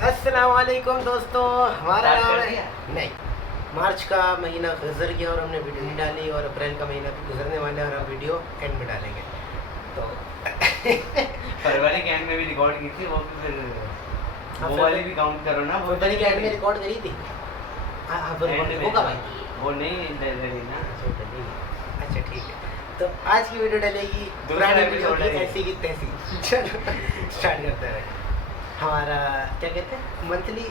अस्सलाम वालेकुम दोस्तों, हमारा नाम स्टार्ट कर है दिया? नहीं। मार्च का महीना गुजर गया और हमने वीडियो नहीं डाली, और अप्रैल का महीना भी गुजरने वाला है और हम वीडियो एंड में डालेंगे। तो फरवरी के एंड में भी रिकॉर्ड की थी, वो भी फिर वो वाली भी काउंट करो ना। वो फरवरी के एंड में रिकॉर्ड करी थी। हाँ हाँ, वो कब आई? वो नहीं डली ना। अच्छा ठीक है, तो आज की वीडियो डलेगी पुरानी वीडियो की ऐसी की तैसी। चलो स्टार्ट करते हैं। हमारा क्या कहते हैं, मंथली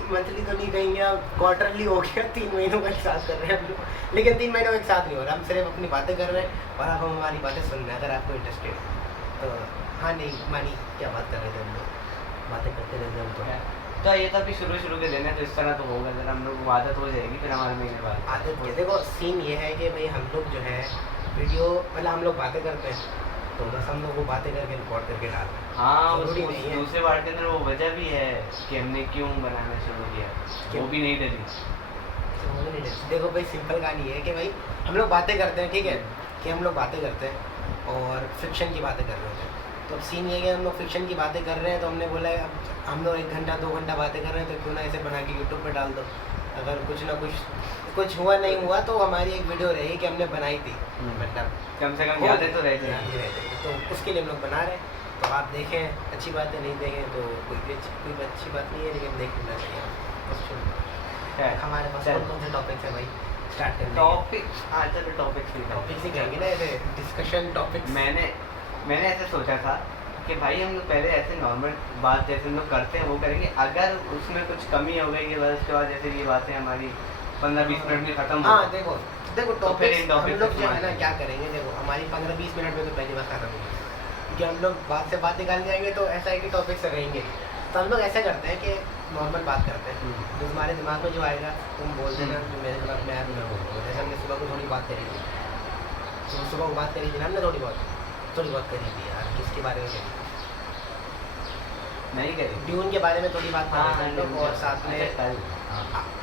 तो नहीं कहेंगे, अब क्वार्टरली हो गया। 3 महीनों का एक साथ कर रहे हैं हम लोग, लेकिन 3 महीनों एक साथ नहीं हो रहा। हम सिर्फ अपनी बातें कर रहे हैं और आप हमारी बातें सुन रहे हैं। अगर आपको इंटरेस्टेड तो हाँ नहीं मानी, क्या बात कर रहे थे हम लोग, बातें करते रहते हम तो ये तो अभी शुरू के लेना, तो इस तरह तो होगा। जरा हम लोग को आदत हो जाएगी फिर हमारे महीने बाद। आदत के देखो सीन ये है कि भाई हम लोग जो है वीडियो मतलब हम लोग बातें करते हैं, तो बस हम लोग वो बातें करके रिकॉर्ड करके डालते हैं। हाँ, जरूरी नहीं है। दूसरे पार्ट के अंदर वो वजह भी है कि हमने क्यों बनाना शुरू किया, वो भी नहीं डली। देखो भाई सिंपल कहानी है कि भाई हम लोग बातें करते हैं, ठीक है, कि हम लोग बातें करते हैं और फिक्शन की बातें कर रहे होते हैं। तो अब सीन ये है कि हम लोग फिक्शन की बातें कर रहे हैं, तो हमने बोला है अब हम लोग 1 घंटा 2 घंटा बातें कर रहे हैं, तो क्यों ना ऐसे बना के यूट्यूब पे डाल दो। अगर कुछ ना कुछ हुआ नहीं हुआ तो हमारी एक वीडियो रहेगी कि हमने बनाई थी, मतलब कम से कम यादें तो रह जाएंगी। तो उसके लिए हम लोग बना रहे हैं। तो आप देखें, अच्छी बात है, नहीं देखें तो कोई अच्छी बात नहीं है, लेकिन देख लेना चाहिए। हमारे पास कौन से टॉपिक्स है भाई, स्टार्ट करते हैं। टॉपिक्स आज तो टॉपिक्स ही कहेंगे ना, ऐसे डिस्कशन टॉपिक्स। मैंने ऐसे सोचा था कि भाई हम लोग पहले ऐसे नॉर्मल बात जैसे हम लोग करते हैं वो करेंगे। अगर उसमें कुछ कमी हो गई कि उसके बाद जैसे ये बातें हमारी 15-20 मिनट में खत्म हो। हाँ देखो टॉपिक्स हम लोग जो है ना क्या करेंगे, देखो हमारी 15-20 मिनट में तो पहली बात खत्म होगी, क्योंकि हम लोग बात से बात निकाल जाएंगे तो ऐसा है कि टॉपिक्स रहेंगे। तो हम लोग ऐसा करते हैं कि नॉर्मल बात करते हैं, तो तुम्हारे दिमाग में जो आएगा तुम बोल देना, जो मेरे दिमाग में आया मैं बोल दूँगा। जैसे हमने सुबह को थोड़ी बात करी थी, तो सुबह को बात करी थी ना हमने, थोड़ी बहुत करी थी यार। किसके बारे में करी? नहीं करी, ड्यून के बारे में थोड़ी बात कर रहे थे हम लोग, और साथ में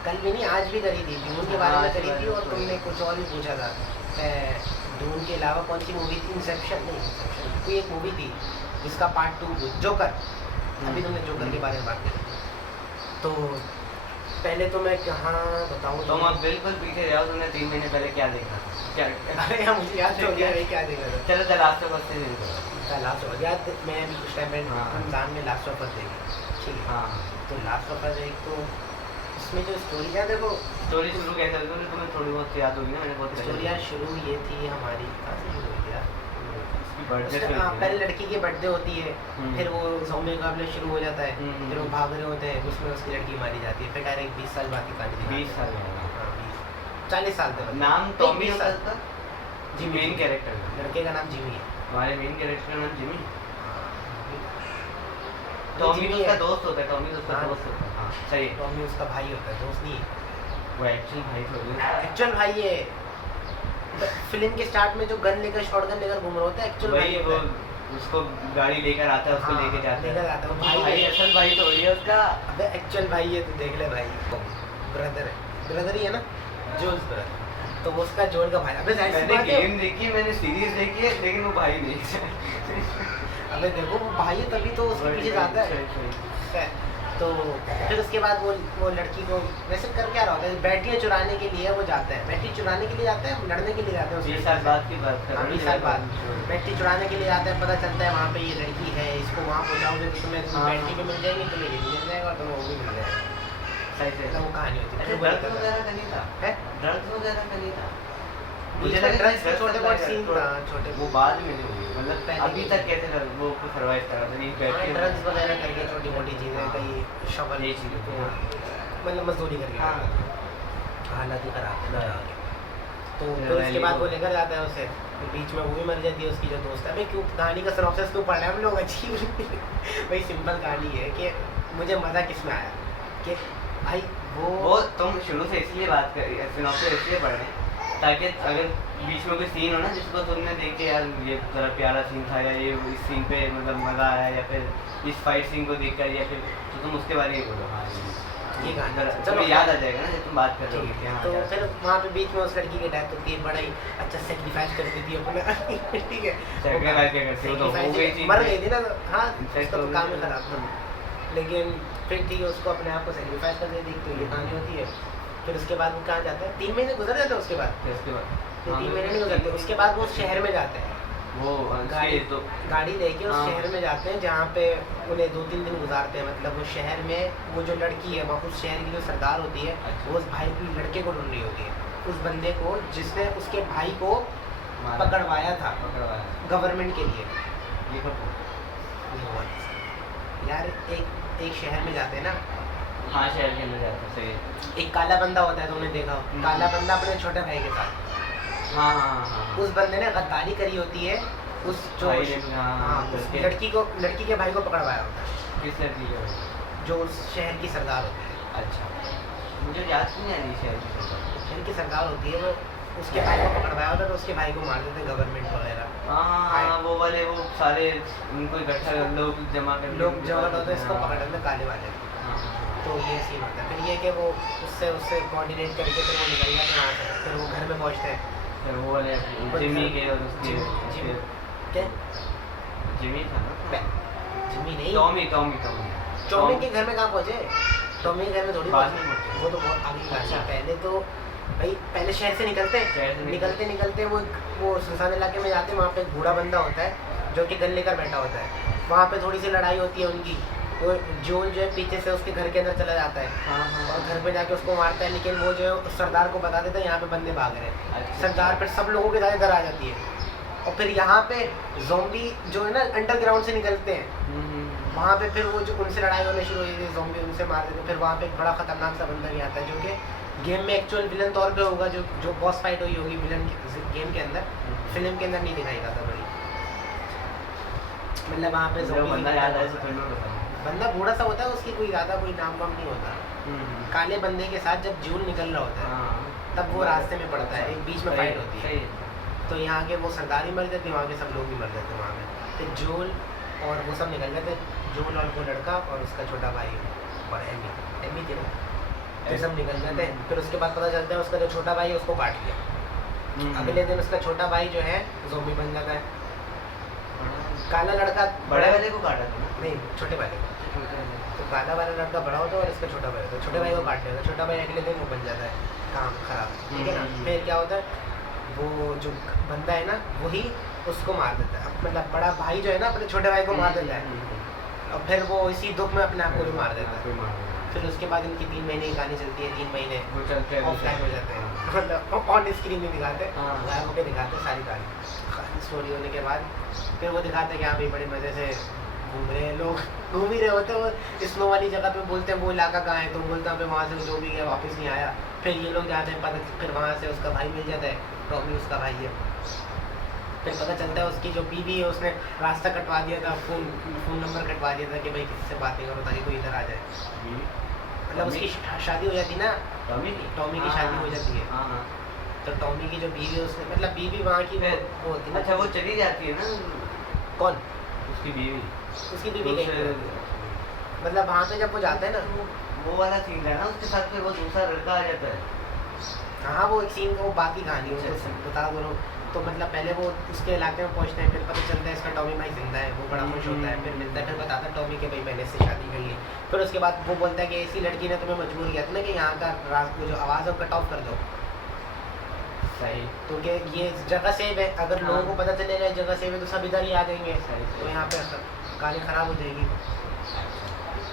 कल भी नहीं आज भी करी थी, ड्यून के बारे में करी थी। और तुमने कुछ और भी पूछा था, ड्यून के अलावा कौन सी मूवी थी? इंसेप्शन कोई एक मूवी थी जिसका पार्ट 2 जोकर। अभी तुमने जोकर के बारे में बात करी। तो पहले तो मैं कहाँ बताऊँ, तुम अब बिल्कुल पीछे जाओ। तुमने 3 महीने पहले क्या देखा था? क्या अरे यार मुझे याद हो गया क्या देखा था। चलो द लास्ट ऑफ अस से लास्ट ऑफ अस याद, मैं अभी कुछ टाइम पहले रमजान में लास्ट ऑफ अस देखी, ठीक है। हाँ, तो लास्ट ऑफ अस एक तो इसमें जो स्टोरी है, देखो स्टोरी शुरू कैसे हुई? तुम्हें थोड़ी बहुत याद होगी ना, मैंने बहुत स्टोरी यार शुरू ये थी हमारी, कहाँ से शुरू हुई यार? बर्थडे। पहले लड़की की बर्थडे होती है, फिर वो ज़ॉम्बी मुकाबले शुरू हो जाता है, फिर वो भाग रहे होते हैं, उसमें उसकी लड़की मारी जाती है, फिर डायरेक्ट 20 साल बाद की कहानी दिखाते हैं। 20 साल में 40 साल तक। नाम टॉमी साल था जी, मेन कैरेक्टर का। लड़के का नाम जिमी है। हमारे मेन कैरेक्टर का नाम जिमी। टॉमी उसका दोस्त होता है, टॉमी उसका दोस्त होता है। हाँ सही, टॉमी उसका भाई होता है, दोस्त नहीं है। वो एक्चुअल भाई थोड़ी है। एक्चुअल भाई है। फिल्म के स्टार्ट में जो गन लेकर शॉटगन लेकर घूम रहा होता है, एक्चुअल भाई वो उसको गाड़ी लेकर आता है, उसको लेके जाता है। वो भाई असल भाई तो है उसका। अबे एक्चुअल भाई है, तू देख ले भाई, ब्रदर ही है ना, जोल्स ब्रदर। तो वो उसका जोल का भाई। अबे मैंने गेम देखी, मैंने सीरीज देखी है, लेकिन वो भाई नहीं। अबे देखो वो भाई है तभी तो उसके पीछे जाता है। तो फिर उसके बाद वो लड़की को वैसे कर क्या रहा होता है, बैटरियाँ चुराने के लिए वो जाता है, बैटरी चुराने के लिए जाता है, लड़ने के लिए जाता है। 20 साल बाद की बात कर रहा हूँ। 20 साल बाद बैटरी चुराने के लिए जाता है, पता चलता है वहाँ पे ये लड़की है, इसको वहाँ पहुँचाओगे तो तुम्हें बैटरी भी मिल जाएगी, तुम्हें ये भी मिल जाएगा और तुम्हें वो भी मिल जाएगा। सही से वो कहानी होती है। ड्रग्स वगैरह का नहीं था, है ड्रग्स वगैरह का नहीं था। मुझे लगा छोटे बहुत सीन था, छोटे वो बाद में नहीं हुई, मतलब अभी तक कैसे था वो को सर्वाइव कर रहा था। नहीं बैठे ड्रग्स वगैरह करके छोटी मोटी चीज़ें, कहीं शवल ये चीज़ें तो मतलब मजदूरी करके हालत ही खराब है। तो फिर उसके बाद वो लेकर जाता है उसे, तो बीच में वो भी मर जाती है उसकी जो दोस्त है। भाई क्यों कहानी का सिनॉप्सिस क्यों पढ़ रहे हैं हम लोग? अच्छी भाई सिंपल कहानी है कि मुझे मज़ा किस में आया कि भाई वो तुम शुरू से इसलिए बात कर रही है, सिनॉप्सिस इसलिए पढ़ रहे हैं ताकि अगर बीच में कोई सीन हो ना जिसको तुमने देख के यार ये ज़रा प्यारा सीन था, या ये इस सीन पे मतलब मज़ा आया, या फिर इस फाइट सीन को देख कर, या फिर तो तुम उसके बारे में बोलो। हाँ ये गाना चलो याद आ जाएगा ना जब तुम बात कर रहे हो। तो फिर वहाँ पे बीच में उस लड़की की डेथ होती है, बड़ा ही अच्छा सेक्रीफाइस कर देती है अपना। ठीक है, सेक्रीफाइस क्या करती है, वो तो हो गई थी, मर गई थी ना। हाँ उसका तो काम ही खराब था, लेकिन फिर ठीक है उसको अपने आप को सेक्रीफाइस कर देती है, तो ये कहानी होती है। फिर उसके बाद वो कहाँ जाता है, 3 महीने गुजर जाते हैं उसके बाद, फिर उसके बाद ये हाँ, 3 महीने नहीं गुजरते, उसके बाद वो शहर में जाते हैं, वो गाड़ी तो गाड़ी लेके उस हाँ। शहर में जाते हैं जहाँ पे उन्हें 2-3 दिन गुजारते हैं। मतलब वो शहर में वो जो लड़की है वहाँ उस शहर की जो सरदार होती है अच्छा। वो उस भाई की लड़के को ढूंढ रही होती है, उस बंदे को जिसने उसके भाई को मारा, पकड़वाया था पकड़वाया गवर्नमेंट के लिए। ये कब यार एक शहर में जाते हैं ना, हाँ शहर के अंदर जाता है, सही है। एक काला बंदा होता है, तुमने देखा हो काला बंदा अपने छोटे भाई के साथ, हाँ हाँ हाँ हाँ। उस बंदे ने गद्दारी करी होती है, उस जो भाई ने- हाँ, हाँ, उस उसके- लड़की के भाई को पकड़वाया होता है, किस लड़की का भाई? जो उस शहर की सरदार होती है। अच्छा मुझे याद नहीं आ रही शहर की सरकार। शहर की सरदार होती है, वो उसके भाई को पकड़वाया होता है, तो उसके भाई को मार देते गवर्नमेंट वगैरह, हाँ वो वाले वो सारे उनको इकट्ठा लोग जमा कर लोग जमा होते हैं, इसको पकड़ लेते हैं काले वाले। हाँ, तो ये सीन होता है। फिर ये कि वो उससे कोऑर्डिनेट करके फिर वो निकल जाते हैं वहाँ से, फिर वो घर में पहुँचते हैं। फिर वो वाले जिमी के और उसके जिमी क्या जिमी था ना, जिमी नहीं, टॉमी टॉमी टॉमी टॉमी के घर में कहाँ पहुँचे, टॉमी के घर में थोड़ी बाद में पहुँचे, पहुँचे। वो तो बहुत आगे की बात है। अच्छा। पहले तो भाई पहले शहर से निकलते शहर से हैं, निकलते निकलते वो सुनसान इलाके में जाते हैं, वहाँ पे एक बूढ़ा बंदा होता है जो कि गन लेकर बैठा होता है, वहाँ पे थोड़ी सी लड़ाई होती है उनकी, वो जोल जो है पीछे से उसके घर के अंदर चला जाता है हाँ हाँ और घर पे जाके उसको मारता है, लेकिन वो जो है उस सरदार को बता देता है यहाँ पे बंदे भाग रहे हैं। अच्छा। सरदार फिर सब लोगों के साथ इधर आ जाती है, और फिर यहाँ पे ज़ोंबी जो है ना अंडरग्राउंड से निकलते हैं, वहाँ पे फिर वो जो उनसे लड़ाई होने शुरू हुई थी, ज़ोंबी उनसे मार देते। फिर वहाँ पे एक बड़ा खतरनाक सा बंदा भी आता है जो कि गेम में एक्चुअल विलन तौर पे होगा, जो बॉस फाइट हुई होगी विलन गेम के अंदर, फिल्म के अंदर नहीं दिखाएगा था बड़ी। मतलब वहाँ पे जो zombie बंदा निकलता याद है, आया तो फिर मैं बताऊँ। बंदा बूढ़ा सा होता है, उसकी कोई ज़्यादा कोई नाम वाम नहीं होता। काले बंदे के साथ जब जूल निकल रहा होता है हाँ तब वो रास्ते में पड़ता है, एक बीच में फाइट होती है, सही है। तो यहाँ के वो सरदार भी मर जाते हैं, वहाँ के सब लोग भी मर जाते हैं वहाँ में। फिर जोल और वो सब निकल जाते हैं, जोल और वो लड़का और उसका छोटा भाई और एमी थी ना, ये सब निकल जाते हैं। फिर उसके बाद पता चलता है उसका जो छोटा भाई है उसको काट लिया। अगले दिन उसका छोटा भाई जो है ज़ोंबी बन जाता है। काला लड़का बड़े वाले को काटा था ना? नहीं, छोटे भाई को। छोटे वाले। तो काला वाला लड़का बड़ा होता है और इसका छोटा भाई होता है, छोटे भाई को काट लिया, छोटा भाई अगले दिन वो बन जाता है काम खराब, ठीक है ना। फिर क्या होता है, वो जो बंदा है ना वही उसको मार देता है, मतलब बड़ा भाई जो है ना अपने छोटे भाई को मार देता है, और फिर वो इसी दुख में अपने आप को भी मार देता है। फिर उसके बाद इनकी 3 महीने की कहानी चलती है, 3 महीने वो चलते हैं ऑफलाइन हो जाते हैं, मतलब ऑन स्क्रीन नहीं दिखाते, हाँ। गायब होकर दिखाते हैं सारी कहानी स्टोरी होने के बाद। फिर वो दिखाते हैं कि हाँ भाई बड़े मज़े से घूम रहे हैं लोग, घूम ही रहे होते हैं, वो स्नो वाली जगह पे बोलते हैं वो इलाका कहाँ है, तो बोलता है वहाँ से जो भी गया वापस नहीं आया। फिर ये लोग जाते हैं पता, फिर वहाँ से उसका भाई मिल जाता है, टॉमी उसका भाई है। फिर पता चलता है उसकी जो बीवी है उसने रास्ता कटवा दिया था, फ़ोन नंबर कटवा दिया था कि भाई किसी से बातें करो ताकि कोई इधर आ जाए। मतलब उसकी शादी हो जाती ना, टॉमी की शादी हो जाती है, हाँ। तो टॉमी की जो बीवी है उसने, मतलब बीवी वहाँ की वो होती है ना। अच्छा वो चली जाती है ना कौन? उसकी बीवी, उसकी बीवी कहीं पे होती है। मतलब वहाँ पे जब वो जाता है ना, वो वाला सीन है ना उसके साथ, फिर वो दूसरा लड़का आ जाता है। हाँ वो एक सीन, वो बाकी कहानी है, अच्छा, उसको अच्छा। बता दो। तो मतलब पहले वो उसके इलाके में पहुँचते हैं, फिर पता चलता है इसका टॉमी भाई जिंदा है, वो बड़ा खुश होता है। फिर मिलता है, फिर बताता है टॉमी के भाई मैंने इससे शादी कर ली। फिर उसके बाद वो बोलता है कि ऐसी लड़की ने तुम्हें मजबूर किया था ना कि यहाँ का वो जो आवाज़ है वो कट ऑफ कर दो, सही। तो कि ये जगह सेव है, अगर हाँ। लोगों को पता चलेगा ये जगह सेव है तो सब इधर ही आ जाएंगे, सही, तो सही। यहाँ पे कहानी ख़राब हो जाएगी।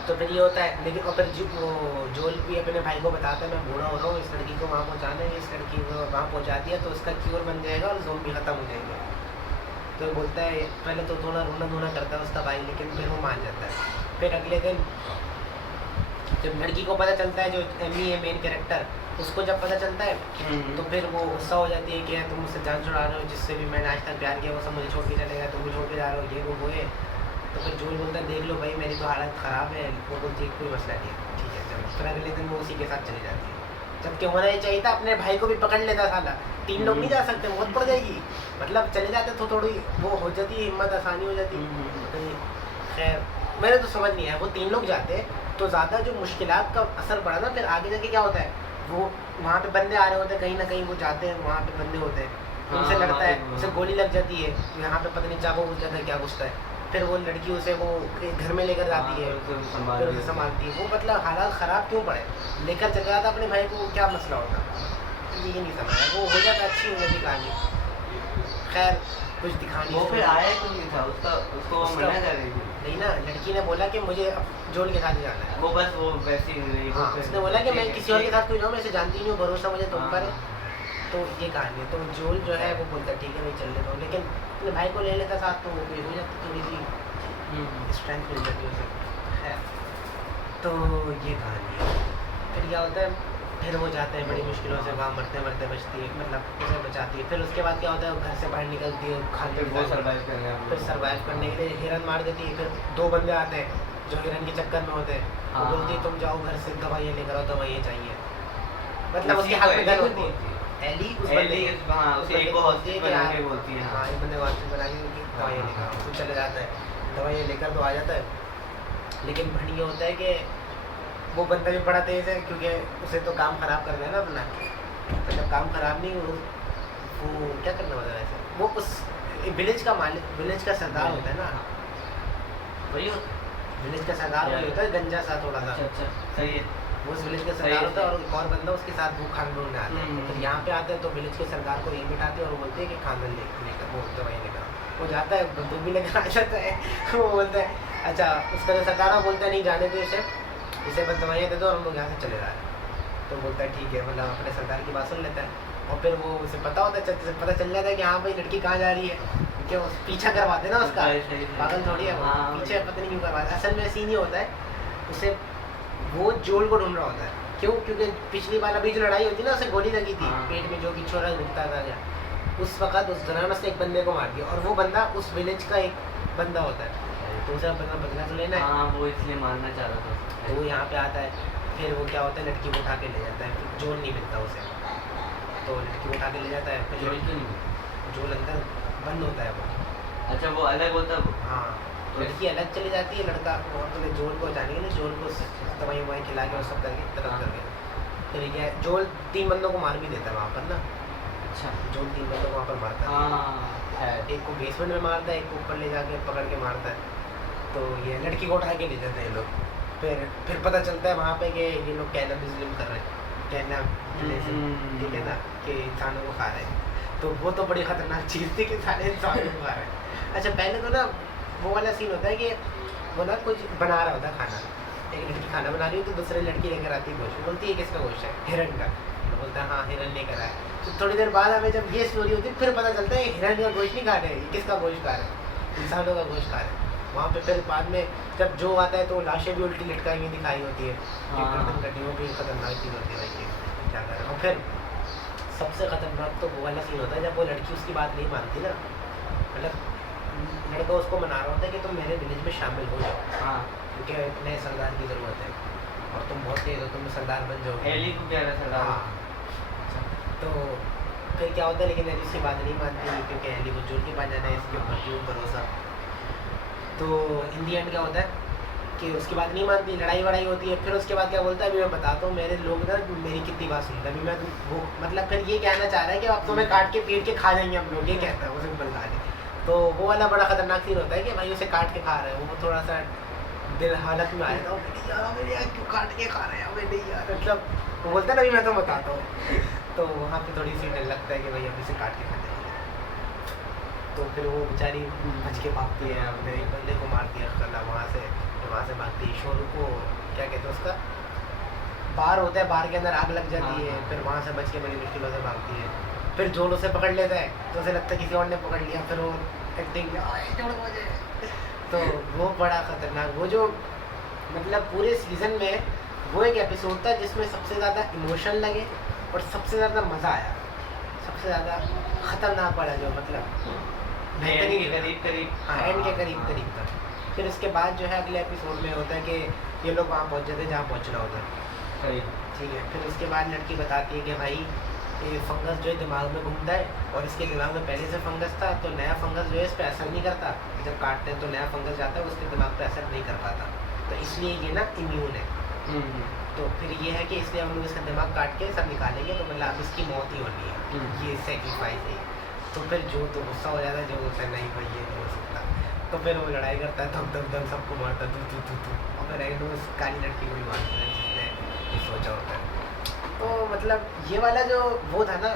तो फिर ये होता है, लेकिन और फिर वो जोल भी अपने भाई को बताता है मैं बूढ़ा हो रहा हूँ, इस लड़की को वहाँ पहुँचाना है, इस लड़की को वहाँ पहुँचा दिया तो उसका क्योर बन जाएगा और ज़ोंबी ख़त्म हो जाएंगे। तो वो बोलता है, पहले तो थोड़ा रोना धोना करता है उसका भाई, लेकिन फिर वो मान जाता है। फिर अगले दिन जब लड़की को पता चलता है, जो एमी है मेन कैरेक्टर, उसको जब पता चलता है तो फिर वो गुस्सा हो जाती है कि यार तुम मुझसे जान छुड़ा रहे हो, जिससे भी मैंने आज तक प्यार किया वो सब मुझे छोड़ के चलेगा, तुम मुझे छोड़ के जा रहे हो, ये वो है। तो फिर जोल बोलता है देख लो भाई मेरी तो हालत ख़राब है, वो बोलती है कोई मसला नहीं है, ठीक है चलो। फिर अगले दिन वो उसी के साथ चली जाती है, जबकि होना ही चाहिए था अपने भाई को भी पकड़ लेता साला, 3 लोग नहीं जा सकते, मौत पड़ जाएगी। मतलब चले जाते तो थोड़ी वो हो जाती है, हिम्मत आसानी हो जाती। खैर मैंने तो समझ नहीं आया, वो 3 लोग जाते तो ज़्यादा जो मुश्किलात का असर पड़ा ना, फिर आगे जाके क्या होता है, वो वहाँ पे बंदे आ रहे होते हैं, कहीं ना कहीं वो जाते हैं, वहाँ पे बंदे होते हैं, उनसे हाँ, लड़ता है, हाँ, उसे गोली लग जाती है, यहाँ पे पता नहीं चाबो घुस जाता है क्या घुसता है, फिर वो लड़की उसे वो घर में लेकर जाती है, फिर उसे संभालती है। वो मतलब हालात ख़राब क्यों पड़े, लेकर चल रहा था अपने भाई को, क्या मसला होता, ये नहीं समझ आया। वो हो जाता, अच्छी हो जाती कहानी। खैर कुछ दिखानी, वो फिर आया क्यों नहीं था उसको मना कर रही थी। नहीं ना, लड़की ने बोला कि मुझे अब जोल के साथ ही जाना है। वो बस वो वैसी ही नहीं, हाँ, उसने बोला कि मैं किसी और के साथ कोई जाऊँ, मैं इसे जानती नहीं हूँ, भरोसा मुझे तुम पर है। तो ये कहानी है। तो जोल जो है वो बोलता ठीक है भाई चल लेता हूँ, लेकिन अपने भाई को ले लेता साथ, तो वो हो जाती थोड़ी सी स्ट्रेंथ मिल जाती है उसे। है तो ये कहानी है। फिर क्या होता है, फिर वो जाते हैं बड़ी मुश्किलों से, वहाँ मरते मरते बचती है, मतलब उसे बचाती है। फिर उसके बाद क्या होता है, वो घर से बाहर निकलती है, खाते वो सर्वाइव करने फिर सर्वाइव करने के लिए हिरन मार देती है। फिर 2 बंदे आते हैं जो हिरन के चक्कर में होते हैं। वो बोलती है तुम जाओ घर से दवाइयाँ लेकर आओ, दवाइयाँ चाहिए, मतलब उसके हाथ में गन होती है। एली उस बंदे उसे एक को हॉस्पिटल बना के बोलती है। हाँ, एक बंदे को हॉस्पिटल बना के दवाइयाँ लेकर आओ, वो चले जाता है, दवाइयाँ लेकर तो आ जाता है। लेकिन भड़ी ये होता है कि वो बंदा भी बड़ा तेज़ है, क्योंकि उसे तो काम ख़राब करना है ना अपना, मतलब काम ख़राब नहीं, वो क्या करना होता है वैसे, वो उस विलेज का मालिक, विलेज का सरदार होता है ना, वही विलेज का सरदार वही होता है, गंजा सा थोड़ा सा। अच्छा सही है। वो उस विलेज का सरदार होता है, और एक और बंदा उसके साथ वो खानदान में आता है। फिर यहाँ पे आते हैं तो विलेज के सरदार को ये बिठाते हैं और वो बोलते हैं कि खानदान लेकर वो दवाई लेकर। वो जाता है, बंदूक भी लेकर आ जाता है। वो बोलता है अच्छा, उसका जो सरदार बोलता है नहीं जाने दो इसे बस दवाइयाँ दे दो और हम लोग यहाँ से चले जा रहे हैं। तो बोलता है ठीक है, मतलब अपने सरदार की बात सुन लेता है। और फिर वो उसे पता होता है, पता चल जाता है कि हाँ भाई लड़की कहाँ जा रही है, क्या पीछा करवाते ना उसका, पागल थोड़ी है वो, पीछे पता नहीं क्यों करवाते। असल में सीन ही होता है, उसे वो जोल को ढूंढ रहा होता है। क्यों? क्योंकि पिछली बार अभी जो लड़ाई होती है ना, उसे गोली लगी थी पेट में, जो कि छोरा घुटता था, उस वक्त उस दौरान उसने एक बंदे को मार दिया, और वो बंदा उस विलेज का एक बंदा होता है, तो उसे बदला तो लेना है। वो इसलिए मारना चाह रहा था। तो वो यहाँ पे आता है, फिर वो क्या होता है, लड़की को उठा के ले जाता है, फिर जोल नहीं मिलता उसे, तो लड़की को उठा के ले जाता है। फिर जोल अंदर बंद होता है वो। अच्छा, वो अलग होता है। हाँ, लड़की अलग चली जाती है, लड़का वहाँ पे जोल को जाने के लिए, जोल को दवाई ववाई खिला के और सब करके तरफ करके, फिर क्या है, जोल 3 बंदों को मार भी देता है वहाँ पर ना। अच्छा, जोल 3 बंदों को वहाँ पर मारता है, एक को बेसमेंट में मारता है, एक को ऊपर ले जाके पकड़ के मारता है। तो ये लड़की को उठा के ले जाते हैं लोग। फिर पता चलता है वहाँ पे कि ये लोग कैनबिज्म कर रहे हैं, ठीक है ना, कि इंसानों को खा रहे हैं। तो वो तो बड़ी खतरनाक चीज़ थी कि सारे इंसानों को खा रहे हैं। अच्छा, पहले तो ना वो वाला सीन होता है कि वो ना कुछ बना रहा होता है खाना, एक लड़की खाना बना रही हो तो दूसरी लड़की लेकर आती है गोश्त, बोलती है किसका गोश्त है, हिरन का। तो बोलता है हाँ हिरन लेकर आए। तो थोड़ी देर बाद हमें जब ये स्टोरी होती है, फिर पता चलता है हिरन का गोश्त नहीं खा रहे, किसका गोश्त खा रहे हैं, इंसानों का गोश्त खा रहे हैं। वहाँ पे फिर बाद में जब जो आता है तो लाशें भी उल्टी लटकाई हुई दिखाई होती है, वो भी खतरनाक चीज़ होती है भाई, क्या करें। और फिर सबसे खतरनाक तो वो वाला सीन होता है जब वो लड़की उसकी बात नहीं मानती ना, मतलब लड़का उसको मना रहा होता है कि तुम मेरे विलेज में शामिल हो जाओ, क्योंकि नए सरदार की ज़रूरत है और तुम बहुत तेज हो, तुम सरदार बन जाओ। एली को क्या है सरदार? हाँ, तो फिर क्या होता है, लेकिन एली उसकी बात नहीं मानती, क्योंकि एली को जोल के पास जाना है, इसके ऊपर क्यों भरोसा। तो इन दी एंड क्या होता है कि उसकी बात नहीं मानती, लड़ाई वड़ाई होती है। फिर उसके बाद क्या बोलता है, अभी मैं बताता हूँ मेरे लोग ना मेरी कितनी बात सुनते हैं, अभी मैं वो मतलब फिर ये कहना चाह रहा है कि अब तो मैं काट के पीट के खा जाएंगे हम लोग, ये कहता है वो सिंपल गा के। तो वो वाला बड़ा खतरनाक सीन होता है कि भाई उसे काट के खा रहे हैं, वो थोड़ा सा दिल हालत में आ जाता है, मेरे यार क्यों काट के खा रहे हैं हमें, नहीं यार, मतलब वो बोलता है ना अभी मैं तो बताता हूँ। तो वहाँ पे थोड़ी सी डर लगता है कि भाई अभी से काट के खा जाएंगे। तो फिर वो बेचारी बच के भागती है, अपने एक बंदे को मारती है अखला, वहाँ से भागती है। शोरू को क्या कहते हैं, उसका बार होता है, बार के अंदर आग लग जाती है, फिर वहाँ से बच के बड़ी मुश्किलों से भागती है। फिर जोल उसे पकड़ लेता है, तो उसे लगता है किसी और ने पकड़ लिया, फिर वो एक्टिंग मुझे। तो वो बड़ा खतरनाक, वो जो मतलब पूरे सीज़न में वो एक एपिसोड था जिसमें सबसे ज़्यादा इमोशन लगे और सबसे ज़्यादा मज़ा आया, सबसे ज़्यादा ख़तरनाक वाला जो मतलब एंड के करीब था। फिर उसके बाद जो है अगले एपिसोड में होता है कि ये लोग वहाँ पहुँच जाते हैं जहाँ पहुँचना होता है, ठीक है। फिर उसके बाद लड़की बताती है कि भाई ये फंगस जो है दिमाग में घूमता है, और इसके दिमाग में पहले से फंगस था, तो नया फंगस जो है इस पर असर नहीं करता, जब काटते हैं तो नया फंगस जाता है, उसके दिमाग पर असर नहीं कर पाता, तो इसलिए ये ना इम्यून है। तो फिर ये है कि इसलिए हम लोग इसका दिमाग काट के सब निकालेंगे, तो मतलब अब इसकी मौत ही होनी है, ये सेक्रीफाइस है। तो फिर जो तो गुस्सा हो जाता है, जो बोलता है नहीं भाई ये नहीं हो सकता। तो फिर वो लड़ाई करता है, धम धम धम सबको मारता है, तू और फिर एंड में उस काली लड़की को भी मारता है जिसने ये सोचा होता है। तो मतलब ये वाला जो वो था ना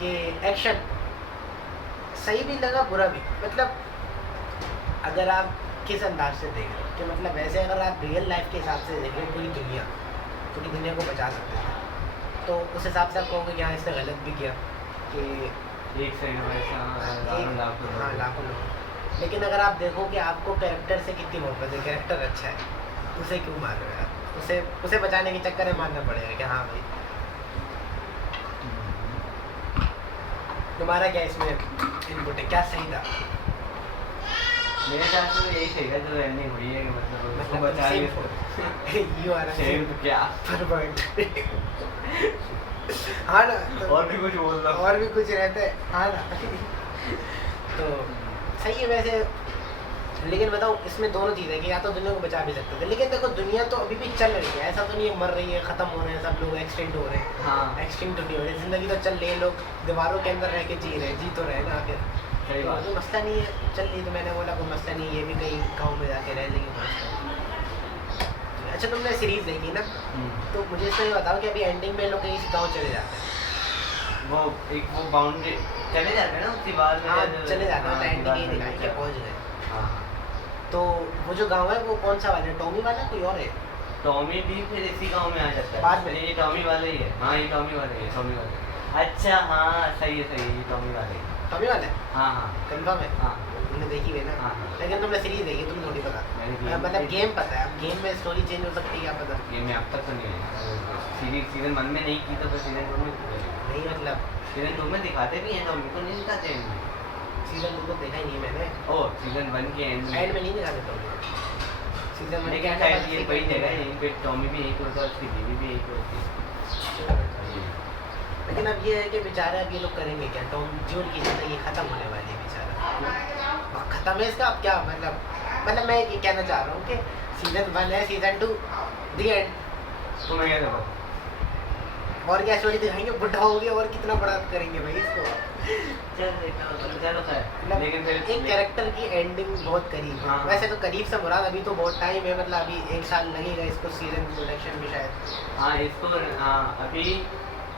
कि एक्शन सही भी लगा बुरा भी, मतलब अगर आप किस अंदाज से देख रहे हो कि मतलब वैसे अगर आप रियल लाइफ के हिसाब से देख रहे हो पूरी दुनिया को बचा सकते थे, तो उस हिसाब से आप कहोगे कि हाँ इसने गलत भी किया कि एक साइड में लाखों लोग। लेकिन अगर आप देखो कि आपको कैरेक्टर से कितनी मोहब्बत है, कैरेक्टर अच्छा है, उसे क्यों मार रहे हो यार? उसे बचाने के चक्कर में मारना पड़ेगा कि हाँ भाई। तुम्हारा क्या इसमें इनपुट है, क्या सही था? मेरे ख्याल से यही सही था जो एंडिंग हुई है, मतलब उसको बचा के यू आर सेम क्या हाँ ना, तो और भी कुछ बोल रहा हूँ। और भी कुछ रहता है, हाँ ना। तो सही है वैसे, लेकिन बताओ इसमें दोनों चीज़ें कि या तो दुनिया को बचा भी सकते थे, लेकिन देखो दुनिया तो अभी भी चल रही है, ऐसा तो नहीं है मर रही है, ख़त्म हो रहे हैं सब लोग, एक्सटिंक्ट हो रहे हैं। हाँ एक्सटिंक्ट नहीं हो रहे, ज़िंदगी तो चल रही है, लोग दीवारों के अंदर रह के जी रहे हैं, जी तो रहे ना आखिर। सही तो बात। कोई मसला नहीं है, चल रही, तो मैंने बोला कोई मसला नहीं, ये भी कहीं गाँव में जाके रह लेंगे। अच्छा तुमने सीरीज़ देखी ना, तो मुझे इसमें ये बताओ कि अभी एंडिंग में लोग कहीं गाँव चले जाते हैं। वो एक वो बाउंड्री चले जाते हैं ना उसके बाद में, हाँ चले जाते हैं, हाँ, एंडिंग दीवार ये में दिखाई कि नीचे। पहुँच गए। हाँ तो वो जो गांव है वो कौन सा वाला है, टॉमी वाला कोई और है? टॉमी भी फिर इसी गांव में आ जाता है बाद में? ये टॉमी वाला ही है। हाँ ये टॉमी वाला ही है, टॉमी वाला। अच्छा हाँ सही है ये टॉमी वाला ही है। टॉमी वाला है, हाँ हाँ कंफर्म है? हाँ तुमने देखी हुई है ना? हाँ। लेकिन तुमने सीरीज देखी, तुम थोड़ी पता। मैंने game मतलब देखी। गेम पता है, अब गेम में स्टोरी चेंज हो सकती है, क्या पता? ये मैं अब तक तो नहीं है सीजन 1 में नहीं की, तो फिर सीजन 2 में नहीं मतलब सीजन 2 में दिखाते भी हैं, टॉमी को नहीं दिखाते हैं। सीजन 2 तो देखा ही नहीं मैंने, ओ सीजन 1 के एंड एंड में नहीं दिखाते टॉमी। सीजन 1 मैंने के क्या end शायद में ये बस वही एक जगह है यहीं पे टॉमी भी यहीं पे होता है, उसकी बीवी भी यहीं पे होती है। लेकिन अब ये है कि बेचारा अब ये लोग करेंगे क्या, टॉम जो उनकी ज़िंदगी ख़त्म होने वाली है बेचारा, ख़त्म है इसका। अब क्या मतलब मैं ये कहना चाह रहा हूँ कि सीजन 1 है, सीजन 2 दी एंड, तो मैं क्या करूँ और क्या स्टोरी दिखाएंगे, बुढ़ा हो गया और कितना बड़ा करेंगे भाई इसको। चलो खैर, लेकिन फिर एक कैरेक्टर की एंडिंग बहुत करीब है। हाँ। वैसे तो करीब से मुराद अभी तो बहुत टाइम है, मतलब अभी 1 साल लगेगा इसको सीजन प्रोडक्शन में शायद। हाँ इसको हाँ अभी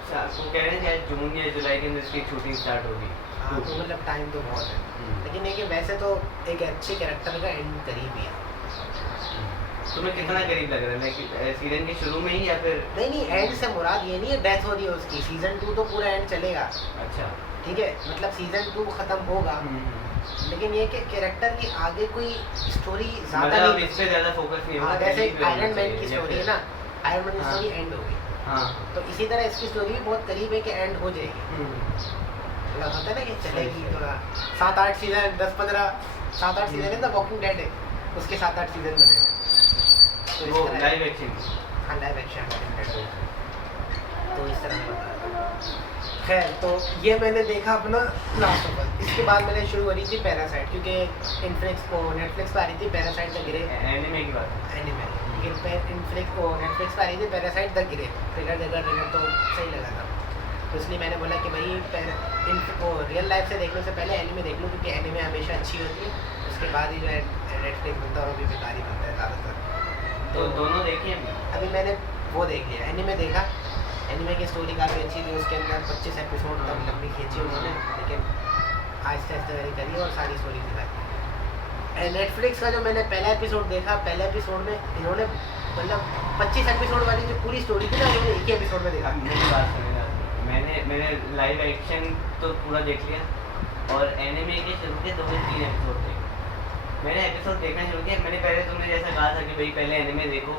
वो कह रहे हैं शायद जून या जुलाई के अंदर इसकी शूटिंग स्टार्ट होगी। हाँ तो मतलब टाइम तो बहुत है, लेकिन ये कि वैसे तो एक अच्छे कैरेक्टर का एंड करीब ही है। तुम्हें कितना करीब लग रहा है सीजन के शुरू में ही या फिर? नहीं एंड से मुराद ये नहीं है डेथ हो रही है उसकी, सीजन 2 तो पूरा एंड चलेगा, अच्छा ठीक है, मतलब सीजन 2 खत्म होगा, लेकिन ये कि कैरेक्टर की आगे कोई स्टोरी ज्यादा मतलब नहीं, इस पे ज्यादा फोकस नहीं हाँ, होगा। जैसे करीब आयरन मैन रहना की चाहिए, स्टोरी है ना, आयरन मैन की हाँ। स्टोरी एंड हो गई, हाँ तो इसी तरह इसकी स्टोरी भी बहुत करीब है कि एंड हो जाएगी। मतलब होता है ना कि चलेगी थोड़ा 7-8 सीजन 10-15 7-8 सीजन है ना, वॉकिंग डेड है उसके 7-8 सीजन बने हैं, तो इस वो तरह लाइव एक्शन। हाँ लाइव एक्शन वॉकिंग डेड, तो इस तरह का। खैर तो ये मैंने देखा अपना लास्ट ऑफ अस, इसके बाद मैंने शुरू करी थी पैरासाइट, क्योंकि नेटफ्लिक्स पे आ रही थी पैरासाइट द ग्रे एनिमे की बात एनिमे, नेटफ्लिक्स पे आ रही थी पैरासाइट द ग्रे, ट्रेलर तो सही लगा था, तो इसलिए मैंने बोला कि भाई वो रियल लाइफ से देखने से पहले एनिमे देख लूँ, क्योंकि एनिमे हमेशा अच्छी होती है, उसके बाद ही जो है नेटफ्लिक्स बनता है और वो भी बेकार ही बनता है ज़्यादातर। तो दोनों देखिए अभी मैंने वो देख लिया, एनिमे देखा, एनिमे की स्टोरी काफ़ी अच्छी थी, उसके अंदर 25 एपिसोड तक लंबी खींची उन्होंने, लेकिन आहिस्ता आहिस्ता मेरी करी और सारी स्टोरी दिखाई। नेटफ्लिक्स का जो मैंने पहला एपिसोड देखा, पहले एपिसोड में इन्होंने मतलब 25 एपिसोड वाली जो पूरी स्टोरी थी ना, इन्होंने एक ही एपिसोड में देखा। मेरी बात सुनेगा, मैंने लाइव एक्शन तो पूरा देख लिया और एनिमे के शुरू के 2-3 एपिसोड देखे। मैंने एपिसोड देखना शुरू किया, मैंने पहले तुमने जैसा कहा था कि भाई पहले एनिमे देखो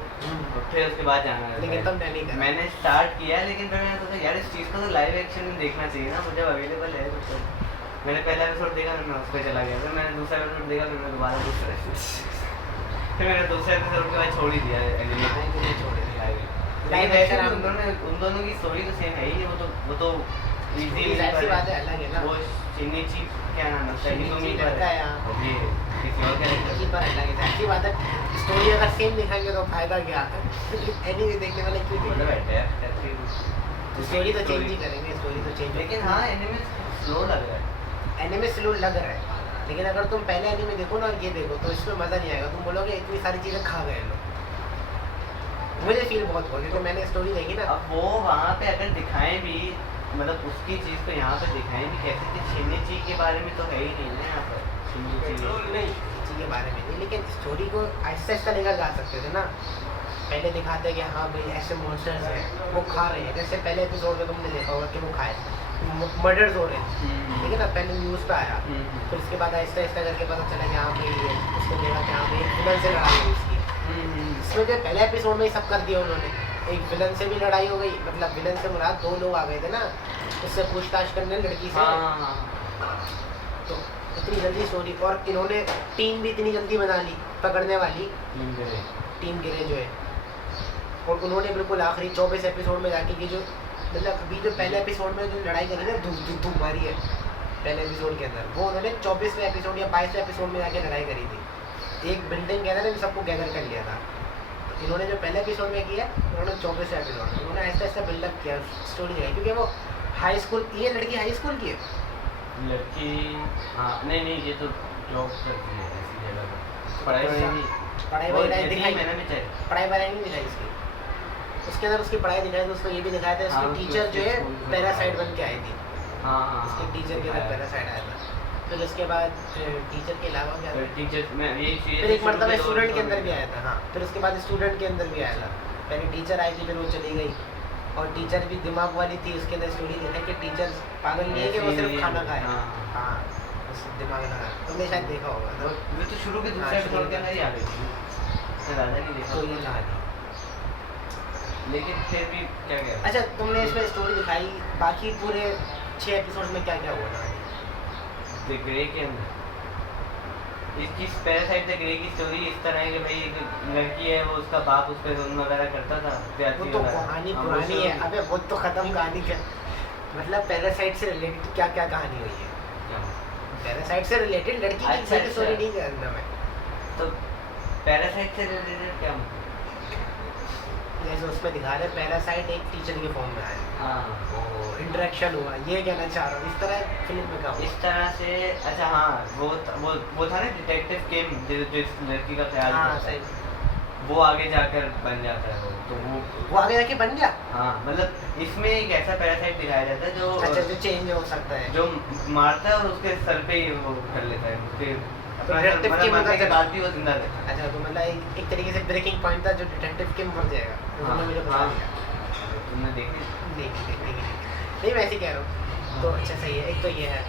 फिर उसके बाद जाना है, लेकिन तुमने नहीं करा। मैंने स्टार्ट किया, लेकिन फिर मैंने सोचा यार इस चीज़ को तो लाइव एक्शन में देखना चाहिए ना, मुझे अवेलेबल है तो मैंने पहला एपिसोड देखा, फिर मैं उस पर चला गया, फिर मैंने दूसरा एपिसोड देखा, फिर मैं दोबारा दूसरा फिर मैंने दूसरे एपिसोड के बाद छोड़ ही दिया एनिमे को, छोड़ दिया। लाइव एक्शन उन दोनों की स्टोरी तो सेम है ही नहीं, वो तो ऐसी बात है, अलग है ना, वो शिनिची क्या नाम है शिनिची लड़का है यहाँ। ये किसी और कैरेक्टर की पर अलग है, ऐसी बात है, स्टोरी अगर सेम दिखाएंगे तो फायदा क्या है, एनीमे देखने वाले क्यों बोले देखेंगे? बैठे यार स्टोरी तो चेंज ही करेंगे, स्टोरी तो चेंज, लेकिन हाँ एनिमे स्लो लग रहा है। एनिमे स्लो लग रहा है, लेकिन अगर तुम पहले एनीमे देखो ना और ये देखो तो इसमें मज़ा नहीं आएगा, तुम बोलोगे इतनी सारी चीज़ें खा गए लोग। मुझे फील बहुत हुआ क्योंकि मैंने स्टोरी देखी ना। अब वो वहाँ पे अगर दिखाएं भी, मतलब उसकी चीज़ को यहाँ पे दिखाएं भी कैसे कि शिनिची के बारे में तो है ही नहीं ना यहाँ पर। पेट्रोल नहीं किसी के बारे में नहीं, लेकिन स्टोरी को आहिस्ता आहिस्ता लेकर जा सकते थे ना। पहले दिखाते कि हाँ भाई ऐसे मॉन्स्टर्स हैं वो खा रहे हैं, जैसे पहले एपिसोड में तुमने देखा होगा कि वो खाए मर्डर्स हो रहे हैं, ठीक है ना, पहले न्यूज़ पे आया, फिर उसके बाद आहिस्ता आहिस्ता करके पता चला कि हाँ भाई ये उसको देखा कि हाँ भाई विलन से लड़ाई हुई इसकी। इसमें जो पहले एपिसोड में ही सब कर दिया उन्होंने, एक विलन से भी लड़ाई हो गई, मतलब विलन से मुराद 2 लोग आ गए थे ना उससे पूछताछ करने लड़की से। तो इतनी जल्दी स्टोरी, और इन्होंने टीम भी इतनी जल्दी बना ली पकड़ने वाली, टीम गिरे जो है, और उन्होंने बिल्कुल आखिरी 24 एपिसोड में जाके कि जो मतलब अभी जो पहले एपिसोड में जो लड़ाई करी ना धूम मारी है पहले एपिसोड के अंदर, वो उन्होंने 24वें एपिसोड या 22वें एपिसोड में जाके लड़ाई करी थी। एक बिल्डिंग के अंदर इन सबको गैदर कर लिया था। तो इन्होंने जो पहले एपिसोड में किया उन्होंने 24वें एपिसोड में उन्होंने ऐसा ऐसा बिल्डअप किया स्टोरी दिखाई, क्योंकि वो हाई स्कूल, ये लड़की हाई स्कूल की है लड़की। हाँ नहीं ये तो जॉब करती है ऐसी जगह पर, पढ़ाई वढ़ाई दिखाई, मैंने भी चाहिए पढ़ाई वढ़ाई नहीं दिखाई इसकी। उसके अंदर उसकी पढ़ाई दिखाई, तो उसको ये भी दिखाया था उसकी टीचर जो है पैरासाइट बन के आई थी। उसके टीचर के अंदर पैरासाइट आया था। फिर उसके बाद टीचर के अलावा क्या टीचर में ये फिर एक मरतबा स्टूडेंट के अंदर भी आया था। हाँ, फिर उसके बाद स्टूडेंट के अंदर भी आया था। पहले टीचर आई थी, फिर वो चली गई, और टीचर भी दिमाग वाली थी। उसके अंदर स्टोरी देखा कि टीचर पागल नहीं है कि वो सिर्फ खाना खाए, हाँ दिमाग लगा। तुमने शायद देखा होगा, वो तो शुरू के दूसरे एपिसोड के अंदर ही आ गई थी, ज़्यादा नहीं देखा तो ये कहानी। लेकिन फिर भी क्या गया। अच्छा, तुमने इसमें स्टोरी दिखाई, बाकी पूरे 6 एपिसोड में क्या क्या हुआ था? द ग्रे के अंदर इसकी पैरासाइट द ग्रे की स्टोरी इस तरह है कि भाई एक लड़की है, वो उसका बाप उस पर जुल्म वगैरह करता था। वो तो कहानी पुरानी है, अबे वो तो खत्म कहानी क्या, मतलब पैरासाइट से रिलेटेड क्या क्या कहानी हुई है? पैरासाइट से रिलेटेड लड़की की स्टोरी नहीं जानता मैं। तो पैरासाइट से रिलेटेड क्या मतलब? जैसे उसमें दिखा रहे पैरासाइट एक टीचर के फॉर्म में आया, हाँ इंटरेक्शन हुआ, ये कहना चाह रहा हूँ। इस तरह फिल्म में क्या हुआ? इस तरह से। अच्छा हाँ, वो था ना डिटेक्टिव केम जो इस लड़की का ख्याल हाँ सही, वो आगे जाकर बन जाता है तो वो आगे जाके बन गया। हाँ, मतलब इसमें एक ऐसा पैरासाइट दिखाया जाता है जो अच्छा जो चेंज हो सकता है, जो मारता है और उसके सर पे ही वो कर लेता है, उसके डिटेक्टिव के मरने के बाद भी वो जिंदा रहता है। अच्छा तो मतलब एक तरीके से ब्रेकिंग पॉइंट था जो डिटेक्टिव के मर जाएगा, उन्होंने मुझे बता दिया। तुमने देखी? नहीं वैसे कह रहा हूँ। तो अच्छा सही है, एक तो ये है।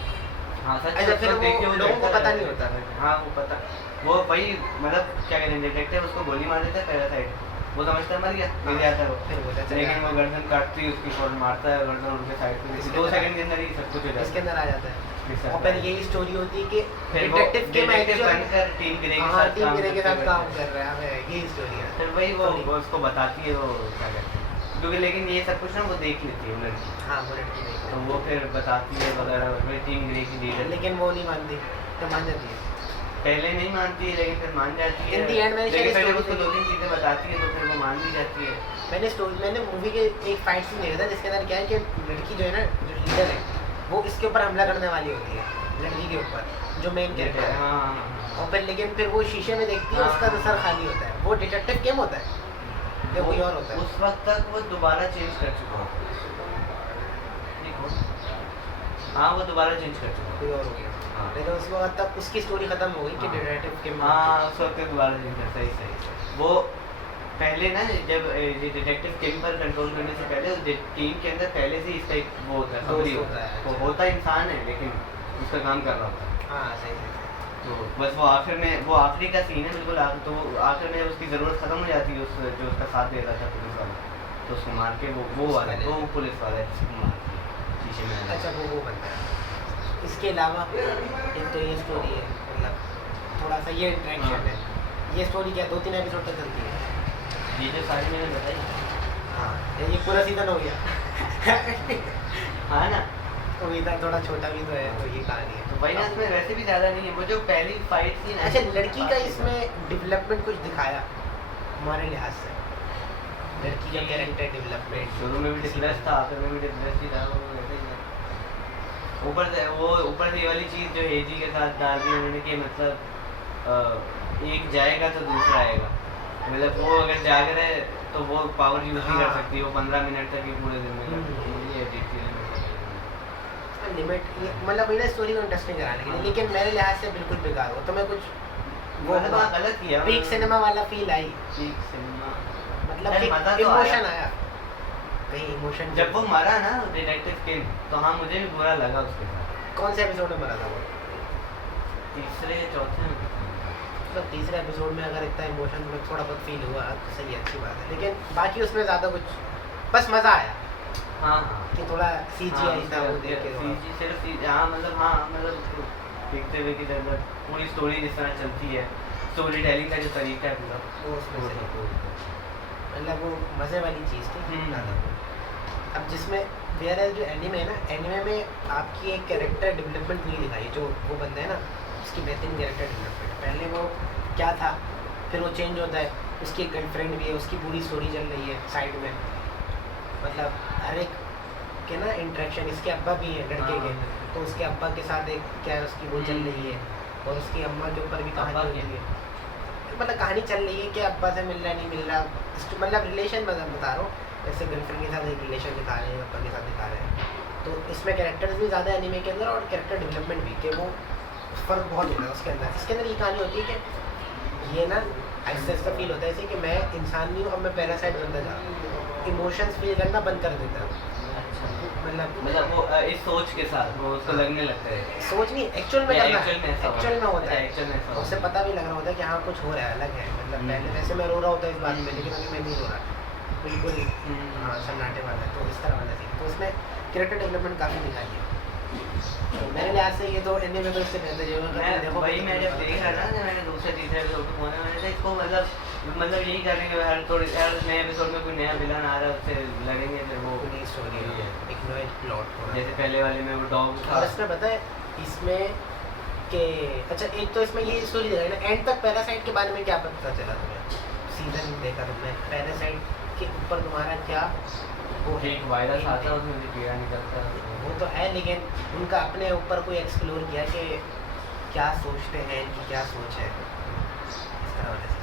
हाँ सच। अच्छा फिर वो लोगों को पता नहीं होता। हाँ वो पता, वो वही मतलब क्या कहते हैं, डिटेक्टिव उसको गोली मार देता है पैरासाइट, वो समझता है मर गया, गिर जाता है वो, फिर वो लेकिन वो गर्दन काटती है उसकी, फौरन मारता है गर्दन उनके साइड पे, 2 सेकंड के अंदर ही सब कुछ हो जाता है, इसके अंदर आ जाता है। और फिर यही स्टोरी होती है कि डिटेक्टिव के बनकर टीम गिरे के साथ काम कर रहा है, यही स्टोरी है। फिर वही वो उसको बताती है वो क्या कहते हैं, क्योंकि लेकिन ये सब कुछ ना वो देख लेती है वो लड़की। हाँ वो लड़की देख, तो वो फिर बताती है वगैरह, टीम गिरे की लीडर, लेकिन वो नहीं मानती, तो मान जाती है। पहले नहीं मानती है लेकिन फिर मान जाती है। In the end मैंने लेकिन शायद पहले story उसको 2-3 चीज़ें बताती है तो फिर वो मान भी जाती है। मैंने मूवी के एक फाइट सीन देखा था जिसके अंदर क्या है कि लड़की जो है ना, जो लीडर है, वो इसके ऊपर हमला करने वाली होती है, लड़की के ऊपर जो मेन कैरेक्टर है। हाँ। और फिर लेकिन फिर वो शीशे में देखती है, उसका तो सर खाली होता है। वो डिटेक्टिव केम होता है या कोई और होता है? उस वक्त तक वो दोबारा चेंज कर चुका है। हाँ वो दोबारा चेंज कर चुका है, कोई और हो गया। हाँ। लेकिन उस वक्त तक उसकी स्टोरी खत्म हो गई कि हाँ। डिटेक्टिव केम। हाँ उस वक्त दोबारा चेंज कर, सही। वो पहले ना जब ये डिटेक्टिव केम पर कंट्रोल करने से पहले उस टीम के अंदर पहले से इस टाइप वो होता है, वो होता इंसान है लेकिन उसका काम कर रहा होता है। हाँ सही। तो बस वो आखिर में, वो आखिरी का सीन है बिल्कुल आखिर, तो आखिर में उसकी ज़रूरत ख़त्म हो जाती है, उस जो उसका साथ दे रहा था पुलिस वाला, तो उसको मार के वो पुलिस वाला है जिसको मार के शीशे में। अच्छा वो बनता है। इसके अलावा एक तो ये स्टोरी है, मतलब थोड़ा सा ये इंटरेक्शन है। ये स्टोरी क्या 2-3 एपिसोड तक चलती है? ये जो सारी मैंने बताई, हाँ ये पूरा सीजन हो गया। हाँ ना, उम्मीद है थोड़ा छोटा भी तो है, तो ये कहानी है। तो भाई ना इसमें वैसे भी ज़्यादा नहीं है, वो जो पहली फाइट थी ना। अच्छा लड़की का इसमें डेवलपमेंट कुछ दिखाया हमारे लिहाज से, लड़की का कैरेक्टर डेवलपमेंट? शुरू में भी डिप्रेस था, आखिर में भी डिप्रेस ही था, वो वैसे ही है। ऊपर से ये वाली चीज़ जो हेजी के साथ डाल दी उन्होंने कि मतलब एक जाएगा तो दूसरा आएगा, मतलब वो अगर जाग रहा है तो वो पावर यूज़ नहीं कर सकती, वो 15 मिनट तक ही पूरे दिन में ये अजीब चीज़ लिमिट मतलब मेरा स्टोरी को इंटरेस्टिंग कराने के लिए, लेकिन मेरे लिहाज से बिल्कुल बेकार हो। तो मैं कुछ वो बात अलग किया पीक सिनेमा वाला फील आई, पीक सिनेमा मतलब यार, कि मज़ा तो इमोशन आया कहीं इमोशन। जब वो मरा ना डिटेक्टिव किन, तो हाँ मुझे भी बुरा लगा उसके साथ। कौन से एपिसोड में मरा था वो? तीसरे या चौथे में मतलब तीसरे एपिसोड में अगर इतना इमोशन में थोड़ा बहुत फील हुआ तो सही है, अच्छी बात है, लेकिन बाकी उसमें ज़्यादा कुछ बस मज़ा आया। हाँ हाँ कि थोड़ा CGI था वो देख के सीजी सिर्फ हाँ मतलब देखते हुए कि मतलब पूरी स्टोरी जिस तरह चलती है, स्टोरी टेलिंग का जो तरीका है पूरा वो उसमें से मतलब वो मज़े वाली चीज़ थी ज़्यादा। अब जिसमें वेयर जो एनिमे है ना, एनिमे में आपकी एक कैरेक्टर डेवलपमेंट नहीं दिखाई, जो वो बंदा है ना उसकी बेहतरीन कैरेक्टर डेवलपमेंट। पहले वो क्या था, फिर वो चेंज होता है, उसकी एक गर्लफ्रेंड भी है, उसकी पूरी स्टोरी चल रही है साइड में, मतलब हर एक के ना इंटरेक्शन। इसके अब्बा भी हैं लड़के के, तो उसके अब्बा के साथ एक क्या है उसकी वो चल रही है, और उसकी अम्मा के ऊपर भी कहानी होती है, मतलब कहानी चल रही है कि अब्बा से मिल रहा नहीं मिल रहा, मतलब रिलेशन मतलब बता रहा हूँ, जैसे गर्लफ्रेंड के साथ एक रिलेशन दिखा रहे हैं, अब्बा के साथ दिखा रहे हैं। तो इसमें कैरेक्टर्स भी ज़्यादा एनिमे के अंदर, और कैरेक्टर डेवलपमेंट भी, कि वो फ़र्क बहुत होता है उसके अंदर। इसके अंदर ये कहानी होती है कि ये ना ऐसा ऐसा फील होता है जैसे कि मैं इंसान नहीं हूँ, अब मैं पैरासाइट बनता जा रहा हूँ, इमोशंस फील करना बंद कर देता हूँ। मतलब वो इस सोच के साथ वो उसको लगने लगता है, सोच नहीं एक्चुअल में करना, एक्चुअल में होता है, एक्चुअल में उससे पता भी लग रहा होता है कि हाँ कुछ हो रहा है, अलग है। मतलब पहले जैसे मैं रो रहा होता है इस बात में, लेकिन अभी मैं नहीं रो रहा, बिल्कुल हाँ सन्नाटे वाला है। तो इस तरह वाला सीन, तो उसमें कैरेक्टर डेवलपमेंट काफ़ी दिखाई है। तो मेरे लिहाज से ये तो एनिमे तो इससे बेहतर है। देखो वही मैं जब देख रहा था, मैंने दूसरे तीसरे एपिसोड को पहुंचा, मैंने कहा इसको मतलब यही करेंगे, हर नए एपिसोड में कोई नया विलन आ रहा है, उससे लड़ेंगे, फिर वो नई स्टोरी है, एक नया प्लॉट हो रहा है। जैसे पहले वाले में वो डॉग था। और इसमें पता है इसमें के अच्छा, एक तो इसमें ये स्टोरी दिखाई ना, एंड तक पैरासाइट के बारे में क्या पता चला तुम्हें? सीजन देखा तुमने पैरासाइट के ऊपर तुम्हारा क्या वो है? एक वायरस आता है, उसमें से कीड़ा निकलता है, वो तो है, लेकिन उनका अपने ऊपर कोई एक्सप्लोर किया कि क्या सोचते हैं, इनकी क्या सोच है, इस तरह वाले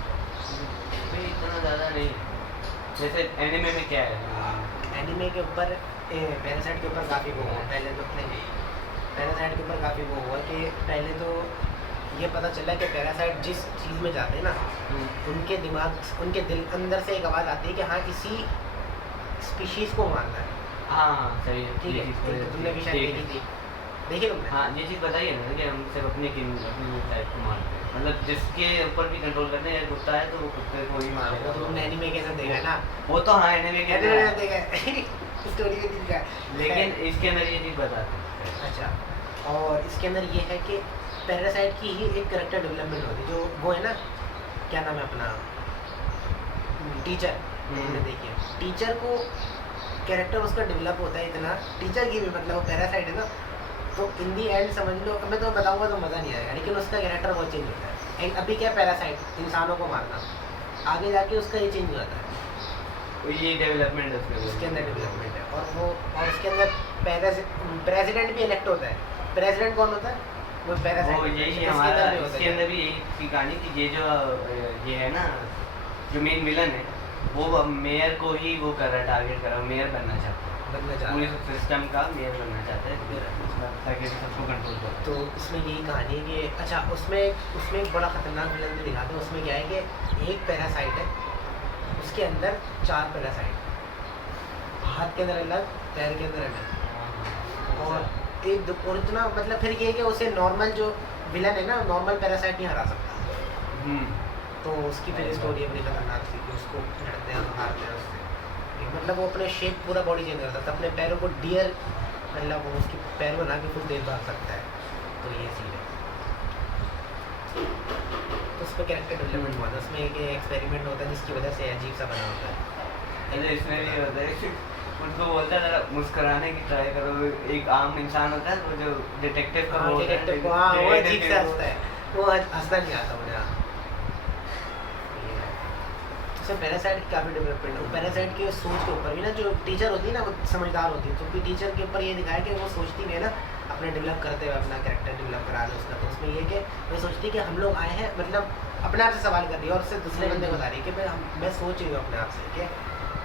भी इतना ज़्यादा नहीं। जैसे एनिमे में क्या है, एनिमे के ऊपर पैरासाइट के ऊपर काफ़ी वो हुआ पहले तो नहीं, पैरासाइट के ऊपर काफ़ी वो हुआ कि पहले तो ये पता चला कि पैरासाइट जिस चीज़ में जाते हैं ना, उनके दिमाग उनके दिल अंदर से एक आवाज़ आती है कि हाँ इसी स्पीशीज़ को मारना है। हाँ सही है, ठीक है, तुमने भी शायद देखी थी, देखी तुमने? हाँ ये चीज़ बताइए ना कि हम सिर्फ अपने टाइप को मारते हैं, मतलब जिसके ऊपर भी कंट्रोल करते हैं, कुत्ता है तो वो कुत्ते को ही मारेगा। तो तुमने एनिमे के अंदर देखा है ना? वो तो हाँ एनिमे के अंदर एनिमे देखा है स्टोरी में दिखा है, लेकिन इसके अंदर ये चीज़ बताते हैं। अच्छा, और इसके अंदर ये है कि पैरासाइट की ही एक कैरेक्टर डेवलपमेंट होती है, जो वो है ना क्या नाम है अपना टीचर, हमने देखिए टीचर को कैरेक्टर उसका डेवलप होता है इतना, टीचर की भी मतलब वो पैरासाइट है ना, तो इन दी एंड समझ लो, मैं तो बताऊंगा तो मज़ा नहीं आएगा, लेकिन उसका कैरेक्टर बहुत चेंज होता है। एंड अभी क्या पैरासाइट इंसानों को मारना, आगे जाके उसका ये चेंज हो जाता है, तो ये डेवलपमेंट है उसके अंदर डेवलपमेंट है। और वो और उसके अंदर प्रेसिडेंट भी इलेक्ट होता है। प्रेसिडेंट कौन होता है? वो पैरासाइट। वो यही हमारा इसके अंदर भी यही कहानी कि ये जो ये है ना जो मेन विलन है, वो मेयर को ही वो कर रहा है, टारगेट कर रहा है, मेयर बनना चाहता है, पूरे सिस्टम का मेयर बनना चाहता है ताकि सबको कंट्रोल करे। तो इसमें यही कहानी है कि अच्छा उसमें एक बड़ा ख़तरनाक विलन भी दिखाते हैं। उसमें क्या है कि एक पैरासाइट है, उसके अंदर 4 पैरासाइट, हाथ के अंदर अलग, पैर के अंदर अलग, और एक और इतना मतलब फिर ये है कि उसे नॉर्मल जो विलन है ना, नॉर्मल पैरासाइट नहीं हरा सकता। तो उसकी फिर स्टोरी अपनी खतरनाक थी कि उसको लड़ते हैं, हारते हैं उससे, मतलब वो अपने शेप पूरा बॉडी चेंज करता था, अपने पैरों को डियर मतलब वो उसकी पैर बना के फुल देर भाग सकता है। तो ये सीन है, तो उस पर कैरेक्टर डेवलपमेंट हुआ था। उसमें एक एक्सपेरिमेंट होता है जिसकी वजह से अजीब सा बना होता है। इसमें भी होता है उनको बोलता है मुस्कुराने की ट्राई करो, एक आम इंसान होता है वो जो डिटेक्टिव का वो अजीब से हंसता है, वो हंसना नहीं आता मुझे। उसमें पैरासाइट की काफ़ी डेवलपमेंट है। पैरासाइट के सोच के ऊपर भी ना, जो टीचर होती है ना वो समझदार होती है, तो फिर टीचर के ऊपर ये दिखाया कि वो सोचती भी है ना अपना डेवलप करते हुए, अपना कैरेक्टर डेवलप करा लो उसका। तो उसमें ये कि वो सोचती है कि हम लोग आए हैं, मतलब अपने आप से सवाल कर रही है और उससे दूसरे बंदे को बता रही है कि मैं सोच रही हूँ अपने आप से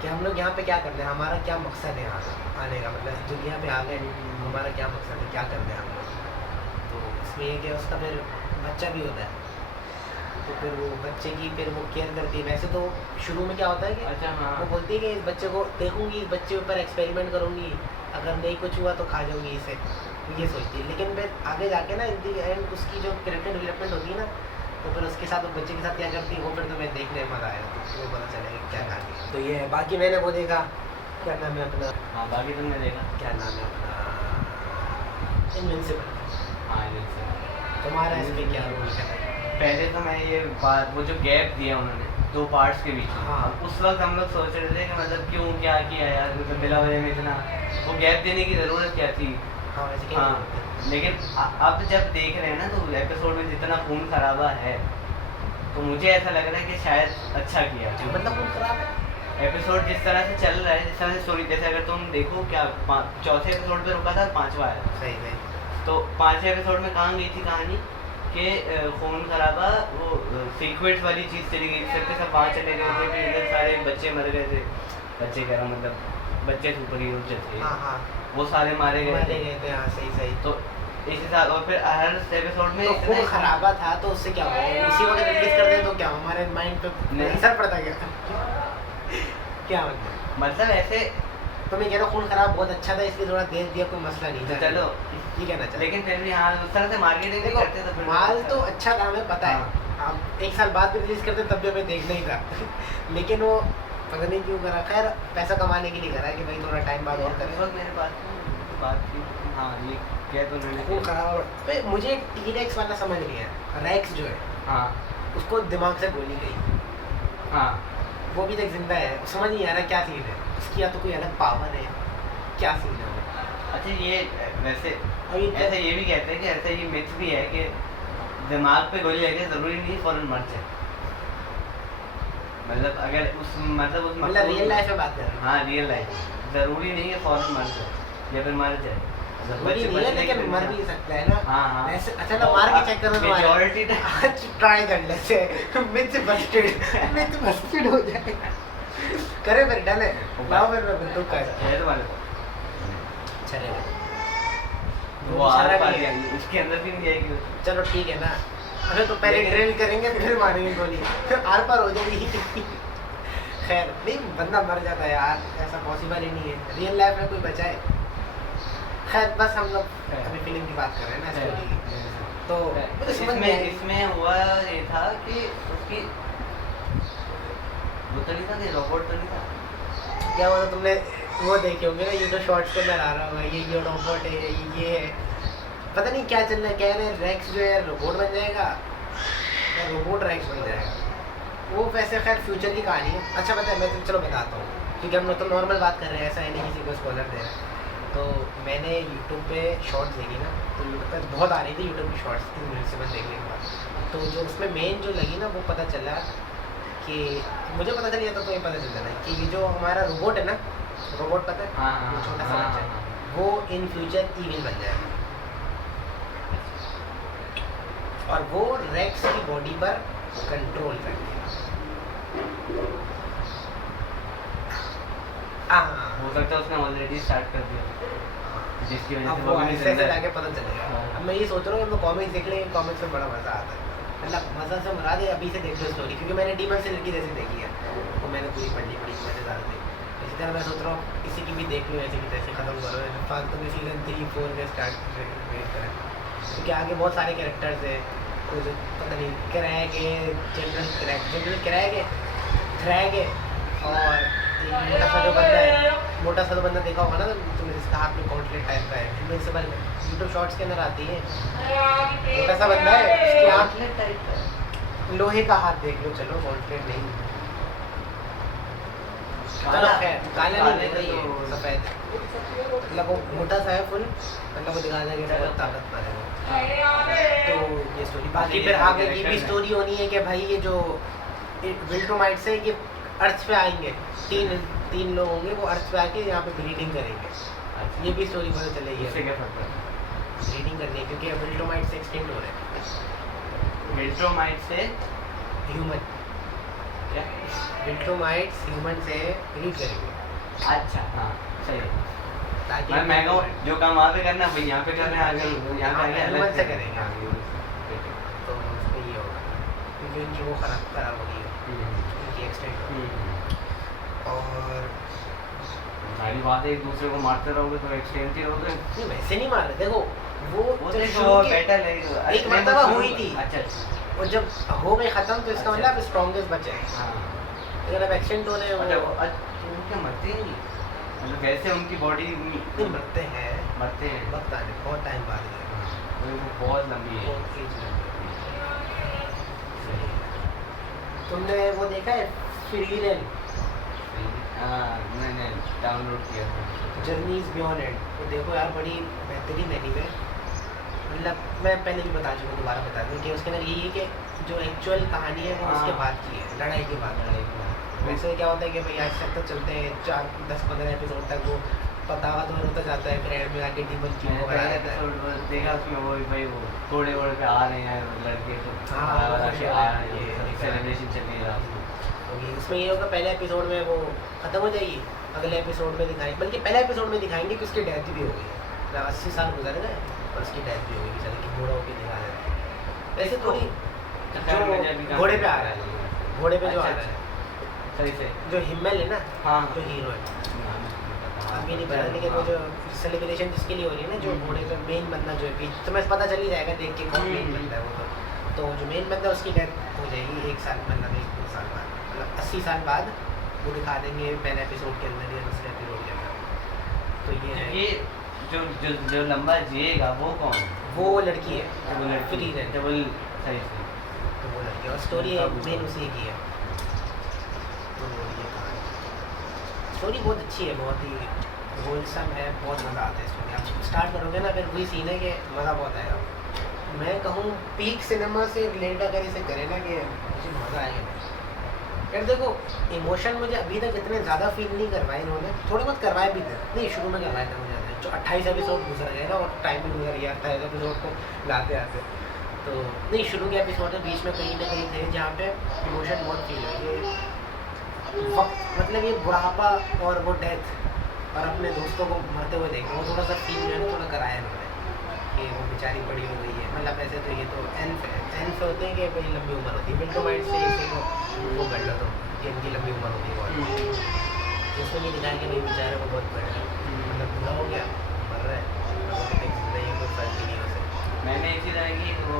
कि हम लोग यहाँ पे क्या करते हैं, हमारा क्या मकसद है यहाँ आने का, मतलब दुनिया पे आ गए, हमारा क्या मकसद है, क्या करते हैं हम लोग। तो इसमें ये कि उसका फिर बच्चा भी होता है, तो फिर वो बच्चे की फिर वो केयर करती है। वैसे तो शुरू में क्या होता है कि अच्छा हाँ वो बोलती है कि इस बच्चे को देखूंगी, इस बच्चे के ऊपर एक्सपेरिमेंट करूंगी, अगर नहीं कुछ हुआ तो खा जाऊंगी इसे, ये सोचती है। लेकिन फिर आगे जाके ना इन दी एंड उसकी जो कैरेक्टर डेवलपमेंट होती है ना, तो फिर उसके साथ वो बच्चे के साथ क्या करती है वो फिर तुम्हें देखने में मज़ा आएगा, तो वो पता चलेगा क्या कहानी है। तो ये है। बाकी मैंने वो देखा, क्या नाम है अपना, हाँ बाकी तुमने देखा क्या नाम है अपना, इनविंसिबल। हाँ इनसे तुम्हारा इसमें क्या रोल है? पहले तो मैं ये बात, वो जो गैप दिया उन्होंने 2 पार्ट्स के बीच में, हाँ। उस वक्त हम लोग सोच रहे थे कि मतलब क्यों क्या किया यार, मतलब बिला वजह में इतना वो गैप देने की ज़रूरत क्या थी। हाँ वैसे क्या हाँ लेकिन अब जब देख रहे हैं ना तो एपिसोड में जितना खून खराबा है, तो मुझे ऐसा लग रहा है कि शायद अच्छा किया। मतलब खून खराब है एपिसोड जिस तरह से चल रहा है, जिस तरह से स्टोरी, जैसे अगर तुम देखो क्या चौथे एपिसोड पे रुका था, 5वां आया, सही सही। तो 5वें एपिसोड में कहाँ गई थी कहानी कि खून खराबा वो सीक्वेंस वाली चीज़ चली गई, सब वहाँ चले गए थे, फिर इधर सारे बच्चे मर गए थे, बच्चे कह रहा हूँ मतलब बच्चे सुपर हीरो जो थे हाँ हाँ वो सारे मारे गए थे। हाँ सही सही। तो इस हिसाब, और फिर हर एपिसोड में तो इतना खून खराबा था तो उससे क्या हुआ, उसी वक्त रिलीज कर दे तो क्या हमारे माइंड पे नहीं। असर पड़ता क्या? क्या मतलब मतलब ऐसे तो मैं कह रहा हूँ खून खराब बहुत अच्छा था इसलिए थोड़ा दे दिया, कोई मसला नहीं तो था। चलो ये कहना चाहिए। लेकिन फिर भी हाँ उस तरह से मार्केटिंग नहीं देखो करते तो फिर माल तो अच्छा था, हमें पता है। आप 1 साल बाद भी रिलीज करते तब भी हमें देखना ही था। लेकिन वो पता नहीं क्यों करा, खैर पैसा कमाने के लिए करा कि भाई थोड़ा टाइम बाद और उस करें। वक्त मेरे पास बात की, हाँ ये क्या तो खून उन्होंने खराब पे मुझे टी-रेक्स वाला समझ नहीं है। रैक्स जो है हाँ उसको दिमाग से गोली गई, हाँ वो भी तक जिंदा है, समझ नहीं आ रहा क्या सीन है उसकी, या तो कोई अलग पावर है, क्या सीन है वो। अच्छा ये वैसे अभी ऐसा ये भी कहते हैं कि ऐसा ये मिथ भी है कि दिमाग पे गोली लगे ज़रूरी नहीं फौरन मर जाए, मतलब अगर उस मतलब मतलब रियल लाइफ में बात कर रहे हैं। हाँ रियल लाइफ ज़रूरी नहीं है फौरन मर जाए या फिर मर जाए, जरूरी नहीं है लेकिन मर भी सकता है ना। हाँ हाँ ऐसे अच्छा ना मार के चेक करो मेजॉरिटी आज ट्राई कर लेते हैं, मिथ बस्टेड हो जाए। करे फिर डन है, लाओ फिर मैं बंदूक का है तुम्हारे को चलेगा। वो आर पार जाएगी उसके अंदर भी नहीं जाएगी। चलो ठीक है ना, अरे तो पहले ड्रिल करेंगे फिर मारेंगे गोली, फिर आर पार हो जाएगी। खैर नहीं, बंदा मर जाता है यार, ऐसा पॉसिबल ही नहीं है रियल लाइफ में कोई बचाए। खैर बस हम लोग अभी फिल्म की बात कर रहे हैं ना स्टोरी की, तो मुझे समझ में आई। इसमें हुआ ये था कि उसकी वो तो नहीं था कि रोबोट तो नहीं था, क्या हुआ था, तुमने वो देखे होंगे ना यूट्यूब शॉर्ट्स पे, मैं आ रहा हूँ ये रोबोट है, ये है, पता नहीं क्या चल रहा है, कह रहे हैं रैक्स जो है रोबोट बन जाएगा या रोबोट रैक्स बन जाएगा। वो वैसे खैर फ्यूचर की कहानी है। अच्छा पता है, मैं तो चलो बताता हूँ क्योंकि हम लोग तो नॉर्मल बात कर रहे हैं, ऐसा है नहीं किसी को स्पॉइलर दे रहे हैं। तो मैंने यूट्यूब पे शॉर्ट्स देखी ना, तो यूट्यूब पे बहुत आ रही थी यूट्यूब की शॉर्ट्स 3 मिनट से बस देखने के बाद, तो जो उसमें मेन जो लगी ना वो पता चला कि मुझे पता चल जाता तो ये पता चल जाता कि ये जो हमारा रोबोट है ना, रोबोट पता है हाँ, वो छोटा सा हाँ, बच्चा है, हाँ, वो इन फ्यूचर ईविल बन जाएगा और वो रेक्स की बॉडी पर कंट्रोल कर लेगा। हो सकता है उसने ऑलरेडी स्टार्ट कर दिया जिसकी वजह अब से वो वो भी ऐसे जिंदा है। जाके पता चलेगा। हाँ। अब मैं ये सोच रहा हूँ हम कॉमिक्स देख लेंगे, कॉमिक्स में बड़ा मज़ा आता है, मतलब मज़ा से मरा दे अभी से देख लो स्टोरी, क्योंकि मैंने डीमन स्लेयर की जैसे देखी है, वो मैंने पूरी पढ़ी मज़ेदार थी। इसी तरह मैं सोच रहा हूँ किसी की भी देख लूँ ऐसे की तैसे ख़त्म करो, फालतू में सीजन 3 4 में स्टार्ट वेट करें, क्योंकि आगे बहुत सारे कैरेक्टर्स हैं, कुछ पता नहीं क्रैग है, जनरल क्रैग है, थ्रैग है, और मोटा सा जो बंदा है, मोटा सा तो बंदा देखा होगा ना तुमने, जिसका हाथ में गॉन्टलेट टाइप का है, इनविंसिबल यूट्यूब शॉर्ट्स के अंदर आती है, मोटा सा बंदा है, उसकी आँख टाइप का लोहे का हाथ देख लो, चलो गॉन्टलेट नहीं, चलो खैर काला नहीं है, तो सफ़ेद, मतलब वो मोटा सा है फुल, मतलब वो दिखा देगा बहुत ताकतवर है वो। तो ये स्टोरी बाकी फिर आगे की भी स्टोरी होनी है कि भाई ये जो विल्ट्रोमाइट्स है ये अर्थ पे आएंगे, तीन लोग होंगे, वो अर्थ पे आके यहाँ पे ब्रीडिंग करेंगे। अच्छा, ये भी स्टोरी पता चलेगी इससे क्या फर्क पड़ता ब्रीडिंग करनी है, क्योंकि अब विल्ट्रोमाइट से एक्सटेंड हो रहे हैं है? विल्ट्रोमाइट से ह्यूमन, क्या? विल्ट्रोमाइट्स ह्यूमन से ब्रीड करेंगे अच्छा हाँ सही है। ताकि मैं कहूँ जो काम वहाँ पे करना है वही यहाँ पे कर रहे हैं, अगर यहाँ पे आगे ह्यूमन अलग से करेंगे। हाँ, human से। तो उसमें ये होगा, क्योंकि उनकी वो खराब हो गई है, उनकी एक्सटेंड हो गई। और सारी बात है, एक दूसरे को मारते रहोगे तो एक्सटेंड ही रहोगे। नहीं वैसे नहीं मार रहे, देखो वो वो जब तो शुरू के- बेटर है, एक मर्तबा हुई थी। अच्छा और जब हो गई खत्म तो इसका अच्छा। मतलब अब स्ट्रॉन्गेस्ट बचे हैं। हाँ अगर अब एक्सटेंड हो रहे हैं अच्छा वो वो क्या मरते नहीं, मतलब वैसे उनकी बॉडी नहीं मरते हैं, मरते हैं, वक्त आने बहुत टाइम बाद ही है, वो बहुत लंबी है। बहुत एज लगी है। तुमने वो देखा है फ्रीरेन हाँ मैंने डाउनलोड किया था। जर्नीज बियॉन्ड एंड, तो देखो यार बड़ी बेहतरीन एनीमे। मतलब मैं पहले भी बता चुका हूँ, दोबारा बता दूँ कि उसके अंदर यही है कि जो एक्चुअल कहानी है वो हाँ। उसके बाद की है, लड़ाई के बाद। वैसे क्या होता है कि भाई आज तक चलते हैं 4-10-15 एपिसोड तक, वो पता तो होता जाता है, फिर एंड में आके डीमन की मैंने वो बना पहले देता है। एपिसोड देखा, उसमें वो भाई वो थोड़े वोड़े पे आ रहे हैं लड़के तो हाँ, आ खुश हो रहे रहे हैं, हैं, ये सेलिब्रेशन चल रही है। तो ये उसमें ये होगा, पहले एपिसोड में वो खत्म हो जाएगी, अगले एपिसोड में दिखाएंगे, बल्कि पहले एपिसोड में दिखाएंगे कि उसकी डेथ भी हो गई है, मतलब 80 साल गुजर गए और उसकी डेथ भी हो गई, बेचारे की बूढ़ा होकर दिखा रहे हैं। वैसे थोड़ी जो घोड़े पे आ रहा है, घोड़े पे जो आ रहा है, सही से जो हिम्मल है ना, हाँ जो हीरो है, अभी नहीं पता, हाँ। लेकिन वो जो सेलिब्रेशन जिसके लिए हो रही है ना, जो घोड़े का मेन बंदा जो है बीच, तो मैं पता चल ही जाएगा देख के कौन मेन बंदा है वो। तो जो मेन बंदा है उसकी डेथ हो जाएगी 1 साल, मतलब 1-2 साल बाद, मतलब 80 साल बाद वो दिखा देंगे पहले एपिसोड के अंदर या दूसरे एपिसोड के अंदर। तो ये है, ये जो जो जो लंबा जिएगा वो कौन? वो लड़की है, वो लड़की फ्री है, डबल सही से। तो वो लड़की है, और स्टोरी सब मेन उसी की है। तो ये कहानी स्टोरी बहुत अच्छी है, बहुत ही होलसम है, बहुत मज़ा आता है स्टोरी। आप स्टार्ट करोगे ना, फिर वही सीन है कि मज़ा बहुत आएगा। मैं कहूँ पीक सिनेमा से रिलेट अगर इसे करें ना, कि मुझे मज़ा आएगा नहीं यार। देखो इमोशन मुझे अभी तक इतने ज़्यादा फील नहीं करवाए इन्होंने, थोड़े बहुत करवाए भी थे, नहीं शुरू में करवाए थे मुझे, जो 28 एपिसोड गुजर गए ना, और टाइम भी गुजर गया 28 एपिसोड को लाते आते। तो नहीं, शुरू के एपिसोड में बीच में कहीं ना कहीं थे जहाँ पे इमोशन बहुत फील हो, ये वक्त मतलब ये बुढ़ापा और वो डेथ और अपने दोस्तों को मरते हुए देखना, वो थोड़ा सा फील जो है ना थोड़ा कराया इन्होंने, कि वो बेचारी बड़ी हो गई है। मतलब ऐसे तो ये तो एल्फ होते हैं कि भाई लंबी उम्र होती है, विल्ट्रोमाइट से इसी को वो कर लो तो कि इनकी लंबी उम्र होती है बहुत। उसमें ये दिखाया कि नहीं बेचारे को बहुत बड़ा है, मतलब बुरा हो गया, मर रहा है, जिंदगी कोई फर्क ही नहीं हो सकता। मैंने इसी तरह की एक वो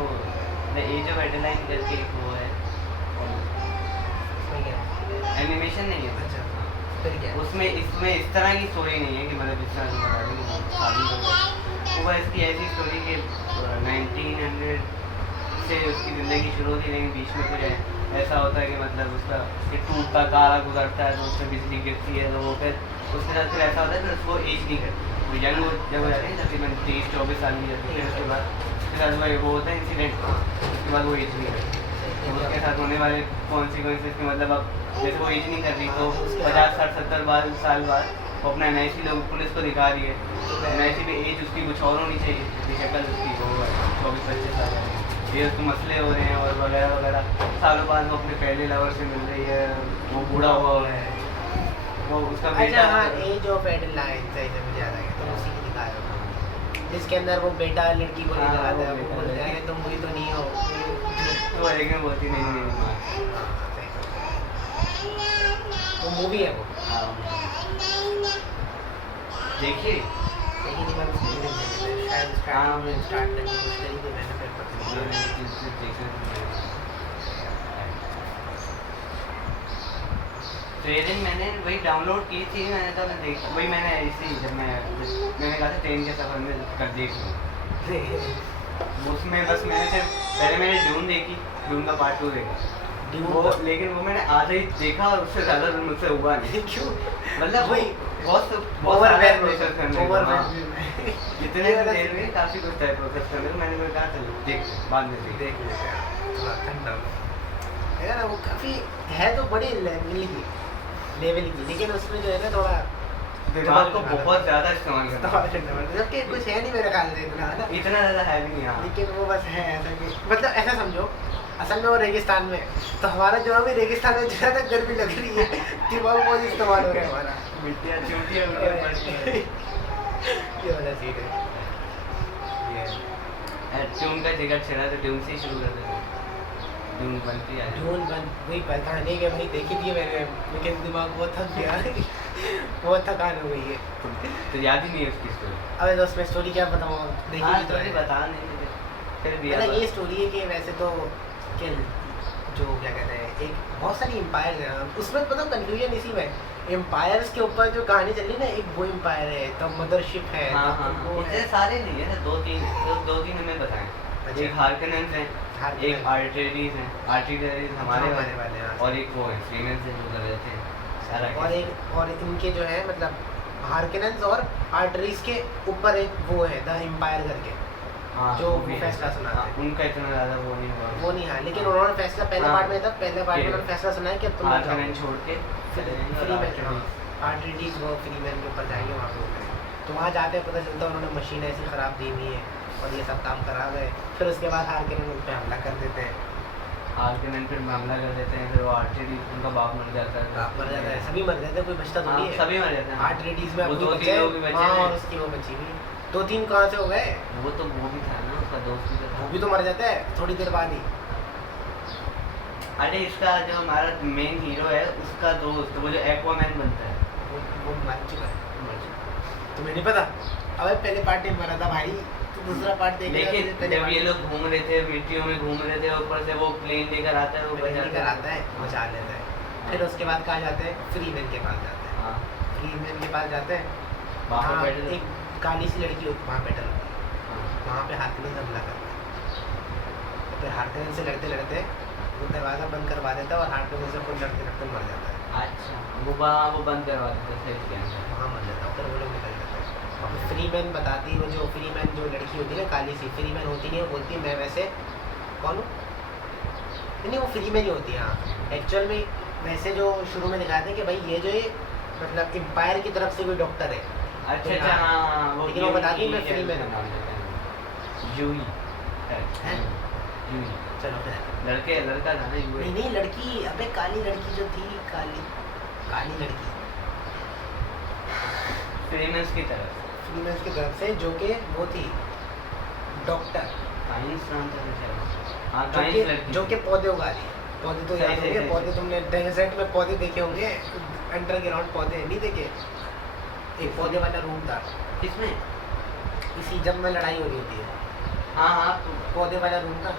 द एज ऑफ एडेलाइन करके एक वो है, उसमें क्या एनिमेशन नहीं है। अच्छा, फिर क्या उसमें इसमें इस तरह की स्टोरी नहीं है कि मतलब जिस तरह तुम बता रहे हो कि शादी हो गई। वो बस इसकी ऐसी स्टोरी कि 1900 से उसकी ज़िंदगी शुरू होती है, लेकिन बीच में फिर ऐसा होता है कि मतलब उसका कि टूटता तारा गुजरता है तो उसमें बिजली गिरती है, तो वो फिर उसके साथ फिर ऐसा होता है, फिर उसको एज नहीं करती, वो यंग जब हो जाती है तकरीबन 23-24 साल की जाती है, फिर उसके बाद उसके साथ वो होता है इंसिडेंट, उसके बाद वो एज नहीं करती। तो उसके साथ होने वाले कॉन्सिक्वेंसेस के मतलब अब जैसे वो एज नहीं कर रही तो 50-60-70 साल बाद वो अपना एन लोग पुलिस को दिखा रही है, एन में एज उसकी कुछ और होनी चाहिए, जिसकी शक्ल उसकी वो 24-25 साल है, ये उसको मसले हो रहे हैं और वगैरह वगैरह। सालों बाद वो अपने पहले लवर से मिल रही है, वो बूढ़ा हुआ है, वो उसका अच्छा बेटा। हाँ, एज ऑफ एडेलाइन सही से मुझे याद आ गया, तो उसी की दिखाया होगा जिसके अंदर वो बेटा लड़की को नहीं हाँ, दिखाता है, वो वो बोलते हैं कि तुम वही तो नहीं हो। तो लेकिन बोलती नहीं वो मूवी है वो, हाँ देखिए लेकिन नहीं, मैंने उसको नहीं देखी, शायद स्टार्टिंग में स्टार्ट करने की कोशिश करी थी मैंने, फिर पता नहीं। ट्रेन मैंने वही डाउनलोड की थी, मैंने तो मैं देख वही मैंने इसी जब मैंने कहा था ट्रेन के सफ़र में कर देख लूँ उसमें बस मैंने सिर्फ पहले मैंने ड्यून देखी, ड्यून का पार्ट 2 देखा वो, लेकिन वो मैंने आधा ही देखा और उससे ज़्यादा मुझसे हुआ नहीं। क्यों मतलब वही बहुत ओवरवेल प्रोसेस करने को, हाँ। इतने देर में काफ़ी कुछ है प्रोसेस करने को, मैंने कहा चलो देख बाद में देख देख लेते हैं थोड़ा ठंडा है ना, वो काफ़ी है तो बड़ी लेवल की, लेवल की, लेकिन उसमें जो है ना थोड़ा दिमाग को बहुत ज़्यादा इस्तेमाल करना जबकि कुछ है नहीं मेरे ख्याल से इतना, है ना? इतना ज़्यादा है भी नहीं। हाँ लेकिन वो बस है ऐसा कि मतलब ऐसा समझो असल में वो रेगिस्तान में, तो हमारा जो अभी रेगिस्तान में ज़्यादा गर्मी लग रही है, दिमाग बहुत इस्तेमाल हो रहा है हमारा। मिट्टियाँ चूंटियाँ उनके ये वाला सीन है। ट्यून का जिगर छिड़ा तो ट्यून से ही शुरू कर देते हैं, ट्यून बनती है। जून बन वही पहचाने के भाई देखी थी मैंने, लेकिन दिमाग बहुत थक गया बहुत थकान हो गई है। तो याद ही नहीं है उसकी स्टोरी। अबे दोस्त मैं स्टोरी क्या बताऊँ, देखी हाँ भी तो स्टोरी है। बता नहीं मुझे, फिर भी मतलब अब- ये स्टोरी है कि वैसे तो कि जो क्या कहते हैं, एक बहुत सारी एम्पायर है उसमें, पता कंफ्यूजन इसी में एम्पायर्स के ऊपर जो कहानी चल रही है ना, एक वो एम्पायर है तब मदरशिप है, हाँ तब हाँ वो इतने है। सारे नहीं है, दो तीन हमें बताएं। अच्छा। एक हार्कनेंस है, हार्कनेंस। एक आर्टरीज है, आर्टरीज हमारे हमारे वाले हैं। और एक वो है फ्रीमेन से जो कर रहे थे सारा और एक और इनके जो है मतलब हार्कनेंस और आर्टरीज के ऊपर एक वो है द एम्पायर करके, हाँ, जो वो भी है। फैसला सुनाते हाँ, हैं। उनका इतना ज़्यादा वो नहीं हुआ। वो नहीं है, लेकिन उन्होंने फैसला पहले हाँ। पार्ट में था, पहले पार्ट में उन्होंने फैसला सुनाया कि अब तुम लोग जाओ। हार्कनेंस छोड़ के चले जाएंगे और फ्रीमैन, आर्टरीज। आर्टरीज वो फ्रीमैन के ऊपर जाएंगे, वहाँ पे होते हैं। तो वहाँ जाते हैं पता चलता है उन्होंने मशीन ऐसी ख़राब दी हुई है और ये सब काम खराब है। फिर उसके बाद हार्कनेस उन पर हमला कर देते हैं, हार्कनेस फिर हमला कर देते हैं, फिर वो आर्टरीज उनका बाप मर जाता है। आप मर जाता है, सभी मर जाते हैं, कोई बचता हाँ, थोड़ी है। सभी मर जाते हैं। आर्टरीज में वो अपनी दो बचे तीन हैं, लोग ही बचे हाँ, हैं। और उसकी वो बची हुई, 2-3 कहाँ से हो गए, वो तो वो भी था ना, उसका दोस्त भी तो वो था। भी तो मर जाता है थोड़ी देर बाद ही। अरे इसका जो हमारा मेन हीरो है उसका दोस्त, वो जो एक्वामैन बनता है, वो मर चुका है। मर चुका। तुम्हें नहीं पता? अबे पहले पार्ट में मरा था भाई, तो दूसरा पार्ट देख लेकिन जब ये लोग घूम रहे थे, मिट्टियों में घूम रहे थे, ऊपर से वो प्लेन लेकर आता है, वो लेकर बचाता आता है, बचा लेता है। फिर उसके बाद कहाँ जाते हैं, फ्रीमैन के पास जाते हैं। हाँ, फ्रीमैन के पास जाते हैं, वहाँ वहाँ पे बैठे थे। एक काली सी लड़की होती, वहाँ बैठल होती है, हाँ, वहाँ पे हार्कनेस हमला करता है। तो फिर हार्कनेस से लड़ते लड़ते वो दरवाज़ा बंद करवा देता है और हार्कनेस से खुद लड़ते लड़ते मर जाता है। अच्छा वो बंद करवा देते थे सेल के अंदर। वहाँ मर जाता है, फिर वो लोग निकल जाते हैं। और फ्रीमैन बताती है, वो जो फ्रीमैन जो लड़की होती है ना, काली सी फ्रीमैन होती नहीं है, वो बोलती है मैं वैसे कौन हूँ, नहीं वो फ्रीमैन ही होती है। हाँ, एक्चुअल में वैसे जो शुरू में दिखाते हैं कि भाई ये जो है मतलब एम्पायर की तरफ से कोई डॉक्टर है, अच्छा अच्छा, हाँ वो लेकिन वो बताती है मैं यूई फ्रीमैन का हूँ। नाम लेते हैं। यूई हैं? यूई चलो फिर लड़का था ना नहीं यूई। नहीं लड़की, अबे काली लड़की जो थी, काली काली लड़की फ्रीमेंस की तरफ फ्रीमैन की तरफ से, जो कि वो थी डॉक्टर, काइंस नाम था कुछ। हाँ जो काइंस कि लड़की जो कि पौधे उगा रही है। पौधे तो सही, याद सही, होंगे, सही, पौधे सही। तुमने डेजर्ट में पौधे देखे होंगे, अंडरग्राउंड पौधे नहीं देखे? एक पौधे वाला रूम था, किसमें? इसी जब में लड़ाई हो रही होती है, हाँ हाँ पौधे वाला रूम था,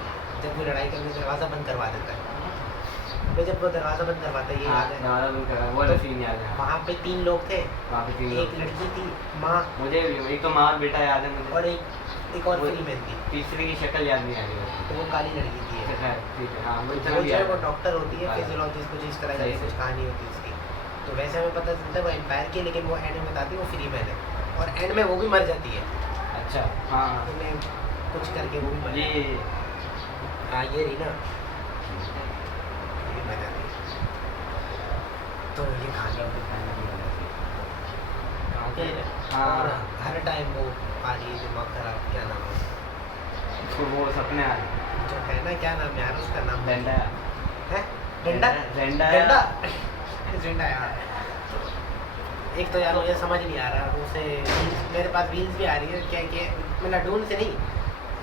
जब वो लड़ाई करने दरवाज़ा बंद करवा देता है, तो जब वो दरवाज़ा बंद करवाता है, ये याद है? दरवाजा बंद करा, वो तो सीन याद है। वहाँ पे 3 लोग थे, वहाँ पे 3 एक लोग लड़की थी, माँ, मुझे भी एक तो माँ और बेटा याद है मुझे, और एक और वो- फ्रीमैन थी, तीसरी की शक्ल याद नहीं आ रही है। तो वो काली लड़की थी। अच्छा, ठीक है, हाँ वो तो इतना वो भी जो है याद वो है। डॉक्टर होती है, हाँ। फिजियोलॉजिस्ट कुछ इस तरह सही की से। कुछ कहानी होती है उसकी। तो वैसे हमें पता चलता है वो एम्पायर की, लेकिन वो एंड में बताती है वो फ्रीमैन है, और एंड में वो भी मर जाती है, अच्छा हाँ हाँ। उन्हें कुछ करके वो भी मर जाती ये है। हाँ ये रही ना, ये मर जाती है। तो ये कहानी हाँ। और हर टाइम वो आ रही है, दिमाग खराब, क्या नाम है उसको वो सपने आ रहे जो है ना, क्या नाम है यार उसका नाम डंडा है, डंडा डंडा डंडा झंडा यार। एक तो यार मुझे समझ नहीं आ रहा, उसे मेरे पास रील्स भी आ रही है क्या कि मतलब ढूंढ से नहीं,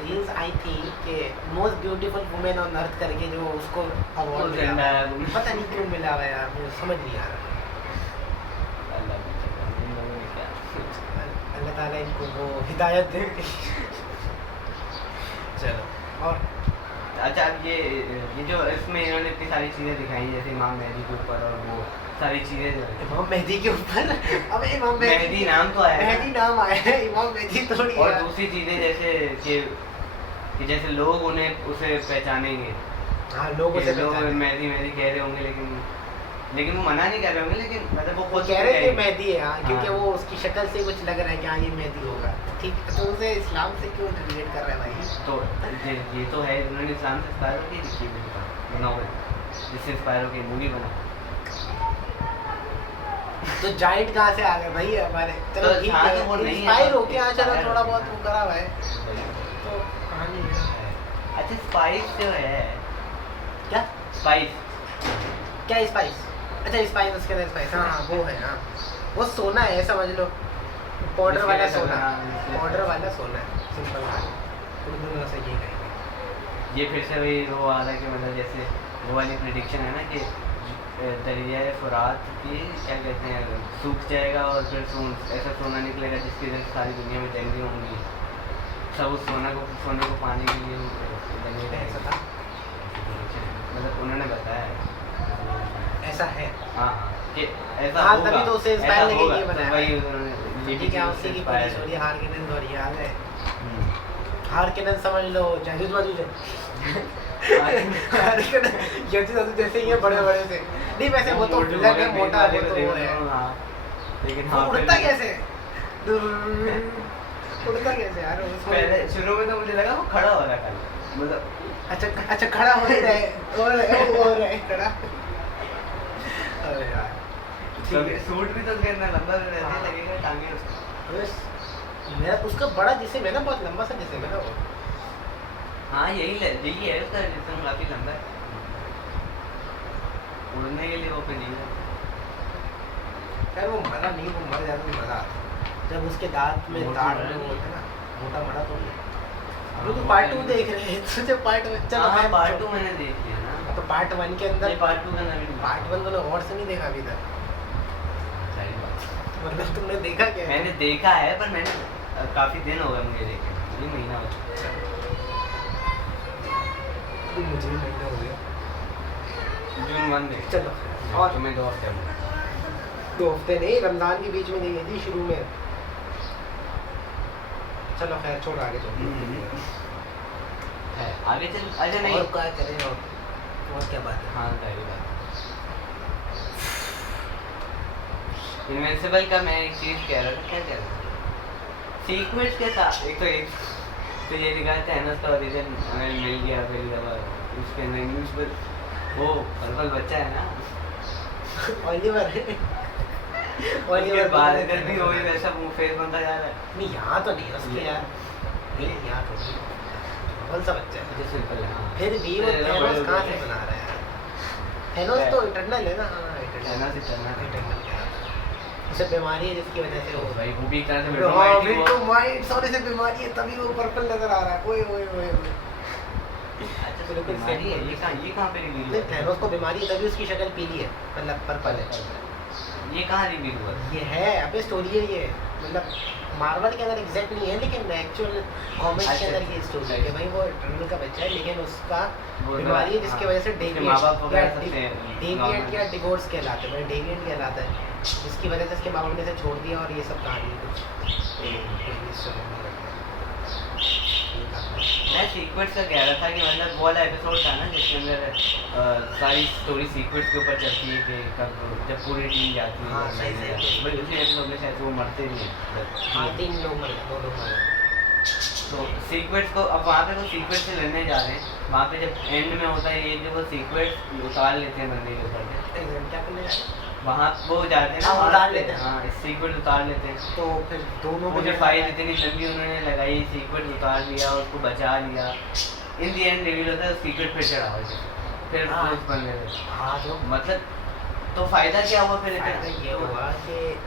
रील्स आई थी कि most beautiful women on earth करके, जो उसको अवार्ड मिला डंडा हुआ है। है। पता नहीं क्यों मिला हुआ है यार, मुझे समझ नहीं आ रहा। अल्लाह ताला इनको वो हिदायत दे। चलो, और अच्छा अब ये जो इसमें इन्होंने इतनी सारी चीज़ें दिखाई जैसे इमाम मेहदी के ऊपर और वो सारी चीज़ें जो है इमाम मेहदी के ऊपर, अब इमाम मेहदी नाम तो आया है ना। मेहदी नाम आया है, इमाम मेहदी थोड़ी और है। दूसरी चीज़ें जैसे कि जैसे लोग उन्हें उसे पहचानेंगे, हाँ लोगों कि से लोग पहचाने। मेहदी मेहदी कह रहे होंगे, लेकिन वो मना नहीं कर रहे होंगे, लेकिन मतलब वो वो खुद कह रहे हैं कि कहेंगे। मेहदी है, हाँ, क्योंकि हाँ। वो उसकी शक्ल से कुछ लग रहा है कि हाँ ये मेहदी होगा, ठीक। तो उसे इस्लाम से क्यों रिलेट कर रहा है भाई? तो ये तो है, उन्होंने इस्लाम से इंस्पायर होकर लिखी हुई नॉवल, जिससे इंस्पायर होकर मूवी बना। तो जाइंट कहाँ से आ गए भाई हमारे? चलो तो ठीक हाँ, है, तो वो नहीं है, इंस्पायर तो हो के आ चलो, inspire थोड़ा हो बहुत गया। वो करा हुआ है तो कहानी है। अच्छा स्पाइस जो है, क्या स्पाइस क्या स्पाइस? अच्छा स्पाइस, उसके अंदर स्पाइस, हाँ वो है, हाँ वो सोना है समझ लो, पाउडर वाला सोना, पाउडर वाला सोना है, सिंपल बात, उर्दू में उसे ये कहेंगे। ये फिर से वही वो आ रहा है कि मतलब जैसे वो वाली प्रिडिक्शन है ना कि दरिया फुरात की क्या कहते हैं सूख जाएगा और फिर ऐसा सोना निकलेगा जिसकी वजह से सारी दुनिया में जंगें होंगी, सब उस सोने को पाने के लिए दरिया ऐसा था, मतलब उन्होंने बताया है। ऐसा है। हाँ कि ऐसा हाँ, होगा, तभी तो उसे inspire ऐसा लेके होगा, ये तो बनाया वही है। उन्होंने ठीक है, उसी की पूरी स्टोरी हार के दिन और याद है, हार के दिन समझ लो जाजूद वाजूद है। हार के दिन जाजूद वाजूद जैसे ही है, बड़े बड़े से नहीं, वैसे वो तो विलन है, मोटा वो तो वो है, लेकिन वो हाँ उड़ता फिर- कैसे? उड़ता कैसे यार उसको? पहले शुरू में तो मुझे लगा वो खड़ा हो रहा है खाली, मतलब अच्छा खड़ा हो ही रहे, हो रहे खड़ा। अरे यार ठीक तो है। सूट भी तो उसके अंदर लंबा रहने हाँ। लगेगा टांगे उसको। बस मेरा उसका बड़ा जिसम है ना, बहुत लंबा सा जिसम है ना वो। हाँ यही है उसका जिस्म काफी लंबा है, उड़ने के लिए वो फिर नहीं है। यार वो मरा नहीं, वो मर जाता तो मजा आता जब उसके दांत में मोटा दांत मरा में वो नहीं। होता ना, मोटा मरा तो नहीं। हाँ, वो तो मोटा पार्ट 2 नहीं। देख रहे हैं, तुझे पार्ट 1 चलो हाँ मैं पार्ट 2 मैंने देख लिया ना, तो पार्ट 1 के अंदर, ये पार्ट 2 का नवीन पार्ट 1 तो और से नहीं देखा अभी तक, सही बात। मतलब तुमने देखा क्या है? मैंने देखा है पर मैंने काफी दिन हो गए मुझे देखे, ये महीना हो चुका है। मुझे भी महीना हो गया। जून 1 देख चलो और तुम्हें 2 हफ्ते हो गए। 2 हफ्ते नहीं, रमजान के बीच में देखी थी शुरू में। चलो खैर छोड़, आगे चलो। है आगे चल, अच्छा नहीं और क्या करें, और क्या बात है? हाँ सही बात। इनविंसिबल का मैं एक चीज कह रहा था, क्या कह रहा था, सीक्वेंस के साथ एक तो ये दिखाया थैनोस का ओरिजिन हमें मिल गया पहली दफा, उसके अंदर इनविंसिबल वो पर्पल बच्चा है ना, ओलिवर उसके बाद इधर भी वही वैसा मुंह फेस बनता जा रहा है। नहीं, यहाँ तो नहीं है उसके यार, नहीं यहाँ तो नहीं, कौन सा बच्चा है? जो सिंपल है हाँ। फिर भी वो थैनोस कहाँ से बना रहा है यार? थैनोस तो इटर्नल है ना, हाँ थैनोस इटर्नल है। इटर्नल क्या है? उसे बीमारी है जिसकी वजह से तो वो भाई वो भी एक तरह से हाँ Mythomite ही बिल्कुल हुआ। माइंड सोने से बीमारी है, तभी वो पर्पल नजर आ रहा है। ओए ओए ओए ओए, अच्छा तो बिल्कुल बीमारी same है, है। ये कहाँ पे रिवील नहीं हुआ? थैनोस को बीमारी है तभी उसकी शक्ल पीली है, मतलब पर्पल है। ये कहाँ रिवील हुआ? ये है अबे स्टोरी है ये, मतलब मार्वल के अंदर एग्जैक्ट नहीं है लेकिन एक्चुअल कॉमिक्स के अंदर ये स्टोरी है कि भाई वो इटर्नल का बच्चा है लेकिन उसका वो तो- बीमारी है जिसकी हाँ, वजह से उसके माँ-बाप वगैरह सब थे, डेविएंट normal। या डिवोर्स कहलाते हैं, डेविएंट कहलाता है, जिसकी वजह से उसके माँ बाप ने इसे छोड़ दिया और ये सब कहानी है कुछ। मैं सीक्वेंस का कह रहा था कि मतलब वो वाला एपिसोड था ना जिसके अंदर सारी स्टोरी सीक्वेंस के ऊपर चलती है कि कब जब पूरी टीम जाती है हाँ, सही, सही। बट उसी एपिसोड में शायद वो मरते नहीं हाँ हैं। 3 लोग मरे, 2 लोग मरे। तो सीक्वेंस को अब वहाँ पे वो सीक्वेंस से लड़ने जा रहे हैं, वहाँ पे जब एंड में होता है ये जो वो सीक्वेंस उतार लेते हैं बंदे के ऊपर से, क्या करने जा रहे हैं? वहाँ वो जाते हैं ना हाँ, वहाँ उतार पे, लेते हैं। हाँ सीक्वेंस उतार लेते हैं। तो फिर दोनों मुझे फाइल इतनी लंबी उन्होंने लगाई, सीक्वेंस उतार लिया और उसको बचा लिया, इन दी एंड रिवील होता है सीक्रेट पे चढ़ा हुआ है, फिर हाँ। क्लोज बन गए। हाँ तो मतलब तो फायदा क्या हुआ फिर फायदा ये हुआ कि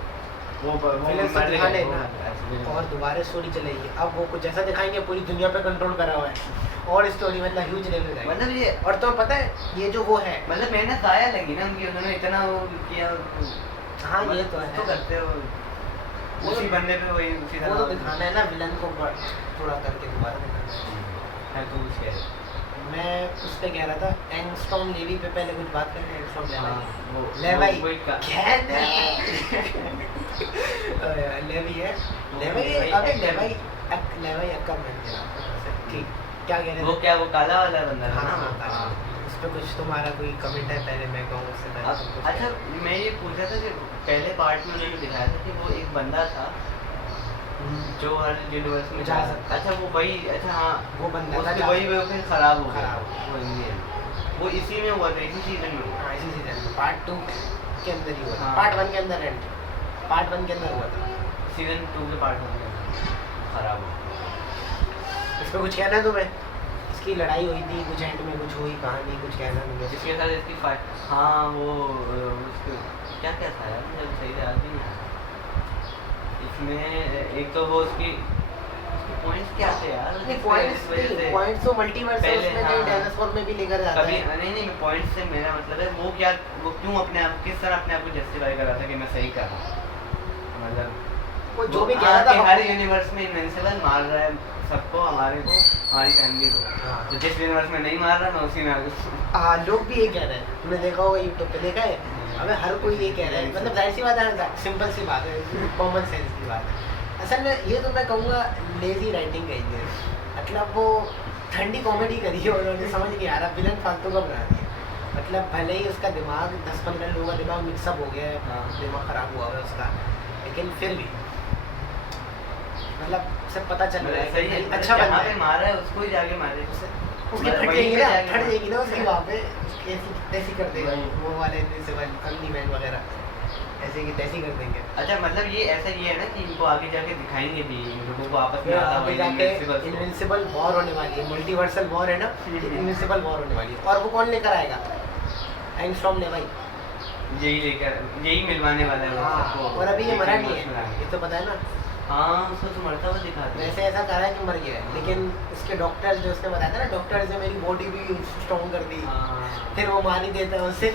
वो फिल्म से मर दिखा गए, लेना वो- और दोबारा स्टोरी चलेगी। अब वो कुछ ऐसा दिखाएंगे पूरी दुनिया पे कंट्रोल करा हुआ है और स्टोरी मतलब ह्यूज लेवल जाएगी। मतलब ये और तो पता है ये जो वो है, मतलब मेहनत जाया लगी ना उनकी, उन्होंने इतना वो किया। हाँ ये मतलब तो कुछ है, तो करते हो उसी बंदे पे वही उसी वो तो तरह दिखाना है ना विलन को थोड़ा करके दोबारा दिखाना है तो कुछ कह है। मैं उस पे कह रहा था एंगस्ट्रॉम लेवी पे पहले कुछ बात करते हैं। एंगस्ट्रॉम लेवी वो एक लेवी है, लेवी अबे लेवी लेवी अक्का बन गया ठीक। क्या कह रहे वो थे? क्या वो काला वाला बंदा था हाँ ना? हाँ हाँ, उस पे कुछ तुम्हारा कोई कमेंट है? पहले मैं कहूँ उससे पहले तुम कुछ अच्छा मैं ये पूछा था कि पहले पार्ट में उन्होंने दिखाया था कि वो एक बंदा था जो हर यूनिवर्स में जा सकता है। अच्छा वो वही अच्छा हाँ वो बंदा था उसकी जा वही वो फिर खराब हो गया खराब हो वो इंडियन वो इसी में हुआ था इसी सीजन में हुआ। हाँ इसी सीजन में पार्ट 2 के अंदर ही हुआ था, हाँ। पार्ट 1 के अंदर एंड, पार्ट 1 के अंदर हुआ था। सीजन 2 के पार्ट 1 में खराब हो। इस पे कुछ कहना है तुम्हें? इसकी लड़ाई हुई थी कुछ, एंड में कुछ हुई कहानी, कुछ कहना नहीं है? जिसके साथ इसकी फाइट, हाँ वो उसको क्या क्या था यार, मुझे सही से याद भी नहीं आ रहा। इसमें एक तो वो उसकी पॉइंट्स क्या थे यार, नहीं जिस पॉइंट्स वजह से पॉइंट्स तो मल्टीवर्स है, पहले, उसमें हाँ। कहीं डायनासोर में भी लेकर जाता कभी है। नहीं पॉइंट्स से मेरा मतलब है वो क्या, वो क्यों अपने आप, किस तरह अपने आप को जस्टिफाई कर रहा था कि मैं सही कर रहा हूँ, मतलब वो जो भी कह रहा था हर यूनिवर्स में इनविंसिबल मार रहा है सबको, हमारे को, हमारी फैमिली को। हाँ। तो जिस यूनिवर्स में नहीं मार रहा मैं उसी में हाँ, लोग भी ये कह रहे हैं, तुमने देखा होगा यूट्यूब पे, देखा है? अबे हर कोई ये कह रहा है, मतलब जाहिर सी बात है, सिंपल सी बात है, कॉमन सेंस की बात है। असल में ये तो मैं कहूँगा लेजी राइटिंग कही है, मतलब वो ठंडी कॉमेडी करी है उन्होंने, समझ नहीं आ रहा, विलन फालतू का बना दिया। मतलब भले ही उसका दिमाग 10-15 लोगों का दिमाग मिक्सअप हो गया है, हाँ। दिमाग ख़राब हुआ है उसका, लेकिन फिर भी मतलब सब पता चल रहा है सही है, कि अच्छा बंदा जहाँ पे है। मारा है उसको ही जाके मारे। उसकी वहीं फट पे जाएगी ना, जाके फट मारे। जाएगी ना उसकी वहाँ पे, ऐसी तैसी कर देगा वही। वो वाले इनविंसिबल अग्निमैन वगैरह, ऐसे की तैसी कर देंगे। अच्छा मतलब ये ऐसा ये है ना कि इनको आगे जाके दिखाएंगे भी, इन लोगों को आपस में फिर आता आगे हुआ जाके Invincibles को। इनविंसिबल वॉर होने वाली है, मल्टीवर्सल वॉर है ना, इनविंसिबल वॉर होने वाली है। और वो कौन लेकर आएगा? एंगस्ट्रॉम ले भाई। यही लेकर, यही मिलवाने वाला है वो सबको। और अभी ये मरा नहीं universe में है, लाएंगे। ये तो पता है ना। हाँ उसको तो मरता हुआ दिखाते हैं। वैसे ऐसा कह रहा है कि मर गया है, लेकिन उसके डॉक्टर जो उसने बताया था ना, डॉक्टर ने मेरी बॉडी भी स्ट्रॉन्ग कर दी, हाँ। फिर वो मार ही देता है उससे।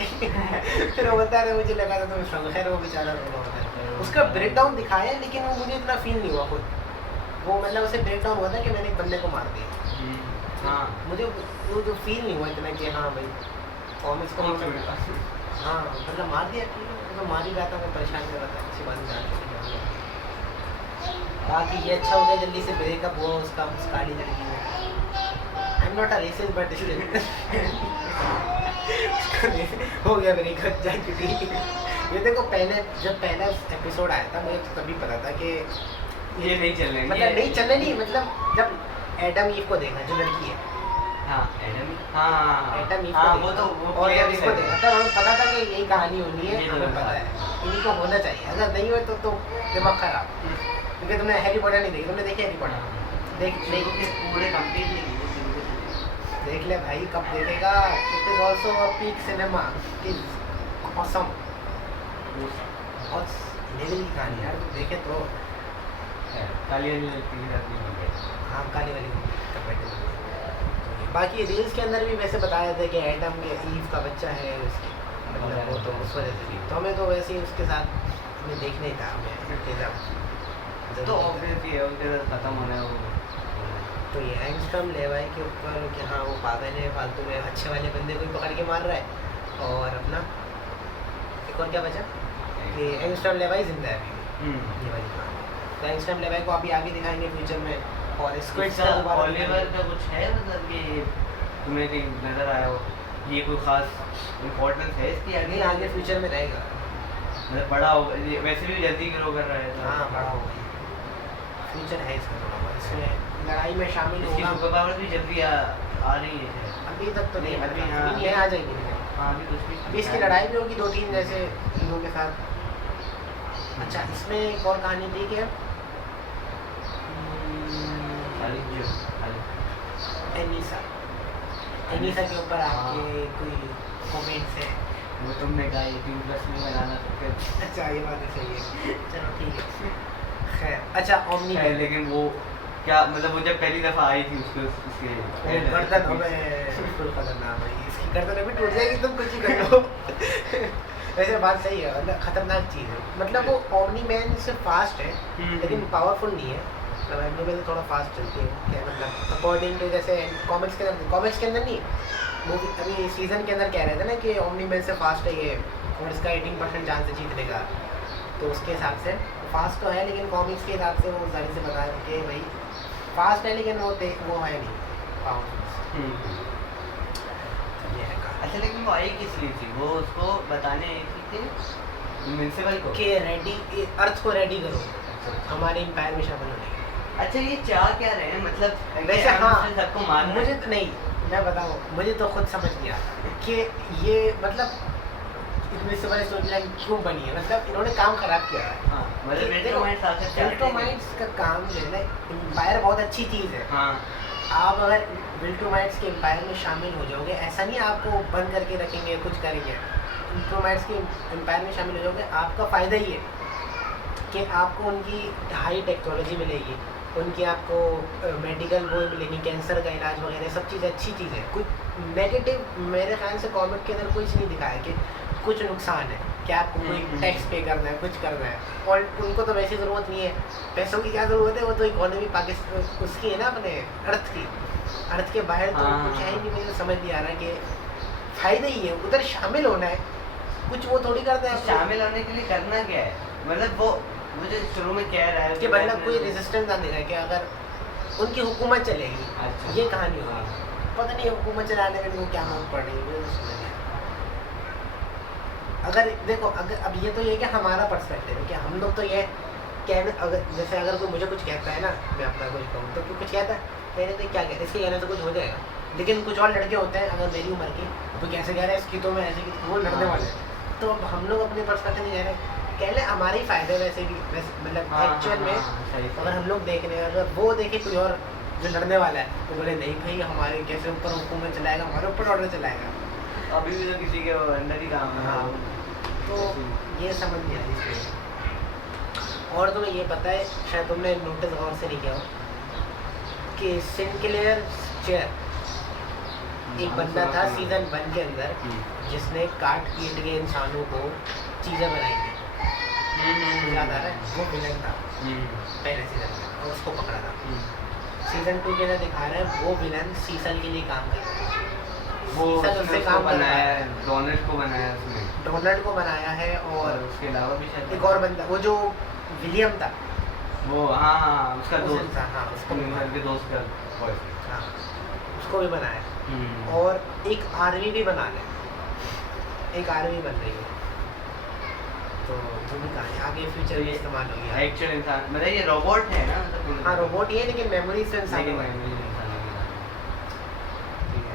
फिर वो बता रहे मुझे लगा था तुम स्ट्रॉन्ग, खैर वो बेचारा रोना होता है। उसका ब्रेक डाउन दिखाया है, लेकिन वो मुझे इतना फील नहीं हुआ खुद, वो मतलब उसे ब्रेक डाउन हुआ था कि मैंने एक बंदे को मार दिया। हाँ मुझे वो जो फील नहीं हुआ इतना कि हाँ भाई कॉमिक्स को हाँ मतलब मार दिया कि तो मार ही रहा था, मैं परेशान कर रहा था, अच्छी बात जान के बाकी ये अच्छा हो गया, जल्दी से ब्रेकअप हुआ उसका उस काली लड़की में। I am not a resist but still हो गया ब्रेकअप, जा चुकी। ये देखो पहले जब पहला एपिसोड आया था मुझे तो तभी पता था कि ये नहीं चल रहे, मतलब नहीं चलने नहीं, मतलब जब एडम ईव को देखा जो लड़की है, हाँ एडम, हाँ एटम हाँ वो तो वो और clear जब ही इसको है। देखा तब हमें पता था कि यही कहानी होनी है, ये तो हमें पता है इन्हीं को होना चाहिए, अगर नहीं हो तो दिमाग खराब। क्योंकि तुमने हैरी पॉटर नहीं देखी, तुमने देखी हैरी पॉटर? देख पूरे कंप्लीट नहीं। देख ले भाई, कब देखेगा? It is also a peak cinema, is awesome, बहुत लेवल की कहानी यार, तुम देखे तो। काली वाली लड़की के साथ नहीं हो गया। हाँ काली वाली कंपेटिबल। बाकी रील्स के अंदर भी वैसे बताया था कि एडम के ईव का बच्चा है उसकी, मतलब वो तो उस वजह से भी, तो हमें तो वैसे ही उसके साथ हमें देखना ही था, हमें तो ऑब्वियसली है उसके साथ खत्म होना है वो। तो ये एंगस्ट्रॉम लेवाई के ऊपर कि हाँ वो पागल है, फालतू में अच्छे वाले बंदे को ही पकड़ के मार रहा है, और अपना एक और क्या बचा कि एंगस्ट्रॉम लेवाई जिंदा है अभी भी, ये वाली कहानी। तो एंगस्ट्रॉम लेवाई को अभी आगे दिखाएंगे फ्यूचर में, और स्क्विड का दोबारा ओलिवर का कुछ है मतलब कि तुम्हें कहीं नजर आया हो, ये कोई खास इम्पोर्टेंस है इसकी नहीं आगे फ्यूचर में रहेगा, मतलब बड़ा हो, ये वैसे भी जल्दी ग्रो कर रहा है तो हाँ बड़ा होगा, फ्यूचर है इसका थोड़ा बहुत, इसमें लड़ाई में शामिल इसकी होगा। सुपर पावर भी जल्दी आ रही है शायद। अभी तक तो नहीं, अभी अभी हाँ। नहीं है, आ जाएगी लेकिन। हाँ अभी कुछ भी अभी इसकी लड़ाई भी होगी 2-3 जैसे हीरो के साथ। अच्छा इसमें एक और कहानी थी कि एनीसा, एनीसा के ऊपर आपके कोई कमेंट्स है? वो तुमने कहा ये ट्यूबलेस में बनाना सबके अच्छा ये बात सही है, चलो ठीक है, खैर। अच्छा ओमनी है, लेकिन वो क्या मतलब वो जब पहली दफा आई थी उसके उसके गर्दन हमें बिल्कुल खतरनाक है, इसकी गर्दन अभी टूट जाएगी, तुम कुछ ही कर लो। वैसे बात सही है, मतलब खतरनाक चीज़ है, मतलब वो ओमनी मैन से फास्ट है लेकिन पावरफुल नहीं है, मतलब एनिमल थोड़ा फास्ट चलती है क्या, मतलब अकॉर्डिंग टू जैसे कॉमिक्स के अंदर नहीं, मूवी अभी सीजन के अंदर कह रहे थे ना कि ओमनी मैन से फास्ट है ये, और इसका 18% चांस है जीतने का, तो उसके हिसाब से फास्ट तो है, लेकिन कॉमिक्स के हिसाब से वो जाहिर से बता रहे कि भाई फास्ट है लेकिन वो है नहीं पावरफुल। ये है कहा अच्छा लेकिन वो आई किस लिए थी, वो उसको बताने आई थी इनविंसिबल को कि रेडी अर्थ को रेडी करो हमारे एम्पायर में शामिल होने के। अच्छा ये चाह क्या रहे हैं मतलब वैसे हाँ, सबको मारना मुझे तो नहीं, मैं बताऊँ मुझे तो खुद समझ गया कि ये मतलब इनविजिबल स्टोरी लाइन क्यों बनी है, मतलब इन्होंने काम खराब किया है। हाँ मतलब विल्ट्रामाइट्स आकर चाहते हैं विल्ट्रामाइट्स का काम जो है ना, एम्पायर बहुत अच्छी चीज़ है। हाँ आप अगर विल्ट्रामाइट्स के एम्पायर में शामिल हो जाओगे, ऐसा नहीं आपको बंद करके रखेंगे कुछ करेंगे, विल्ट्रामाइट्स के एम्पायर में शामिल हो जाओगे, आपका फ़ायदा ही है कि आपको उनकी हाई टेक्नोलॉजी मिलेगी, उनकी आपको मेडिकल वो मिलेंगी, कैंसर का इलाज वगैरह सब चीज़ अच्छी चीज़ है। कुछ नेगेटिव मेरे ख्याल से कॉमिक के अंदर कुछ नहीं दिखाया कि कुछ नुकसान है कि आपको कोई टैक्स पे करना है, कुछ करना है, और उनको तो वैसी ज़रूरत नहीं है, पैसों की क्या ज़रूरत है, वो तो इकोनॉमी पाकिस्तान उसकी है ना, अपने अर्थ के बाहर तो कुछ है ही नहीं। मुझे समझ नहीं आ रहा कि फ़ायदा ही है उधर शामिल होना है, कुछ वो थोड़ी करते हैं। शामिल होने के लिए करना क्या है, मतलब वो मुझे शुरू में कह रहा है कि मतलब कोई रेजिस्टेंस ना देगा कि अगर उनकी हुकूमत चलेगी, अच्छा ये कहानी होगी। पता नहीं हुकूमत चलाने के लिए वो क्या मांग पड़ रही है, मुझे तो समझ नहीं आया। अगर देखो, अगर अब ये तो ये कि हमारा पर्सपेक्टिव है कि हम लोग तो ये कहने, अगर जैसे अगर कोई मुझे कुछ कहता है ना, मैं अपना कुछ कहूँ तो कुछ कहता है, कहने तो क्या कहते, इसके कहने से कुछ हो जाएगा, लेकिन कुछ और लड़के होते हैं अगर मेरी उम्र के, तो कैसे कह रहे हैं इसकी तो मैं ऐसे वो लड़ने वाले हैं। तो अब हम लोग अपने पर्सपेक्टिव नहीं कह रहे, कह ले हमारे ही फायदे वैसे भी, मतलब एक्चुअल में अगर हम लोग देख रहे हैं, अगर वो देखे कोई और जो लड़ने वाला है तो बोले नहीं भाई हमारे कैसे ऊपर हुकूमत चलाएगा, हमारे ऊपर ऑर्डर चलाएगा। अभी भी तो किसी के अंदर ही काम है। हाँ, तो ये समझ नहीं आई इसमें। और तुम्हें ये पता है, शायद तुमने नोटिस गौर से नहीं किया हो कि सिंक्लेयर चेयर एक बंदा था सीजन 1 के अंदर जिसने काट पीट के इंसानों को चीज़ें बनाई थी, याद आ रहा है? वो विलन था पहले सीजन में और उसको पकड़ा था। सीजन 2 के अंदर दिखा रहा है वो विलन सीसल के लिए काम कर रहा है, वो सीसल उससे काम बनाया बनाया है, डोनल्ड को बनाया है उसने, डोनाल्ड को बनाया है, और और उसके अलावा भी शायद एक और बंदा वो जो विलियम था, वो हाँ उसका उस दोस्त इंसान, हाँ उसको भी बनाया, के दोस्त का बॉयफ्रेंड। हाँ उसको भी बनाया, और एक आर्मी भी बना ले, एक आर्मी बन रही है, तो वो भी कहानी आगे फ्यूचर में इस्तेमाल होगी। एक्चुअल इंसान मतलब ये रोबोट है ना, मतलब हाँ रोबोट ही है लेकिन मेमोरी से इंसान लेकिन हुआ है। memory इंसान है। ठीक है।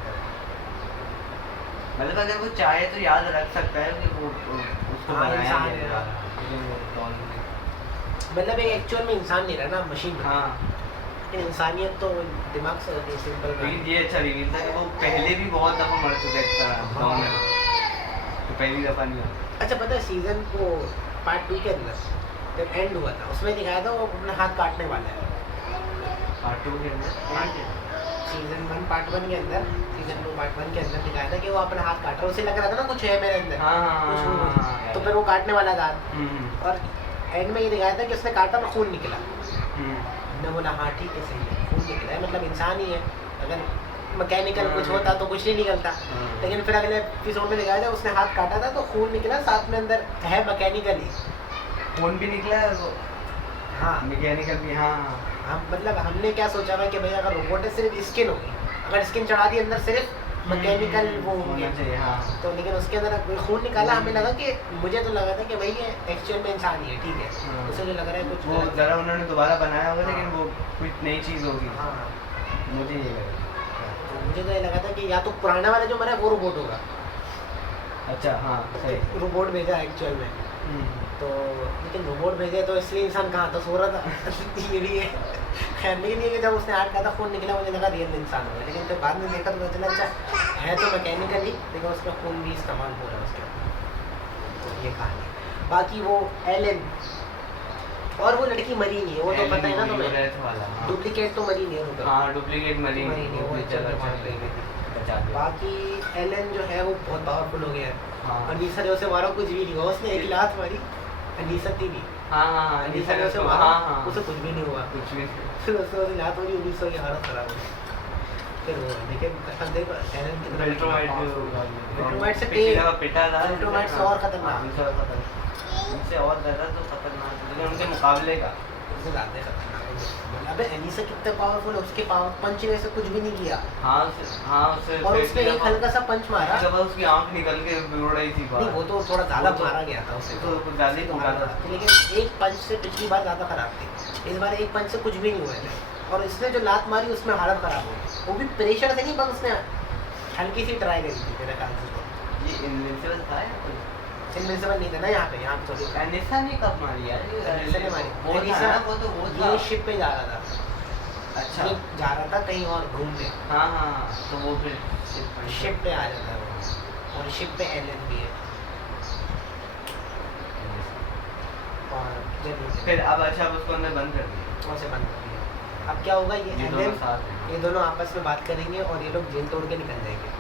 मतलब अगर वो चाहे तो याद रख सकता है कि वो उसको हाँ, बनाया इंसान है, है, लेकिन वो डॉन ने मतलब एक एक्चुअल में इंसान नहीं रहा ना, मशीन रहा। हाँ। लेकिन इंसानियत तो दिमाग से होती है, सिंपल लेकिन ये अच्छा रिवील था कि वो पहले भी बहुत दफ़ा मर चुका है इस तरह डॉन है, तो पहली दफ़ा नहीं हुआ। अच्छा पता है सीजन को पार्ट 2 के अंदर जब एंड हुआ था उसमें दिखाया था वो अपना हाथ काटने वाला है। पार्ट 2 के अंदर सीजन 1 पार्ट 1 के अंदर, सीजन 2 पार्ट 1 के अंदर दिखाया था कि वो अपना हाथ काट रहा है, उसे लग रहा था ना कुछ है मेरे अंदर, कुछ हूँ, तो फिर वो काटने वाला था, और एंड में ये दिखाया था कि उसने काटा और खून निकला। मैं बोला हाँ ठीक है सही है, खून निकला है, मतलब इंसान ही है, अगर मैकेनिकल कुछ होता तो कुछ नहीं निकलता। लेकिन फिर अगले एपिसोड में दिखाया था उसने हाथ काटा था तो खून निकला, साथ में अंदर है मैकेनिकली खून भी निकला है वो, हाँ मैकेनिकल भी। हाँ हम मतलब हमने क्या सोचा था कि भाई अगर रोबोट है सिर्फ स्किन होगी, अगर स्किन चढ़ा दी अंदर सिर्फ मैकेनिकल वो होंगे, होना चाहिए। हाँ तो लेकिन उसके अंदर खून निकाला, हमें लगा कि मुझे तो लगा था कि भाई ये एक्चुअल में इंसान ही है, ठीक है, उसे जो लग रहा है कुछ वो ज़रा उन्होंने दोबारा बनाया होगा, हाँ। लेकिन वो कुछ नई चीज़ होगी। हाँ मुझे ये लगा। तो मुझे तो ये लगा था कि या तो पुराना वाला जो मरा है वो रोबोट होगा, अच्छा हाँ सही। रोबोट भेजा एक्चुअल में, तो लेकिन रोबोट भेजे तो इसलिए इंसान कहाँ था, सो रहा था ये भी है। खैर लेकिन ये कि जब उसने हाथ काटा खून निकला मुझे लगा रियल इंसान होगा, लेकिन फिर बाद में देखा तो पता चला अच्छा है तो मैकेनिकल ही, लेकिन उसका खून भी इस्तेमाल हो रहा है उसके, तो ये कहानी। बाकी वो एलन और वो लड़की मरी नहीं है, वो तो पता है ना तुम्हें, डुप्लीकेट तो मरी नहीं है वो, हाँ डुप्लीकेट मरी मरी नहीं है, वो चल रहा है। बाकी एलन जो है वो बहुत पावरफुल हो गया है, हाँ अनीसा ने उसे मारा कुछ भी नहीं हुआ, उसने एक लात मारी, अनीसा थी भी, हाँ हाँ अनीसा ने उसे मारा, उसे कुछ भी नहीं हुआ, कुछ भी। फिर उसने उसे लात मारी, अनीसा की हालत खराब हो गई। फिर वो लेकिन कसम देखो एलन की विल्ट्रामाइट से पिटा था, विल्ट्रामाइट से और खतरनाक, उनसे और ज़्यादा तो खतरनाक, लेकिन उनके मुकाबले का उससे ज़्यादा खतरनाक। अबे एनीसा कितने पावरफुल है, उसके पावर पंच ने ऐसे कुछ भी नहीं किया, हाँ उसे और उसने एक हल्का सा पंच मारा, जब उसकी आंख निकल के उड़ रही थी नहीं वो तो थोड़ा ज़्यादा मारा गया था उसे, तो कुछ ज़्यादा ही मारा था, लेकिन एक पंच से पिछली बार ज़्यादा खराब थी, इस बार एक पंच से कुछ भी नहीं हुआ है, और इसने जो लात मारी उसमें हालत खराब हो गई, वो भी प्रेशर से नहीं, बस उसने हल्की सी ट्राई करी थी मेरे ख्याल से। ये इनविंसिबल था या कुछ? इनविजिबल नहीं था ना यहाँ पे थोड़ी एनिसा ने कब मारी यार? एनिसा ने मारी। वो था एनिसा- ना, वो तो वो था। ये शिप पे जा रहा था। अच्छा। ये जा रहा था कहीं और घूमने, हाँ हाँ, तो वो फिर शिप पे आ जाता है वो, और शिप पे एलन भी है। और जब फिर अब अच्छा अब उसको अंदर बंद कर दिया। उसे बंद कर दिया। अब क्या होगा, ये ये दोनों एलन साथ हैं। ये दोनों आपस में बात करेंगे और ये लोग जेल तोड़ के निकल जाएंगे।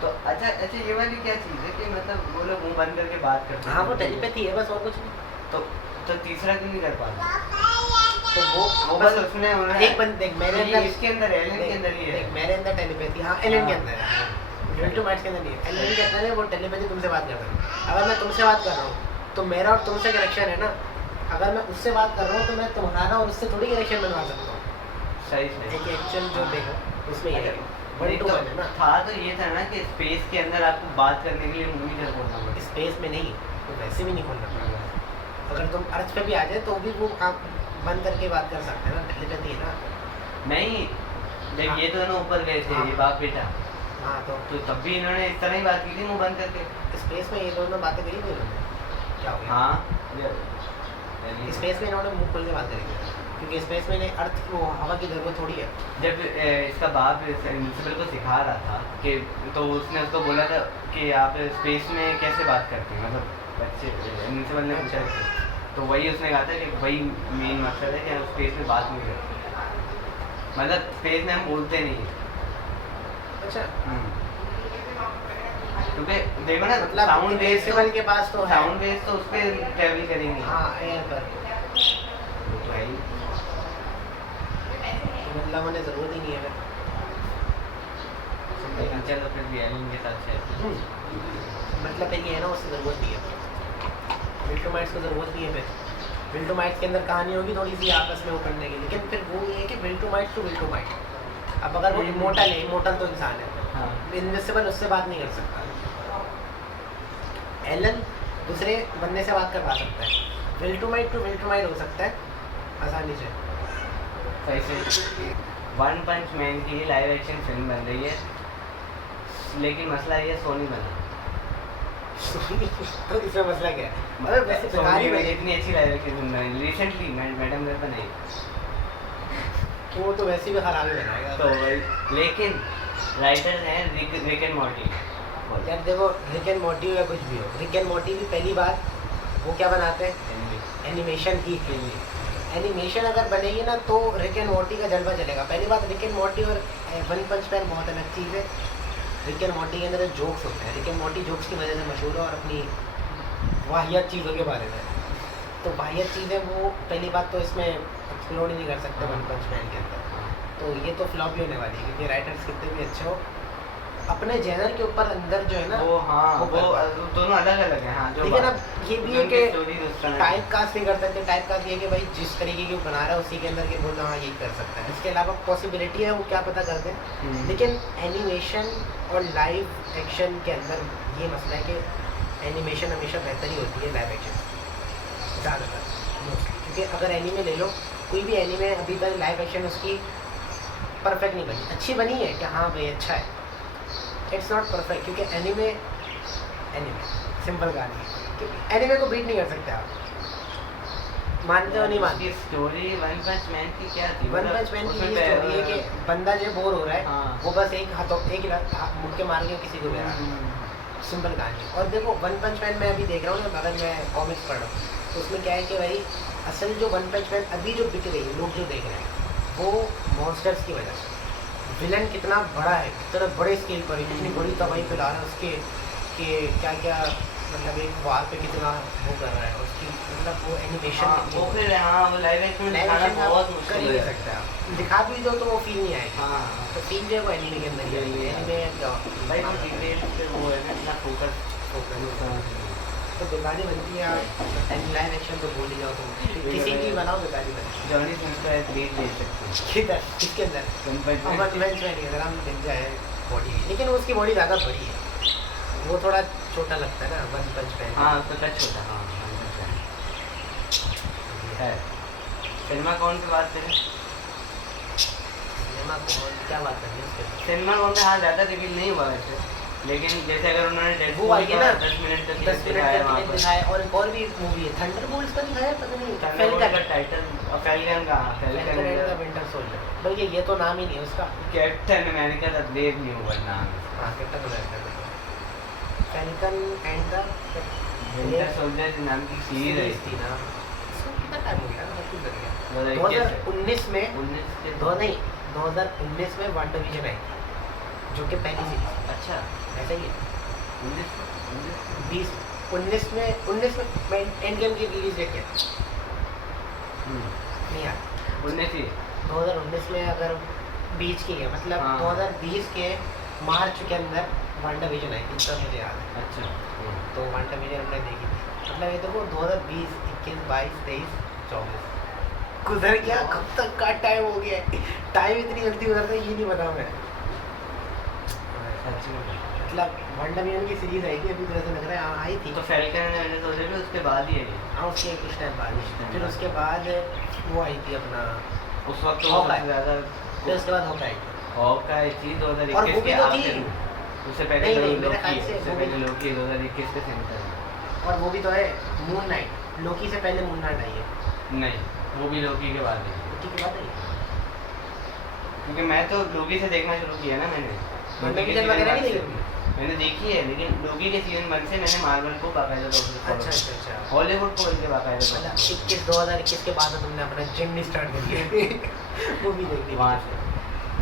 तो अच्छा अच्छा, ये वाली क्या चीज़ है कि मतलब वो लोग मुंह बंद करके बात करते हैं? हाँ, वो टेलीपैथी है बस, और कुछ नहीं। तो तीसरा क्यों नहीं कर पाता? तो वो बस बस उसने एक बंद देख मेरे ये अंदर, इसके अंदर है, एलन के अंदर ही है। देख मेरे अंदर टेलीपैथी, हाँ एलन के अंदर है, विल्टू माइट्स के अंदर नहीं है। एलन के अंदर है, वो टेलीपैथी तुमसे बात करता है। अगर मैं तुमसे बात कर रहा हूँ तो मेरा और तुमसे कनेक्शन है ना। अगर मैं उससे बात कर रहा हूँ तो मैं तुम्हारा और उससे थोड़ी कनेक्शन बनवा सकता हूँ। सही सही। एक एक्चुअल जो देखो उसमें ये है, नहीं 1 to 1 है ना। था तो ये था ना कि स्पेस के अंदर आपको बात करने के लिए मुंह ही खोलना पड़ेगा। स्पेस में नहीं, तो वैसे भी नहीं खोलना पड़ेगा। अगर तुम अर्थ पे भी आ जाए तो भी वो आप बंद करके बात कर सकते हैं ना, टेलीपैथी है ना। नहीं देख, हाँ। ये तो दोनों ऊपर गए थे, हाँ। ये बाप बेटा, हाँ, तो तो तब भी इन्होंने इस तरह ही बात की थी मुंह बंद करके। स्पेस में ये दोनों बातें करी थी इन्होंने, क्या हो गया? हाँ स्पेस में इन्होंने मुंह खोल के बात करी थी, क्योंकि स्पेस में इन्हें अर्थ को हवा की जरूरत थोड़ी है। जब इसका बाप प्रिंसिपल को सिखा रहा था कि, तो उसने उसको बोला था कि आप स्पेस में कैसे बात करते हैं, मतलब बच्चे प्रिंसिपल ने पूछा था, तो वही उसने कहा था कि वही मेन मकसद है कि हम स्पेस में बात नहीं करते, मतलब स्पेस में हम बोलते नहीं हैं। अच्छा, क्योंकि देखो ना, मतलब साउंड वेव प्रिंसिपल के पास तो है। साउंड वेव तो उस पर ट्रेवल करेंगे। हाँ, एयर पर वो तो है ही। तो मतलब उन्हें जरूरत ही नहीं है लेकिन चलो फिर भी एलियन के साथ है। मतलब फिर ये है ना, उससे ज़रूरत नहीं है। विल्टोमाइट्स को ज़रूरत नहीं है। फिर विल्टोमाइट्स के अंदर कहानी होगी थोड़ी सी आपस में वो करने की, लेकिन फिर वो ये है कि विल्टोमाइट्स टू विल्टोमाइट। अब अगर वो इमोर्टल है, इमोर्टल तो इंसान है, हाँ। इनविजिबल उससे बात नहीं कर सकता। एलन दूसरे बंदे से बात करवा सकता है, विल्टोमाइट टू विल्टोमाइट हो सकता है आसानी से। कैसे? वन पंच मैन की लाइव एक्शन फिल्म बन रही है, लेकिन मसला ये सोनी बना। तो इसमें मसला क्या है? अरे वैसे बेकार ही सोनी में बनी। इतनी अच्छी लाइव एक्शन फिल्म बनी रिसेंटली, मैडम घर बनाई, कि वो तो वैसे भी खराब ही बनाएगा। तो लेकिन राइटर हैं रिक एंड मॉर्टी। यार देखो, रिक एंड मॉर्टी या कुछ भी हो, रिक एंड मॉर्टी भी पहली बार वो क्या बनाते हैं, एनिमेशन ही। एनिमेशन अगर बनेगी ना तो रिक एंड मॉर्टी का जलवा चलेगा। पहली बात, रिक एंड मॉर्टी और वन पंच मैन बहुत अलग चीज़ है। रिक एंड मॉर्टी के अंदर जोक्स होते हैं, रिक एंड मॉर्टी जोक्स की वजह से मशहूर है और अपनी वाहियात चीज़ों के बारे में। तो वाहियात चीज़ें वो पहली बात तो इसमें एक्सप्लोर ही नहीं कर सकते वन पंच मैन के अंदर। तो ये तो फ्लॉप ही होने वाली है, क्योंकि राइटर्स कितने भी अच्छे हो, अपने जेनर के ऊपर अंदर जो है ना, वो हाँ वो वो दोनों अलग अलग हैं। हाँ, जो लेकिन अब ये भी है कि स्टोरी टाइप कास्ट नहीं कर सकते। टाइप कास्ट ये है कि भाई जिस तरीके की वो बना रहा है उसी के अंदर के बोलना, हाँ यही कर सकता है। इसके अलावा पॉसिबिलिटी है, वो क्या पता करते हैं। लेकिन एनिमेशन और लाइव एक्शन के अंदर ये मसला है कि एनिमेशन हमेशा बेहतर ही होती है लाइव एक्शन ज़्यादातर, क्योंकि अगर एनीमे ले लो, कोई भी एनीमे अभी तक लाइव एक्शन उसकी परफेक्ट नहीं बनी। अच्छी बनी है कि हाँ भाई अच्छा है, इट्स नॉट परफेक्ट, क्योंकि एनीमे सिंपल कहानी है, एनीमे को बीट नहीं कर सकते आप, मानते हो नहीं मानते। स्टोरी वन पंच मैन की क्या थी? वन पंच मैन की ये स्टोरी है कि बंदा जो बोर हो रहा है, हाँ। वो बस एक हाथों एक मुक्के मार के किसी को दे रहा है, सिंपल कहानी। और देखो वन पंच मैन मैं अभी देख रहा हूँ ना, अगर मैं कॉमिक्स पढ़ रहा हूँ तो उसमें क्या है कि भाई असल जो वन पंच मैन अभी जो बिक रही है, लोग जो देख रहे हैं, वो मॉन्स्टर्स की वजह से। विलन कितना बड़ा है, कितना बड़े स्केल पर है, कितनी बड़ी तबाही फैला रहा है उसके, कि क्या क्या मतलब एक वार पे कितना वो कर रहा है उसकी, मतलब वो एनिमेशन वो फिर हाँ वो लाइव एक्शन दिखाना बहुत कर मुश्किल ही है। नहीं सकते आप, दिखा भी दो तो वो फील नहीं आएगी। हाँ तो फील जो है वो एनीमे के अंदर ही आएगी। एनीमे भाई वो डिटेल पे वो है ना, इतना फोकस तो बेकारी बनती है। लाइव एक्शन तो भूल ही जाओ तुम, किसी की बनाओ बेकारी बनती जॉनी सिंह का एक बीट ले सकते है। किधर किसके अंदर? वन पंच मैन। वन पंच मैन के अंदर हम निंजा है बॉडी, लेकिन उसकी बॉडी ज़्यादा बड़ी है, वो थोड़ा छोटा लगता है ना वन पंच मैन। हाँ उसका टच होता है। हाँ वन पंच मैन है। सिनेमा कौन पे बात करें? सिनेमा कौन क्या बात करनी है उसके? सिनेमा कौन पे हाँ ज़्यादा रिवील नहीं हुआ वैसे, लेकिन जैसे अगर उन्होंने वो डेडपूल आई है ना 10 मिनट तक 10 मिनट दिखाया वहाँ तक पर दिखाया। और एक और भी मूवी है थंडरबोल्ट्स का दिखाया, पता नहीं थंडरबोल्ट फैल्कन का टाइटल और फैल्कन का falcon and the falcon winter soldier, बल्कि ये तो नाम ही नहीं है उसका। Captain America the brave new world नाम है। हाँ captain America, falcon and the winter soldier नाम की सीरीज है सीरीज थी ना। इसको कितना टाइम हो गया ना, सब कुछ कर गया। 2021 2019 में 19 के दो नहीं 2019 में वांडा विजन आई थी, जो कि पहली सीरीज अच्छा ऐसा ही है। 19 20 19 में मैं एंड गेम की रिलीज डेट क्या नहीं यार 19 ही 2019 में अगर बीच की है मतलब हाँ। 2020 के मार्च के अंदर वांडा विजन आई थी, तब मुझे याद है। अच्छा तो वांडा विजन हमने देखी थी, मतलब ये देखो 2020 21 22 23 24 गुजर गया, कब तक का टाइम हो गया है। टाइम इतनी जल्दी गुजरता है ये नहीं पता मैं। सच में मतलब वांडा विजन की सीरीज आई थी अभी, तो ऐसा लग रहा है हाँ, आई थी तो फैल्कन एंड विंटर सोल्जर भी उसके बाद ही है ये। हाँ उसके कुछ टाइम बाद कुछ time फिर बाद। उसके बाद वो आई थी अपना, उस वक्त तो हॉकाई। सबसे ज़्यादा फिर उसके बाद हॉकाई। हॉकाई थी और वो 2021 भी के तो आखिर थी। में। उससे पहले नहीं, नहीं, मेरे ख्याल लोकी से उससे वो पहले भी- लोकी 2021 के सेंटर में। और वो भी तो है मून नाइट, लोकी से पहले मून नाइट आई है। नहीं वो भी लोकी के बाद है, लोकी की बात है। क्योंकि मैं तो लोकी से देखना शुरू किया ना मैंने। वांडा लोकी के विजन season वगैरह one नहीं से- देखी? मैंने देखी है, लेकिन लोकी के सीजन 1 से मैंने मार्वल को बाकायदा तौर पे follow अच्छा किया। अच्छा अच्छा। हॉलीवुड को इनके बाकायदा follow मतलब किया। 2021 के बाद तुमने अपना जिम स्टार्ट कर दिया। वो भी देख ली वहाँ से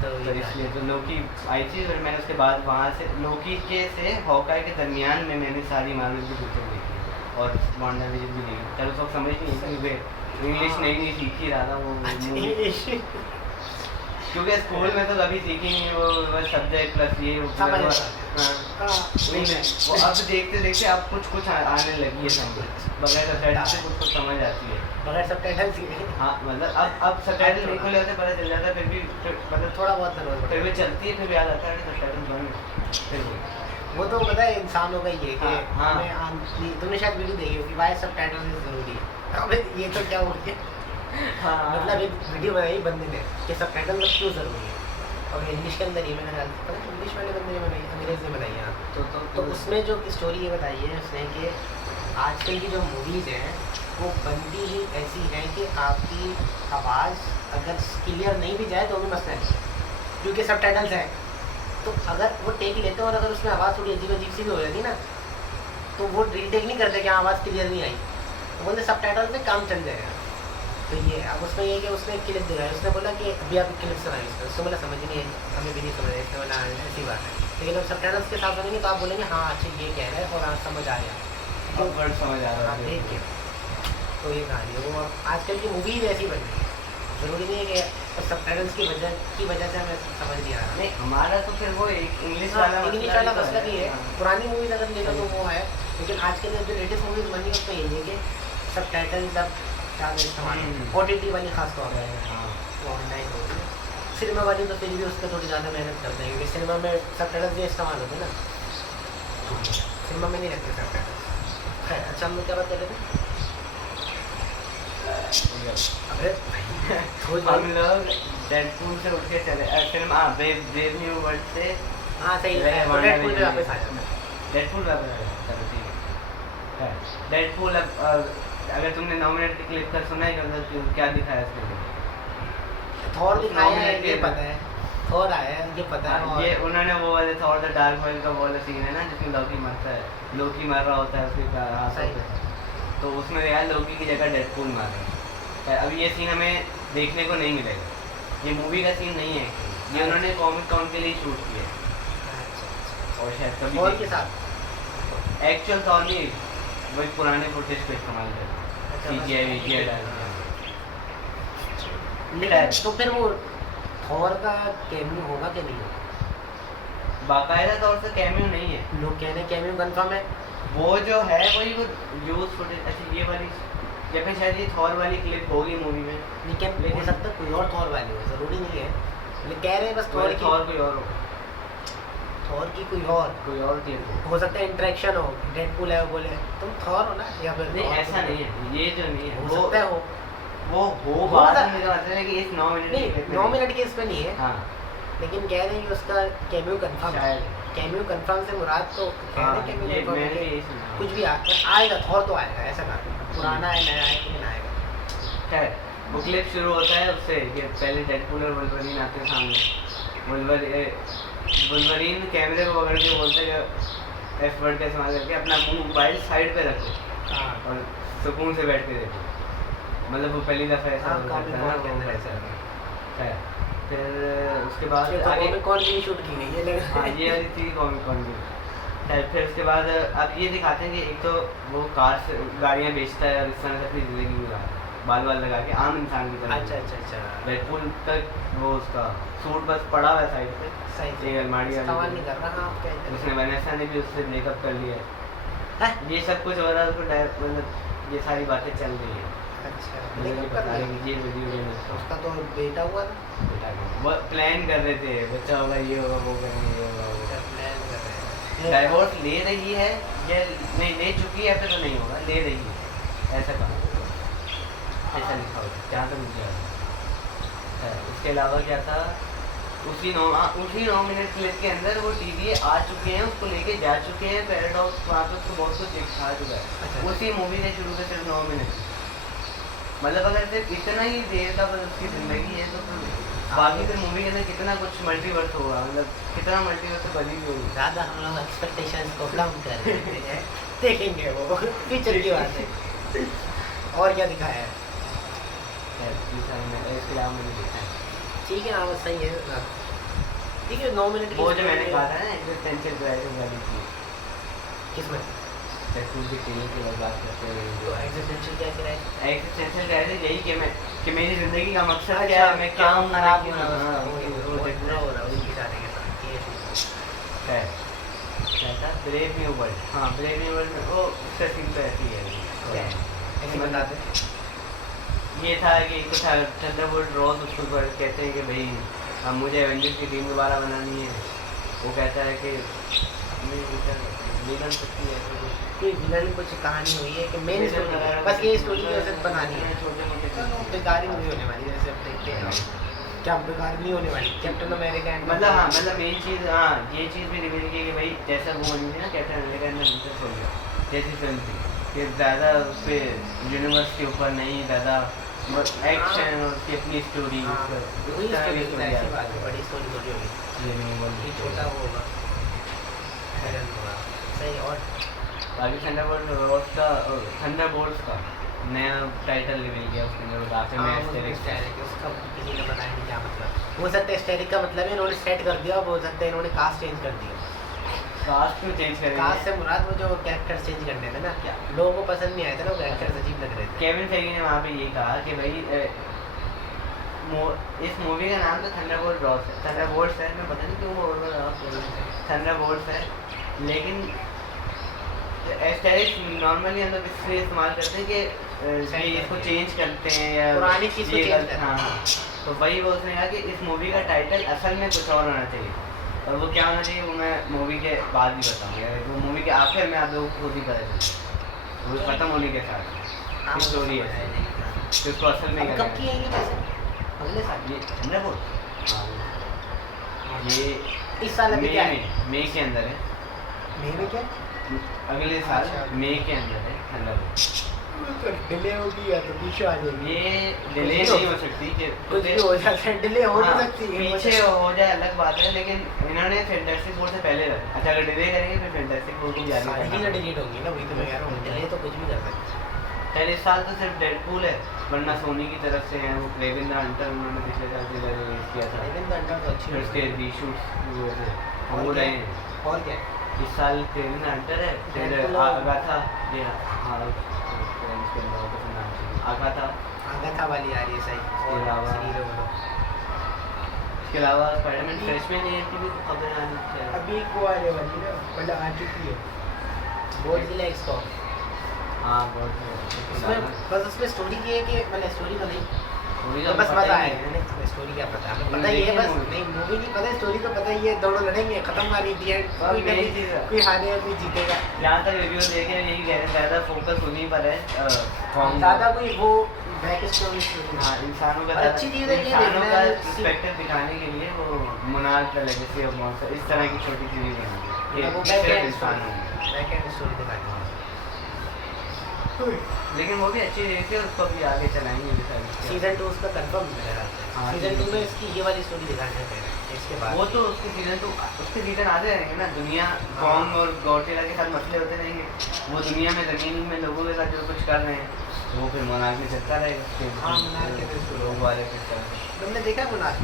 तो तो ये इसलिए तो लोकी आई थी, फिर मैंने उसके बाद वहाँ से लोकी के से हॉकाई के दरमियान में मैंने सारी मार्वल की पिक्चर देखी और वांडा विजन भी देखी। चलो सब समझ नहीं क्योंकि इंग्लिश नई नई सीख ही रहा था वो अच्छा movie। इंग्लिश क्योंकि स्कूल में तो कभी सीखी नहीं वो बस सब्जेक्ट प्लस ये समझ हाँ। हाँ नहीं वो अब देखते देखते अब कुछ आने लगी है समझ, बगैर सबटाइटल से कुछ समझ आती है। बगैर सबटाइटल्स के हाँ मतलब अब सबटाइटल देखो लेते पता चल जाता है, फिर भी मतलब थोड़ा बहुत जरूरत फिर भी पड़ता चलती है, फिर भी याद आता है सबटाइटल बंद फिर वो है। वो तो पता है इंसानों का ये कि हाँ, हाँ। तुमने शायद वीडियो देखी होगी वाई सबटाइटल जरूरी है। अबे ये तो क्या हो गया, हाँ मतलब एक वीडियो बनाई बंदे ने कि सबटाइटल मतलब क्यों जरूरी है। और इंग्लिश के अंदर ये मैंने डाल पता है इंग्लिश वाले बंदे ने बनाई, अंग्रेज ने बनाई यहाँ। तो उसमें जो स्टोरी ये बताई है उसने कि आजकल की जो मूवीज़ हैं वो बनती ही ऐसी हैं कि आपकी आवाज़ अगर क्लियर नहीं भी जाए तो भी मसला नहीं है, क्योंकि सबटाइटल्स हैं। तो अगर वो टेक लेते हैं और अगर उसमें आवाज़ थोड़ी अजीब अजीब सी भी हो जाती ना तो वो रीटेक नहीं करते कि हाँ आवाज़ क्लियर नहीं आई, तो बोलते सबटाइटल से काम चल जाएगा। तो ये अब उसमें ये कि उसने एक क्लिप दिखाई, उसने बोला कि अभी आप क्लिप सुनाइए इसका, उससे बोला समझ नहीं आई, हमें भी नहीं समझ आई, इसने बोला हाँ, ऐसी बात है। लेकिन अब सबटाइटल्स के साथ सुनेंगे तो आप बोलेंगे हाँ अच्छा ये कह रहा है और हाँ समझ आ गया, अब वर्ड समझ आ रहा आप है। देख के। तो ये कहानी है वो। अब आजकल की मूवीज ऐसी बन रही है, ज़रूरी नहीं है कि सबटाइटल्स की वजह से हमें समझ नहीं आ रहा। नहीं हमारा तो फिर वो इंग्लिश वाला इंग्लिश वाला मसला भी है। हाँ। पुरानी मूवीज अगर ले लो तो वो है, लेकिन आजकल जो लेटेस्ट मूवीज बनी है उसमें यही है कि सबटाइटल्स अब ज़्यादा इस्तेमाल हम्म। OTT वाली खास तौर पर हाँ। वो ऑनलाइन हो गई। सिनेमा वाली तो फिर भी उस पर थोड़ी ज़्यादा मेहनत करते हैं, क्योंकि सिनेमा में सबटाइटल्स भी इस्तेमाल होते हैं ना, सिनेमा में नहीं रखते सबटाइटल्स। खैर अच्छा हम लोग क्या बात कर रहे थे? अबे खोज हम भाई। लोग डेडपूल से उठ के चले फिल्म हाँ ब्रेव न्यू वर्ल्ड से हाँ सही है, वांडा डेडपूल पे विजन वापस आ जाता है। डेडपूल वापस आ गया, चलो ठीक है। डेडपूल अब अगर तुमने 9 मिनट की क्लिप का सुना ही होगा तो क्या दिखाया इसमें? थॉर उस दिखाया 9 है मिनट ये के- पता है, थॉर आया है ये पता है। हाँ, और ये उन्होंने वो वाले थॉर द डार्क वर्ल्ड का वो वाला सीन है ना जिसमें लोकी मरता है, लोकी मर रहा होता है उसके हाथों सही। पे, तो उसमें यार लोकी की जगह डेडपूल मार रहा है। अब ये सीन हमें देखने को नहीं मिलेगा, ये मूवी का सीन नहीं है actually। ये उन्होंने कॉमिक कॉन के लिए शूट किया है अच्छा, और शायद कभी थॉर के साथ एक्चुअल थॉर नहीं, वही पुराने फुटेज पे इस्तेमाल करते अच्छा, CGI बस- VGI डाल के। लेकिन तो फिर वो थॉर का कैमियो होगा कि नहीं होगा? बाकायदा तौर से कैमियो नहीं है, लोग कह रहे हैं कैमियो कंफर्म है। वो जो है वही वो यूज फुटेज। अच्छा ये वाली या फिर शायद ये थॉर वाली क्लिप होगी मूवी में, लेकिन हो सकता है कोई और थॉर वाली हो, ज़रूरी नहीं है। लेकिन कह रहे हैं बस थॉर की, थॉर कोई और होगा, थॉर की कोई और कोई और क्लिप हो। हो सकता है इंटरेक्शन हो, डेडपूल है वो बोले तुम थॉर हो ना, या फिर नहीं थॉर ऐसा तुम नहीं है, ये जो नहीं है हो वो सकता है हो वो हो हो बाद सकता- में, मुझे लगता है कि इस 9 मिनट की नहीं clip में 9 नहीं। मिनट के इसमें नहीं है, हाँ लेकिन कह रहे हैं कि उसका कैमियो कंफर्म है। शायद कैमियो कंफर्म से मुराद तो हाँ, कैमियो ये confirm मैंने है भी कि यही सुना। कुछ भी आएगा, थॉर तो आएगा, ऐसा ना पुराना है नया है लेकिन आएगा। खैर वो क्लिप शुरू होता है उससे कि पहले डेडपूल और वुल्वरीन आते हैं सामने। वुल्वरीन कैमरे को पकड़ के बोलता है कि एफ वर्ड का इस्तेमाल करके अपना मोबाइल साइड पे रखो हाँ और सुकून से बैठ के देखो। मतलब वो पहली दफ़ा ऐसा हाँ, होता कॉमिक है कॉन के ना, अंदर वो ऐसा करता है। फिर उसके बाद ये तो आगे कॉमिक कॉन की शूट की गई है लेकिन हाँ ये वाली थी कॉमिक कॉन की। फिर उसके बाद अब ये दिखाते हैं कि एक तो वो कार से गाड़ियाँ बेचता है और इस तरह से अपनी ज़िंदगी गुजार रहा है, बाल बाल लगा के आम इंसान की तरह। अच्छा अच्छा अच्छा डेडपूल तक वो उसका सूट बस पड़ा हुआ है साइड पे, सही एक अलमारी सवाल वाली नहीं कर रहा हाँ, आप क्या उसने वनेसा ने भी उससे ब्रेकअप कर लिया है। हैं? ये सब कुछ हो रहा है उसको मतलब ये सारी बातें चल रही है। अच्छा मुझे लेकिन बता रहे कि ये वीडियो गेम है उसका। उसका तो बेटा हुआ था, बेटा का। वो प्लान कर रहे थे बच्चा होगा ये होगा वो करेंगे ये होगा वो अच्छा प्लान कर रहे हैं डाइवोर्स ले रही है या नहीं ले चुकी है, फिर तो नहीं होगा, ले रही है ऐसा कहा, ऐसा लिखा होगा जहाँ तक मुझे याद है। उसके अलावा क्या था, उसी 9 मिनट क्लिप के अंदर वो टीवी आ चुके हैं, उसको लेके जा चुके हैं पैराडॉक्स, वहाँ पे उसको बहुत कुछ दिखा चुका है। अच्छा। उसी मूवी ने शुरू के सिर्फ 9 मिनट, मतलब अगर सिर्फ इतना ही देर का बस उसकी ज़िंदगी है तो फिर बाकी फिर मूवी के अंदर कितना कुछ मल्टीवर्स होगा, मतलब कितना मल्टीवर्स तो बनी भी होगी। ज़्यादा हम लोग एक्सपेक्टेशंस को कम कर देते हैं देखेंगे वो फ्यूचर की बात है। और क्या दिखाया है? इसके अलावा मैंने देखा है ठीक है हाँ बस सही है ठीक है 9 मिनट की वो जो story मैंने है। कहा था ना एग्जिस्टेंशियल क्राइसिस वाली चीज़, किसमें डेडपूल की ट्रेलर की बात करते तो हुए एग्जिस्टेंशियल क्या करा है एग्जिस्टेंशियल क्राइसिस यही कि मेरी ज़िंदगी का मकसद अच्छा, क्या है, मैं क्या हूँ, खराब मैं हो क्यों रहा हूँ। है हाँ, वो वो बुरा हो रहा है उनकी सारे के साथ ये है क्या था ब्रेव न्यू वर्ल्ड। हाँ ब्रेव न्यू वर्ल्ड में वो उसका सीन तो ऐसी है क्या है ऐसे बता दे ये था कि कुछ थंडरबोल्ट रॉस उसको कहते हैं कि भाई अब मुझे एवेंजर्स की टीम दोबारा बनानी है। वो कहता है कि विलन सकती है कोई विलन कुछ कहानी हुई है कि मेन स्टोरी बस ये स्टोरी की वजह से बनानी है छोटे मोटे चलो बेकार ही मूवी होने वाली है जैसे अब देखते हैं क्या बेकार नहीं होने वाली कैप्टन अमेरिका एंड मतलब हाँ मतलब मेन चीज़ हाँ ये चीज़ भी रिवील की कि भाई जैसा वो बनी थी ना captain America and the winter soldier जैसी फिल्म थी कि ज़्यादा उस पर यूनिवर्स के ऊपर नहीं, ज़्यादा एक्शन और उसकी अपनी स्टोरी वही स्टोरी ऐसी बात है बड़ी स्टोरी थोड़ी होगी ये छोटा वो होगा villain होगा सही और बाकी थंडरबोल्ट्स का नया टाइटल रिवील किया उसके अंदर बताते हाँ, हैं वो एस्टेरिक्स Asterix, उसका किसी ने बताया नहीं क्या मतलब हो सकता है एस्टेरिक का मतलब है इन्होंने सेट कर दिया हो सकता है इन्होंने कास्ट चेंज कर दिया कास्ट क्यों चेंज करेंगे। कास्ट से मुराद वो जो कैरेक्टर चेंज करने थे ना क्या? लोगों को पसंद नहीं आए थे ना वो कैरेक्टर अजीब लग रहे थे केविन फेगी ने वहाँ पे ये कहा कि भाई इस मूवी का नाम तो थंडरबोल्ट रॉस है, थंडरबोल्ट्स है, मैं पता नहीं क्यों बोल रहा हूँ थंडरबोल्ट्स है, लेकिन एस्टेरिक्स नॉर्मली हम लोग इसलिए इस्तेमाल करते हैं कि इसको चेंज करते हैं या पुरानी चीज़ को ये change करते हैं। करते हैं। हाँ तो वही वो उसने कहा कि इस मूवी का टाइटल असल में कुछ और होना चाहिए और वो क्या होना चाहिए वो मैं मूवी के बाद ही बताऊँगा, वो मूवी के आखिर में आप लोगों को खुद ही पता चलेगा वो ख़त्म होने के साथ स्टोरी है तो उसको असल में अब कब की है ये वैसे अगले साल ये थंडरबोल्ट ये इस साल अभी क्या है मई के अंदर है, मई में क्या अगले साल अच्छा। मई के अंदर है थंडरबोल्ट। डिले होगी या तो पीछे आ जाएगी ये डिले कुछ नहीं हो सकती कि कुछ भी हो जाता है डिले हो नहीं हाँ, सकती है पीछे हो जाए अलग बात है, लेकिन इन्होंने फैंटास्टिक फोर से पहले रखा। अच्छा अगर डिले करेंगे फिर फैंटास्टिक फोर को जारी सारी चीज़ें करना डिलीट होंगी ना वही तो मैं कह रहा हूँ डिले तो कुछ भी कर सकते खैर इस साल तो सिर्फ डेडपूल है, वरना सोनी की तरफ से हैं वो क्रेविन द हंटर उन्होंने पिछले साल ट्रेलर रिलीज किया था, लेकिन तो अंडर तो अच्छी फिर उसके होगी। रीशूट्स हुए थे और वो क्या? रहे हैं। और क्या इस साल क्रेविन द हंटर है, फिर Deadpool आगाथा ये हाँ उसके अंदर कुछ नाम से आगाथा, आगाथा वाली आ रही है सही इसके और अलावा- सीरीज है वो लोग इसके अलावा स्पाइडरमैन फ्रेशमैन ईयर की भी खबर आनी चाहिए। अभी को आने वाली है मतलब आ चुकी है गोडजिला एक्स कॉन्ग हाँ बहुत उसमें बस उसमें स्टोरी ये है कि मतलब स्टोरी तो नहीं मूवी तो बस मजा आएगा नहीं स्टोरी क्या पता है पता ही है बस नहीं मूवी नहीं पता स्टोरी तो पता ही है दोनों लड़ेंगे खत्म वाली दी है कोई मेन नहीं चीज़ है। कोई हारेगा कोई जीतेगा जहाँ तक रिव्यू देखे यही कह रहे हैं ज़्यादा फोकस उन्हीं पर है कॉन्ग ज़्यादा कोई वो बैक स्टोरी स्टोरी। हाँ इंसानों का अच्छी चीज़ है ये इंसानों देखना का है। पर्सपेक्टिव दिखाने के लिए वो मोनाल का लेगेसी ऑफ मॉन्स्टर इस तरह की छोटी चीज़ें बनाई वो कि बैक सिर्फ एंड इंसान स्टोरी, होंगे। बैक एंड स्टोरी दिखानी है। लेकिन वो भी अच्छी रही थी और उसको भी आगे चलाएंगे भी सारी चीज़ें। सीजन 2 उसका कंफर्म है मेरा। हाँ, सीजन 2 में season इसकी ये वाली स्टोरी दिखानी है पहले, इसके बाद वो तो उसके सीजन तो उसके सीजन आते रहेंगे ना, दुनिया कॉन्ग और गॉडजिला के साथ मसले होते रहेंगे, वो दुनिया में ज़मीन में लोगों के साथ जो कुछ कर रहे हैं तो वो फिर मोनाल में चलता रहेगा उसके हाँ, मोनाल के फिर लोग वाले फिर चल। तुमने देखा मुनार?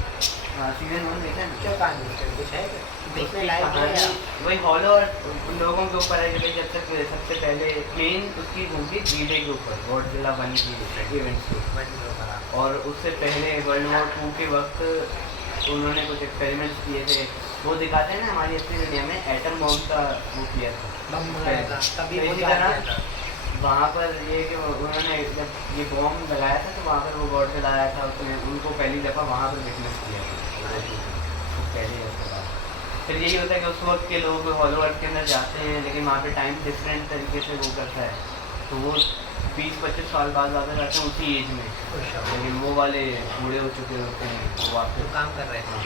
हाँ सीजन 1 देखा ना। क्या कहानी है उसकी? कुछ है क्या? देखने उसकी लायक है कहानी या? वही हॉलो और उन लोगों के ऊपर है कि भाई जब तक सबसे पहले मेन उसकी होगी जी-डे के ऊपर, गॉडजिला 1 की इवेंट्स के ऊपर। बंद करो बड़ा। और उससे पहले वर्ल्ड वॉर 2 के वक्त उन्होंने कुछ एक्सपेरिमेंट्स किए थे, वो दिखाते हैं ना हमारी असली दुनिया में एटम बॉम्ब का वो किया था। बम लगाया था, तभी तो वो इसी जाग तरह गया था। वहाँ पर ये कि उन्होंने जब ये बॉम्ब लगाया था तो वहाँ पर वो गॉडजिला आया था, उसने उनको पहली दफ़ा वहाँ पर विटनेस किया था तो पहले उसके बाद फिर यही होता है कि उस वक्त के लोग हॉलो अर्थ के अंदर जाते हैं लेकिन वहाँ पे टाइम डिफरेंट तरीके से वो करता है, तो वो 20-25 साल बाद वापस आते हैं उसी एज में, लेकिन वो वाले बूढ़े हो चुके होते हैं वो तो वापस काम कर रहे थे।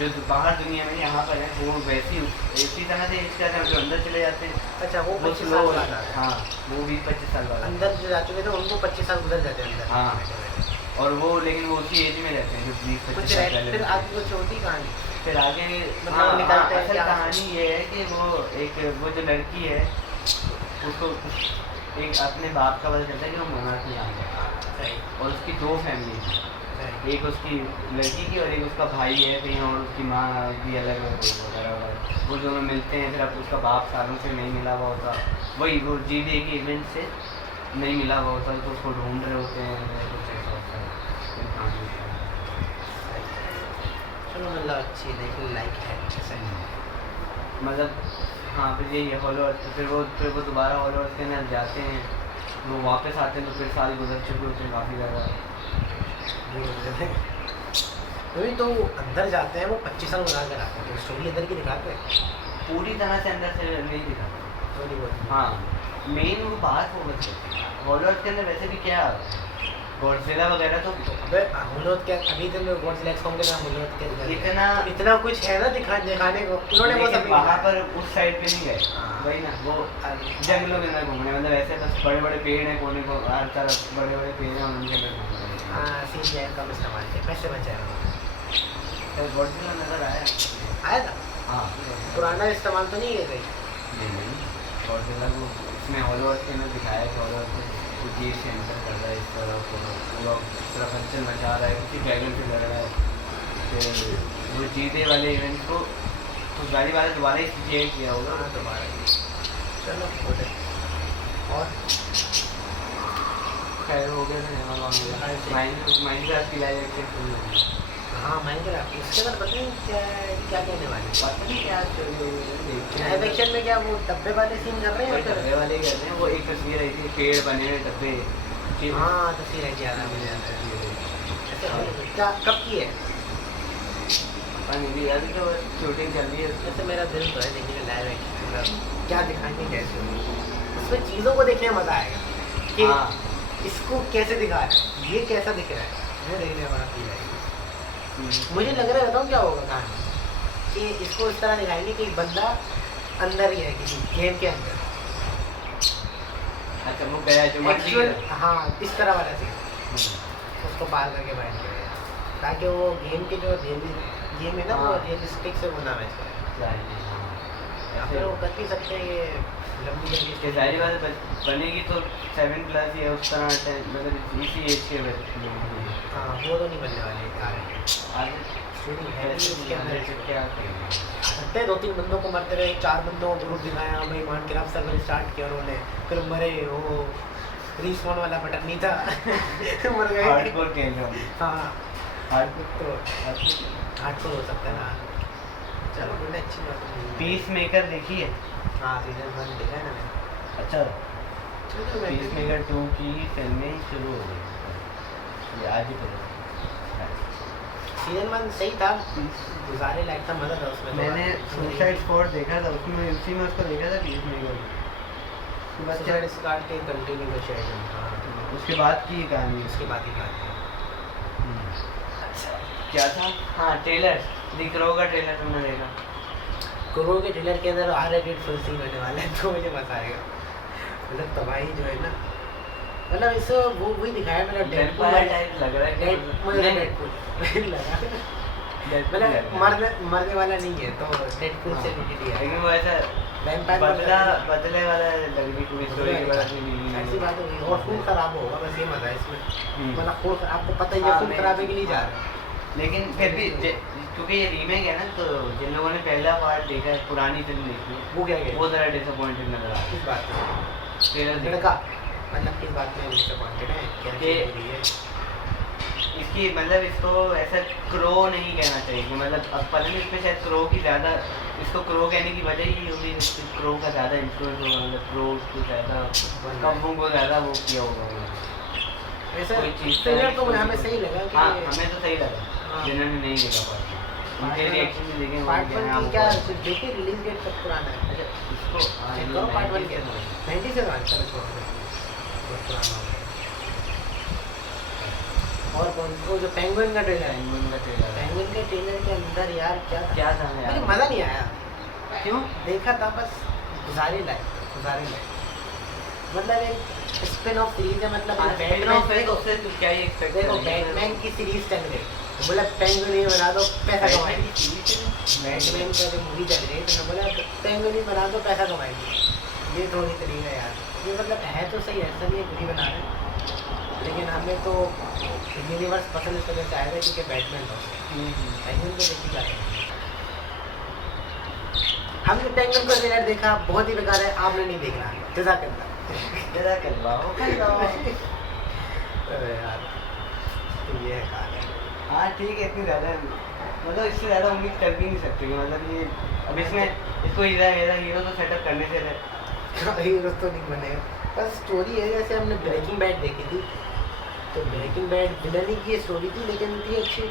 जो बाहर दुनिया में यहाँ पर है वो वैसी इसी तरह से एज करते हैं, जो अंदर चले जाते हैं अच्छा, वो वो 25 स्लो साल बाद आ गए। हाँ वो 20-25 साल बाद अंदर जो जा चुके थे उनको 25 साल गुजर जाते हैं अंदर। हाँ। और वो लेकिन वो उसी एज में रहते हैं जो 20-25 कुछ साल रह- पहले फिर रहते हैं। आगे कुछ होती कहानी। फिर आगे मतलब हाँ, निकलते हैं असल क्या? कहानी ये है कि वो एक वो जो लड़की है उसको एक अपने बाप का पता चलता है कि वो मोनार्क में आ गया सही और उसकी 2 फैमिली है, सही। एक उसकी लड़की की और एक उसका भाई है कहीं और उसकी माँ भी अलग है वगैरह, वो दोनों मिलते हैं। फिर अब उसका बाप सालों से नहीं मिला हुआ होता, वही वो जी-डे के इवेंट से नहीं मिला हुआ होता तो उसको ढूंढ रहे होते हैं, कुछ ऐसा होता है फिर कहानी होता है। चलो मतलब अच्छी लेकिन लाइक है ऐसा नहीं। मतलब हाँ फिर यही है हॉलो अर्थ, फिर वो दोबारा हॉलो अर्थ के अंदर जाते हैं, वो वापस आते हैं तो फिर साल गुजर चुके होते हैं काफ़ी ज़्यादा। नहीं तो अंदर जाते हैं वो 25 साल बना कर आते हैं, तो स्टोरी अंदर की दिखाते हैं पूरी तरह से अंदर से नहीं दिखाता। थोड़ी बहुत। हाँ मेन वो बात वो बस हॉलो अर्थ के अंदर वैसे भी क्या गॉडजिला वगैरह तो अबे हुनोत क्या अभी तो मैं गॉडजिला एक्स के नाम हुनोत के इतना कुछ है ना दिखाने को, उन्होंने वो सब वहाँ पर उस साइड पे नहीं गए, हाँ। वही ना वो जंगलों के अंदर घूमने, मतलब ऐसे बस बड़े बड़े पेड़ हैं कोने को हर तरफ बड़े बड़े पेड़ हैं उनके अंदर घूम रहे हैं। हाँ सीजीआई कम इस्तेमाल किया, पैसे बचाए उन्होंने। तो गॉडजिला नज़र आया आया था हाँ पुराना इस्तेमाल तो नहीं है कहीं। नहीं गॉडजिला को इसमें हॉलो अर्थ के अंदर दिखाया है, हॉलो अर्थ को जीव से एंटर कर रहा है इस तरफ पूरा इस तरफ हलचल मचा रहा है, उसी ड्रैगन से लड़ रहा है। फिर वो जीते वाले इवेंट को तो गाड़ी वाला दोबारा ही क्रिएट किया होगा। हाँ दोबारा चलो बोले और खैर हो गया था माइनक्राफ्ट की लाइव एक्शन शुरू हो गई। हाँ माइनक्राफ्ट इसके अंदर पता नहीं क्या क्या कहने वाले पता नहीं क्या लाइव एक्शन में क्या वो डब्बे वाले सीन कर रहे हैं या डब्बे फिर? वाले कर रहे हैं, वो एक तस्वीर आई थी पेड़ बने हुए डब्बे की हाँ तस्वीर है क्या मुझे याद है। ऐसे है कुछ? क्या कब की है? पता नहीं अभी तो शूटिंग चल रही है वैसे मेरा दिल तो है देखने का लाइव एक्शन मतलब क्या दिखाएंगे कैसे, उसमें चीज़ों को देखने में मज़ा आएगा कि हाँ इसको कैसे दिखा रहा है, ये कैसा दिख रहा है, वो देखने में बड़ा फील आएगा। मुझे लग रहा है बताऊँ क्या होगा कहानी कि इसको इस तरह दिखाएंगे कि बंदा अंदर ही है किसी गेम के अंदर अच्छा वो गया जो मर्जी एक्चुअल, हाँ इस तरह वाला सीन उसको पार करके बैठ गया ताकि वो गेम के जो गेम है ना वो हाँ। रियलिस्टिक से बना है या फिर वो कर भी सकते हैं ये लंबी कि जाहिर बात है बनेगी तो 7+ या उस तरह मतलब इसी एज के लोग हैं। हाँ वो तो नहीं बनने वाले आगे शूटिंग है भी ऐसे इसके अंदर क्या करेंगे सकते हैं 2-3 बंदों को मरते रहे, 4 बंदों को ग्रुप दिखाया भाई माइनक्राफ्ट सर्वर स्टार्ट किया उन्होंने, फिर मरे वो रिस्पॉन वाला बटन नहीं था मर गए। हार्डकोर खेल रहा हूँ हाँ हार्डकोर तो हार्डकोर हो सकता है ना। चलो बड़े अच्छी बात है। पीस मेकर देखी है? हाँ सीजन 1 देखा है ना मैंने। अच्छा चलो मैं पीस मेकर 2 की फिल्में शुरू हो गई ये आज ही पता सीजन 1 सही था, गुजारे लायक था, मज़ा था उसमें। मैंने सुसाइड स्क्वाड देखा था उसमें उसी में उसको देखा था पीस मेकर सुसाइड स्क्वाड के कंटिन्यू में शायद हाँ उसके बाद की कहानी उसके बाद ही बात है। अच्छा क्या था? हाँ ट्रेलर, दी क्रो का ट्रेलर तुमने देखा? क्रो के ट्रेलर के अंदर R-rated फुल सीन होने वाला है, तो मुझे मजा आएगा। मतलब तबाही जो है ना, मतलब इससे वो वही दिखाया मतलब वेम्पायर टाइप लग रहा है मुझे डेडपूल लगा, मतलब मरने वाला नहीं है, तो डेडपूल से रिलेटेड ही है। लेकिन वो ऐसा वैम्पायर बदले वाला लग रही पूरी स्टोरी के बाद में ऐसी बात होगी, और खून खराब होगा, बस ये मजा है इसमें। मतलब खून आपको पता ही है हाँ, खून खराबे के लिए जा रहा है, लेकिन फिर भी क्योंकि ये रीमेक है ना, तो जिन लोगों ने पहला पार्ट देखा है, पुरानी फिल्म देखी है, वो क्या है वो ज़रा डिसअपॉइंटेड नजर आ किस बात में ट्रेलर लड़का, मतलब किस बात में डिसअपॉइंटेड है, क्या कि चीज़ हो रही है? इसकी मतलब इसको ऐसा क्रो नहीं कहना चाहिए कि मतलब अब पता नहीं इसमें शायद क्रो की ज़्यादा, इसको क्रो कहने की वजह ही होगी क्रो का ज़्यादा इन्फ्लुएंस होगा, मतलब क्रो को ज़्यादा कम्बों को ज़्यादा वो किया होगा ऐसा कोई चीज़ ट्रेलर तो हमें सही लगा कि हाँ हमें तो सही लगा, हाँ। जिन्होंने नहीं देखा पार्ट उनके रिएक्शन भी देखें, पार्ट 1 की क्या देखिए, रिलीज डेट कब पुराना है? अच्छा इसको चेक करो पार्ट 1 के 90 से बाद चलो छोड़ दो, बहुत पुराना हो गया। और कौन वो जो पेंगुइन का ट्रेलर है, पेंगुइन के ट्रेलर के अंदर यार क्या था मुझे यार? मज़ा नहीं आया। क्यों? देखा था बस गुजारे लायक मतलब एक स्पिन ऑफ सीरीज है, मतलब एक बैटमैन उससे क्या ही एक्सपेक्ट देखो बैटमैन की सीरीज चल रही, बोला पेंगुइन ही बना दो पैसा कमाएंगे, बैटमैन का जो मूवी चल रही है तो मैं बोला पेंगुइन ही बना दो पैसा कमाएंगे, ये थोड़ी तरीका है यार, ये मतलब है तो सही, ऐसा नहीं है बुरी बना रहे हैं, लेकिन हमें तो यूनिवर्स पसंद इस वजह से आया था क्योंकि बैटमैन था, पेंगुइन को देखी जा रही है। हमने पेंगुइन को ट्रेलर देखा, बहुत ही बेकार है, आपने नहीं देखना, जज़ाकल्लाह अरे यार तो ये है कहानी। हाँ ठीक है, इतनी ज़्यादा मतलब इससे ज़्यादा उम्मीद कर भी नहीं सकते कि मतलब ये अब इसमें इसको हीरो तो सेटअप करने से हीरो तो नहीं बनेगा, बस स्टोरी है जैसे हमने ब्रेकिंग बैड देखी थी, तो ब्रेकिंग बैड विलन की स्टोरी थी लेकिन थी अच्छी।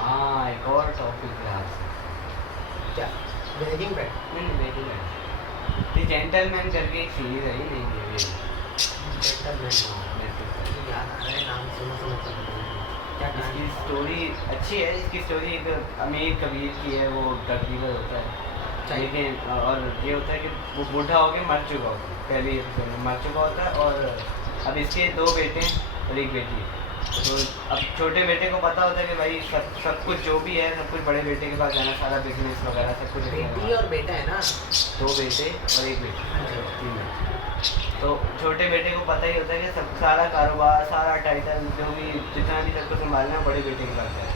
हाँ एक और टॉपिक है क्या ब्रेकिंग बैड? नहीं ब्रेकिंग बैड दी जेंटलमैन करके एक सीरीज है, नहीं ये याद आ रहा है नाम, सुनो क्या इसकी स्टोरी अच्छी है, इसकी स्टोरी एक अमीर कबीर की है, वो ड्रग डीलर होता है, लेकिन और ये होता है कि वो बूढ़ा होकर मर चुका होता है, पहले एपिसोड में मर चुका होता है, और अब इसके 2 बेटे और एक बेटी है, तो अब छोटे बेटे को पता होता है कि भाई सब कुछ जो भी है सब कुछ बड़े बेटे के पास जाना, सारा बिजनेस वगैरह सब कुछ बेटी और बेटा है ना, 2 बेटे और एक बेटी, 3 बेटे। तो छोटे बेटे को पता ही होता है कि सब सारा कारोबार सारा टाइटल जो भी जितना भी सबको संभालना है बड़े बेटे के पास है,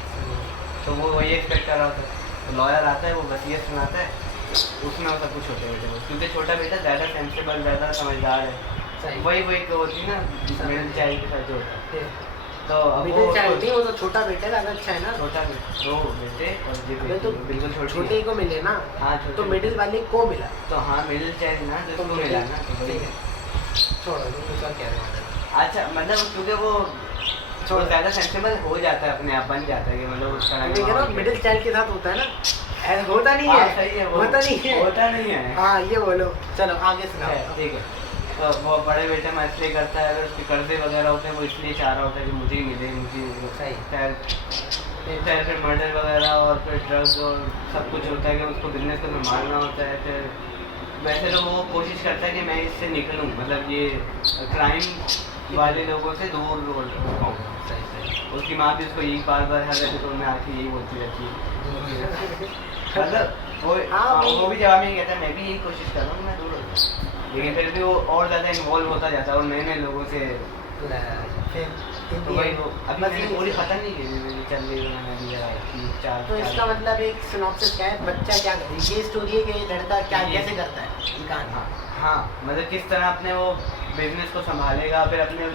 तो वो वही एक्सपेक्ट कर रहा होता है, तो लॉयर आता है, वो वसीयत सुनाता है, उसमें वो सब कुछ छोटे बेटे को, क्योंकि छोटा बेटा ज़्यादा सेंसिबल ज़्यादा समझदार है, वही तो होती ना मिडिल चाइल्ड के साथ जो होता है, तो मिडिल चाइल्ड नहीं, वो तो छोटा बेटा ज़्यादा अच्छा है ना, छोटा 2 बेटे और ये बेटी तो बिल्कुल छोटे को मिले ना, हाँ तो मिडिल वाले को मिला, तो हाँ मिडिल चाइल्ड ना जिसको मिला ना, ठीक है छोड़ो दूसरा क्या है। अच्छा मतलब क्योंकि वो थोड़ा ज़्यादा सेंसिबल हो जाता है, अपने आप बन जाता है कि मतलब उस तरह मिडिल चाइल्ड के साथ होता है ना, ऐसा होता नहीं है, सही है, होता नहीं है, हाँ ये बोलो, चलो आगे सुनाओ। ठीक है, तो वो बड़े बेटे में इसलिए करता है, अगर उसके कर्जे वगैरह होते हैं वो इसलिए चाह रहा होता है कि मुझे ही मिले, मुझे सही फिर मर्डर वगैरह और फिर ड्रग्स और सब कुछ होता है कि उसको बिजनेस को संभालना होता है, फिर वैसे तो वो कोशिश करता है कि मैं इससे निकलूँ, मतलब ये क्राइम वाले लोगों से दूर रहूँ, उसकी माँ भी उसको यही बार हर एपिसोड में आके यही बोलती रहती है, मतलब वो भी जवाब नहीं कहता, मैं भी यही कोशिश कर रहा हूँ मैं दूर हो जाऊँ, लेकिन फिर भी वो और ज़्यादा इन्वॉल्व होता जाता है और नए लोगों से, तो भाई वो अभी मैंने पूरी पता नहीं है चल रही है, तो इसका मतलब एक सिनॉप्सिस क्या है, बच्चा क्या ये स्टोरी है कि ये लड़का क्या कैसे करता है, हाँ मतलब किस तरह अपने वो बिजनेस को संभालेगा, फिर अपने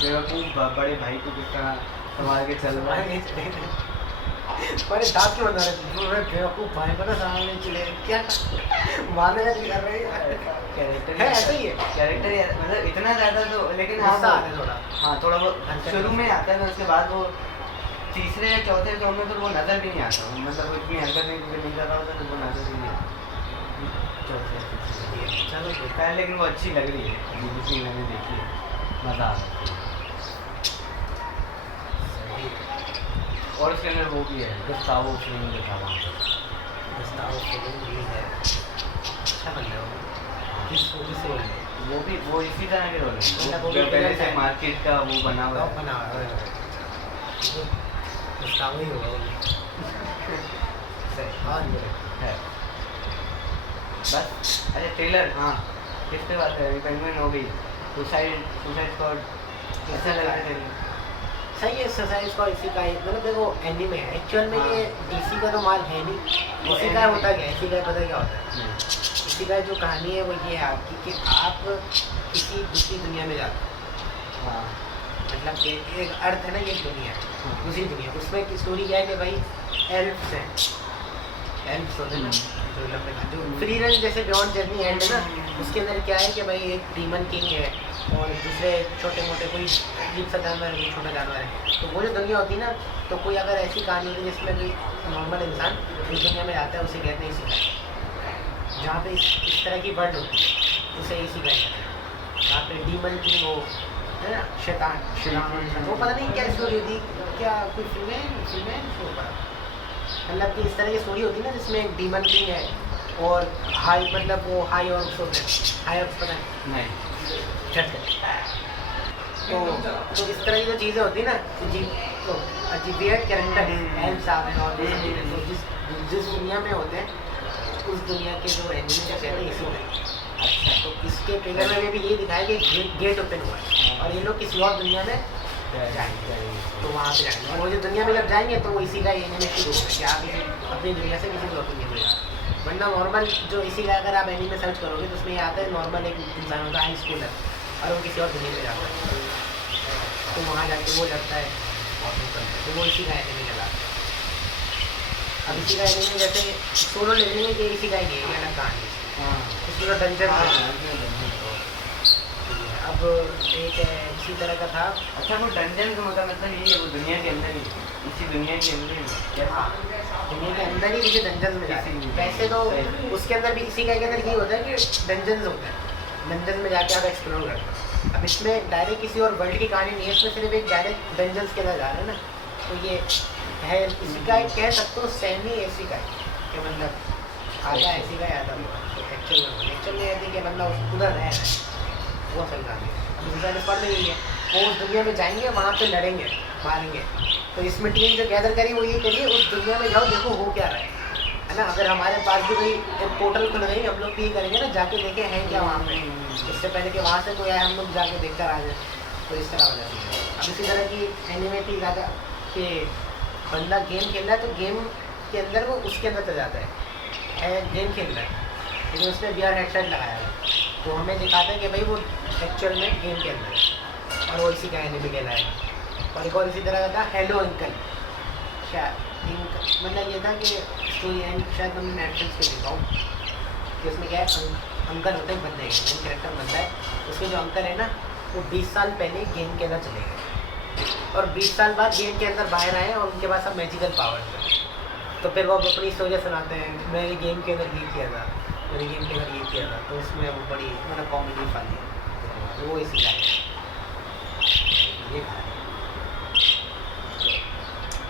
बेवकूफ़ बड़े भाई को किस तरह संभाल के चल रहा है, पर दांत क्यों बता रहे बेवकूफ़ भाई को ना सामने चले क्या मारने का कर रहे हैं, कैरेक्टर है ऐसा ही है, कैरेक्टर मतलब इतना ज़्यादा तो, लेकिन हाँ थोड़ा बहुत शुरू में आता है, उसके बाद वो तीसरे या चौथे एपिसोड में तो वो नज़र भी नहीं आता, मतलब वो इतनी हरकत नहीं कर रहा होता तो वो नज़र भी नहीं आता चौथे, चलो लेकिन वो अच्छी लग रही है जितनी मैंने देखी है। मज़ा आता है। सही। और उसके अंदर वो भी है गुस्तावो फ्रिंग लिखा हुआ है। गुस्तावो फ्रिंग भी है, अच्छा बंदा है वो। किस रोल में? वो इसी तरह के रोल मतलब वो है, भी पहले villain से है। मार्केट का वो बना हुआ टॉप है। बना हुआ है। वो गुस्तावो ही होगा वो भी। सही। और है बस। अच्छा ट्रेलर, हाँ किस पे बात करें, पेंगुइन हो गई, सुसाइड स्क्वाड कैसा लग रहा है ट्रेलर? सही है। सुसाइड स्क्वाड इसी का ही, मतलब देखो एनीमे है एक्चुअल में, ये डीसी का तो माल है नहीं। वो इसी का anime होता क्या है, इसी का पता क्या होता है, नहीं। इसी का जो कहानी है वो ये है आपकी कि आप किसी दूसरी दुनिया में जाते हो। हाँ मतलब कि एक अर्थ है ना, ये एक दुनिया है, हाँ। दूसरी दुनिया। उसमें की स्टोरी क्या है कि भाई एल्फ्स हैं, एल्फ्स होते हैं ना, जो लंबे जो फ्री रन जैसे बियॉन्ड जर्नी एंड है ना, उसके अंदर क्या है कि भाई एक डीमन किंग है और दूसरे छोटे मोटे कोई अजीब सा जानवर है, कोई छोटा जानवर है। तो वो जो दुनिया होती है ना, तो कोई अगर ऐसी कहानी होती है जिसमें कोई नॉर्मल इंसान उस दुनिया में जाता है, उसे कहते हैं इसी, जहाँ पे इस तरह की वर्ड होती है उसे इसी कहते हैं। जहाँ पे डीमन किंग हो, है ना, शैतान, वो पता नहीं क्या स्टोरी होती, क्या कोई फीमेल शो पड़ा, मतलब कि इस तरह की स्टोरी होती है ना जिसमें एक डीमन किंग है और हाई, मतलब वो हाई और होते हैं, हाई ऑर्क्स पता है नहीं तो इस तरह की जो चीज़ें होती है ना, तो अजीब कैरेक्टर एल्फ्स आ गए और तो जिस दुनिया में होते हैं उस दुनिया के जो एनिमी कहते हैं इसी में। अच्छा, तो इसके ट्रेलर में भी ये दिखाया कि गेट ओपन हुआ है और ये लोग किसी और दुनिया में जाएंगे, तो वहाँ पे जाएंगे, और वो जो दुनिया में जब जाएंगे तो वो इसी का एनिमे शुरू होगा कि आप अपनी दुनिया से किसी और दुनिया में जाए। वरना नॉर्मल जो इसी का अगर आप एनिमे सर्च करोगे तो उसमें ये आता है नॉर्मल एक इंसान होता है हाई स्कूलर और वो किसी और दुनिया में जाता है, तो वहाँ जाके वो लड़ता है और वो करता है, तो वो इसी का एनिमे चला। अब इसी का एनिमे जैसे सोलो लेवलिंग में ये इसी का ही नहीं है, ये अलग कहानी है, इसमें तो डंजन अब एक इसी तरह का था। अच्छा वो डंजन का मतलब ये है वो दुनिया के अंदर ही, इसी दुनिया के अंदर ही क्या? हाँ, दुनिया के अंदर ही किसी डंजन में जाते हैं। वैसे तो उसके अंदर भी इसी का के अंदर ये होता है कि डंजन होता है, डंजन में जाके आप एक्सप्लोर करते हो। अब इसमें डायरेक्ट किसी और वर्ल्ड की कहानी नहीं है, इसमें सिर्फ एक डायरेक्ट डंजन्स के अंदर जा रहे हैं ना, तो ये है इसी का एक कह सकते हो सेमी ऐसी का कि मतलब आधा ऐसी का आधा तो एक्चुअल में ऐसे कि बंदा उधर रह रहा है, वो असल कहानी है। अब सुसाइड स्क्वाड में यही है, वो उस दुनिया में जाएंगे, वहाँ पे लड़ेंगे, मारेंगे। तो इसमें टीम जो गैदर करी वो ये करिए उस दुनिया में जाओ, देखो हो क्या रहा है ना। अगर हमारे पास भी कोई एक पोर्टल खुल गई, हम लोग भी ये करेंगे ना, जाके देखें हैं क्या वहाँ पे, इससे पहले कि वहाँ से कोई आए हम लोग जाके देख कर आ जाए, तो इस तरह हो जाती है। अब इसी तरह की एनिमे थी ज़्यादा कि बंदा गेम खेल रहा है तो गेम के अंदर वो उसके अंदर चल जाता है गेम खेल रहा है, लेकिन उसने VR हेडसेट लगाया है, तो हमें दिखाता है कि भाई वो एक्चुअल में गेम के अंदर है, और वो इसी का एनिमे कहलाएगा। और एक और इसी तरह का था हेलो अंकल, शायद मतलब ये था कि स्टोरी एंड शायद मैंने नेटफ्लिक्स पे देखा हूँ कि उसमें क्या है, अंकल होते हैं बंदे, मेन कैरेक्टर बनता है, उसके जो अंकल है ना वो 20 साल पहले गेम के अंदर चले गए और 20 साल बाद गेम के अंदर बाहर आए और उनके पास सब मैजिकल पावर्स है। तो फिर वो अपनी स्टोरी सुनाते हैं, मैंने गेम के अंदर ये किया था, मैंने गेम के अंदर ये किया था, तो उसमें वो बड़ी मतलब कॉमेडी वाली है, तो वो इसी का ये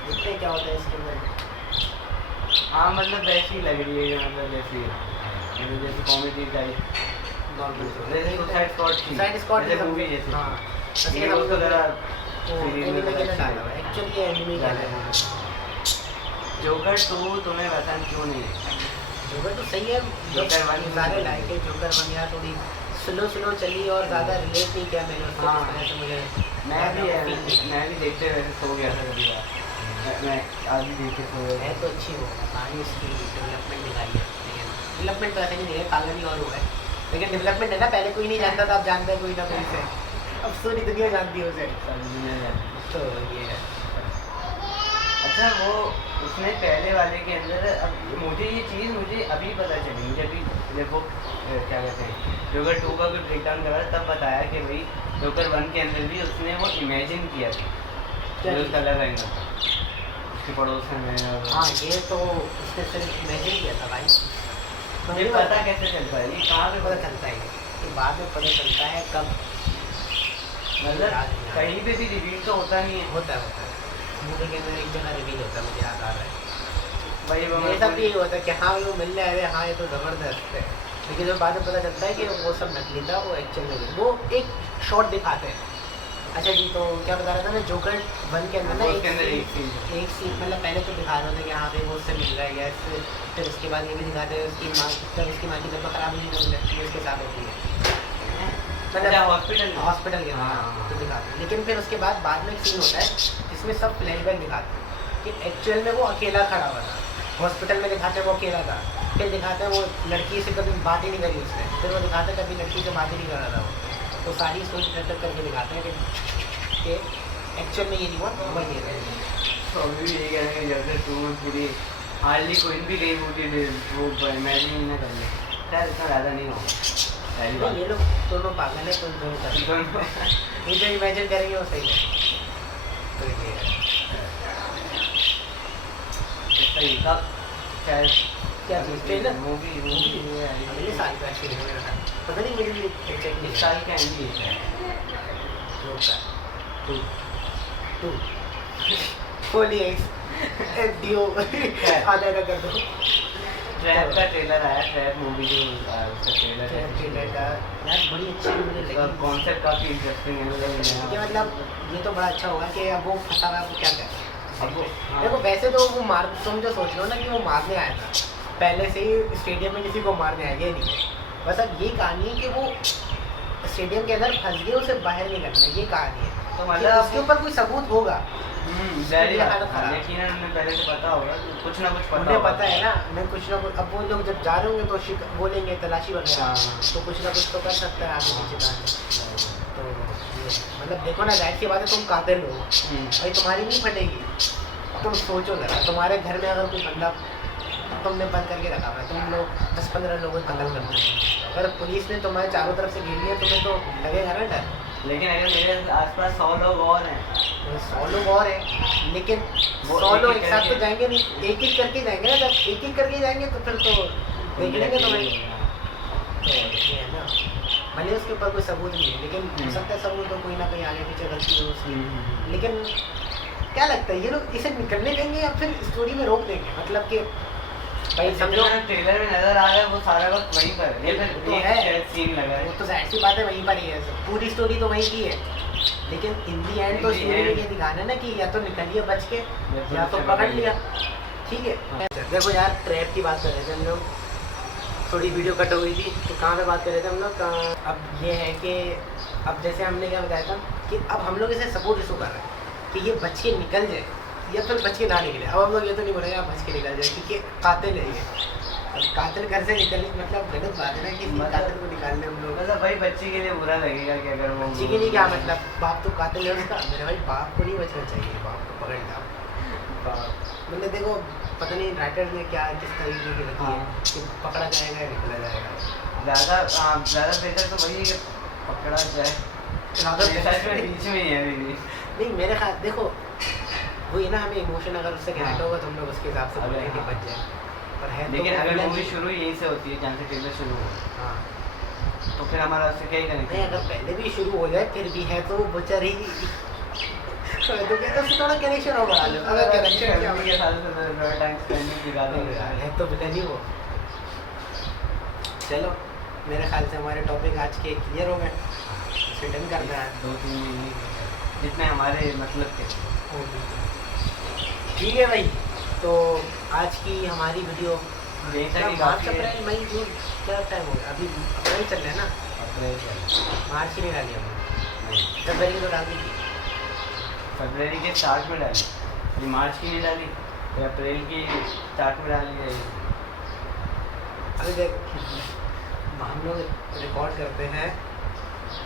देखते हैं क्या होता है इसके अंदर। हाँ मतलब वैसी ही लग रही है, मतलब जैसे कॉमेडी टाइप नॉर्मल जैसे सुसाइड स्क्वाड जैसे मूवी जैसे। हाँ, ये उसको ज़रा एनिमे के अंदर डाला हुआ है, एक्चुअली ये एनिमे का है। जोकर 2 तुम्हें पसंद क्यों नहीं है? जोकर तो सही है, जोकर 1 सारे लाइक है, जोकर 1 यार थोड़ी स्लो चली और ज़्यादा रिलेट नहीं किया मैंने उससे, हाँ। इस वजह से मुझे मैं भी देखते वैसे सो गया था कभी बार, मैं आज भी देख के सो गया है तो अच्छी हो कहानी, उसकी डेवलपमेंट दिखाई है, लेकिन डेवलपमेंट तो ऐसे नहीं दिखाई, पागल ही और हुआ है, लेकिन डेवलपमेंट है ना, पहले कोई नहीं जानता था, अब जानता है कोई ना कोई से, अब पूरी दुनिया जानती है उसे, तो ये है। अच्छा वो उसमें पहले वाले के अंदर, अब मुझे ये चीज़ मुझे अभी पता चली जब वो क्या कहते हैं जोकर 2 का कोई ब्रेक डाउन करा तब बताया कि भाई जोकर 1 के अंदर भी उसने वो इमेजिन किया था क्या जो उसका लव एंगल उसके पड़ोस में और हाँ, ये तो उसने सिर्फ इमेजिन किया था भाई, तो मुझे पता कैसे चलता है, ये कहाँ पे पता चलता है, ये बाद में पता चलता है कब, मतलब याद नहीं आ रहा। कहीं पे भी रिवील तो होता नहीं है। होता है मूवी के अंदर एक जगह रिवील होता है, मुझे याद आ रहा है। भाई वो मेरे साथ भी यही होता है कि हाँ वो मिल रहे हाँ ये तो ज़बरदस्त है, लेकिन जब बाद में पता चलता है कि वो सब नकली था, वो एक्चुअल में नहीं। वो एक शॉट दिखाते हैं। अच्छा जी, तो क्या बता रहा था मैं, जोकर 1 के अंदर ना उसके अंदर एक scene है। एक सीन मतलब पहले तो दिखा रहे थे कि हाँ भाई वो उससे मिल रहा है यस, फिर उसके बाद ये भी दिखाते हैं उसकी माँ, जब उसकी माँ की तबीयत खराब हुई तो लड़की उसके साथ होती है अच्छा, हॉस्पिटल में। हॉस्पिटल के हाँ, अंदर हाँ। तो दिखाते हैं। लेकिन फिर उसके बाद में एक सीन होता है जिसमें सब फ्लैशबैक दिखाते हैं कि एक्चुअल में वो अकेला खड़ा हुआ था। हॉस्पिटल में दिखाते हैं वो अकेला था, फिर दिखाते हैं वो लड़की से कभी बात ही नहीं करी उसने, फिर वो दिखाते हैं कभी लड़की से बात ही नहीं कर रहा था वो। तो सारी स्टोरी सेटअप करके दिखाते हैं कि एक्चुअल में ये नहीं हुआ, वही है। तो अभी भी यही कह रहे हैं कि जब 2 में पूरी हार्डली कोई भी गई मूवी वो इमेजिन ही ना कर ले, शायद इतना ज़्यादा नहीं होगा पहली बात। ये लोग दोनों पागल है, कोई दोनों कर दोनों ये जो इमेजिन करेंगे वो सही है। तो ये है सही कब शायद क्या चीज़ ट्रेलर मूवी अगले साल का एक्चुअली मेरा था, पता नहीं मुझे भी एग्जैक्टली इस साल के एंड ही है टू होली डियो आधा का कर दो। ट्रैप का ट्रेलर आया, ट्रैप मूवी जो उसका ट्रेलर है। ट्रेलर का यार बड़ी अच्छी मुझे लगी। कॉन्सेप्ट काफ़ी इंटरेस्टिंग है ये मतलब ये तो बड़ा अच्छा होगा कि अब वो फंसा हुआ है, वो क्या करे अब वो। हाँ। देखो वैसे तो वो मार, तुम जो सोच रहे हो ना कि वो मारने आया था, पहले से ही स्टेडियम में किसी को मारने आया, ये नहीं है। बस अब ये कहानी है कि वो स्टेडियम के अंदर फंस गए, उसे बाहर निकलना है, ये कहानी है। तो कि मतलब उसके ऊपर कोई सबूत होगा, जारी ये हालत खराब। लेकिन उन्हें पहले से पता होगा कि कुछ ना कुछ पता उन्हें होगा। पता है ना, मैं कुछ ना कुछ, अब वो लोग जब जा रहे होंगे तो बोलेंगे तलाशी वगैरह, हाँ। तो कुछ ना कुछ तो कर सकता है आगे पीछे कहानी। तो ये मतलब देखो ना, जाहिर सी बात है तुम कातिल हो भाई, तुम्हारी नहीं फटेगी। तुम सोचो जरा, तुम्हारे घर में अगर कोई बंदा तुमने बंद करके रखा हुआ है, तुम लोग 10-15 लोगों को कत्ल करते हो, अगर पुलिस ने तुम्हारे चारों तरफ से घेर लिया, तुम्हें तो लगेगा ना डर। लेकिन अगर मेरे आसपास 100 लोग और हैं, 100 लोग और हैं, लेकिन वो 100 लोग एक-एक एक साथ तो करके- जाएंगे नहीं, एक करके जाएंगे ना। जब एक करके जाएंगे तो फिर तो देख लेंगे तुम्हें। तो ये है ना, भले उसके ऊपर कोई सबूत नहीं है, लेकिन हो सकता है सबूत तो कोई ना कहीं आगे पीछे गलती हो उसकी। लेकिन क्या लगता है ये लोग इसे निकलने देंगे या फिर स्टोरी में रोक देंगे? मतलब कि भाई समझो ट्रेलर में नजर आ रहा है वो सारा वक्त वहीं पर है, या तो फिर एक है। शायद सीन लगा वो है। तो जाहिर सी बात है वहीं पर ही है, पूरी स्टोरी तो वहीं की है, लेकिन इन दी एंड तो In the स्टोरी में end- ये दिखाना है ना कि या तो निकलिए बच के या तो से पकड़ पकड़ लिया। लिया। ठीक है, देखो यार ट्रैप की बात कर रहे थे हम लोग, थोड़ी वीडियो कट हो गई थी, तो कहाँ पे बात कर रहे थे हम लोग? अब ये है कि अब जैसे हमने क्या बताया था कि अब हम लोग इसे सपोर्ट इसको कर रहे हैं कि ये बच के निकल जाए या फिर बच के ना निकले। अब हम लोग ये तो नहीं बोलेंगे आप बच के निकल जाए, क्योंकि कातिल है ये। अब कातिल घर से निकलने मतलब गलत बात है ना कि मतलब- कातिल को निकालने हम लोग। मतलब भाई बच्चे के लिए बुरा लगेगा कि अगर वो बच्चे के लिए क्या मतलब, बाप तो कातिल है उसका। मेरे भाई बाप को नहीं बचना चाहिए, बाप को पकड़ लिया बाप। मतलब देखो पता नहीं राइटर ने क्या किस तरीके की लिखी है हाँ। कि पकड़ा जाएगा या निकला जाएगा। ज़्यादा बेहतर तो वही है कि पकड़ा जाए। मेरे साथ में बीच में ही है अभी भी। नहीं मेरे ख्याल देखो वही ना, हमें इमोशन अगर उससे हाँ। कनेक्ट होगा तो हम लोग उसके हिसाब से अगर बोलेंगे कि हाँ। बच जाए। पर है लेकिन तो अगर villain मूवी ही। शुरू यहीं से होती है जहाँ से ट्रेलर शुरू हो, हाँ तो फिर हमारा उससे क्या ही नहीं, अगर कनेक्शन? पहले भी शुरू हो जाए फिर भी है तो बचर ही तो कहते हैं उससे थोड़ा कनेक्शन होगा। अगर कनेक्शन क्या के साथ थोड़ा टाइम स्पेंडिंग दिखा देंगे यार। है तो विलन ही वो। चलो मेरे ख्याल से हमारे टॉपिक आज के क्लियर हो गए, इसे डन करना है। 2-3 महीने जितने हमारे मतलब के। ठीक है भाई, तो आज की हमारी वीडियो यही था कि मार्च काफी अप्रैल मई जून क्या टाइम हो गया? अभी अप्रैल चल रहा है ना, अप्रैल चल मार्च ही नहीं डाली हमने, नहीं, फरवरी की तो डाल दी थी। फरवरी के स्टार्ट में डाली, ये मार्च की नहीं डाली, फिर अप्रैल की स्टार्ट में डाली है। अभी देख हम लोग रिकॉर्ड करते हैं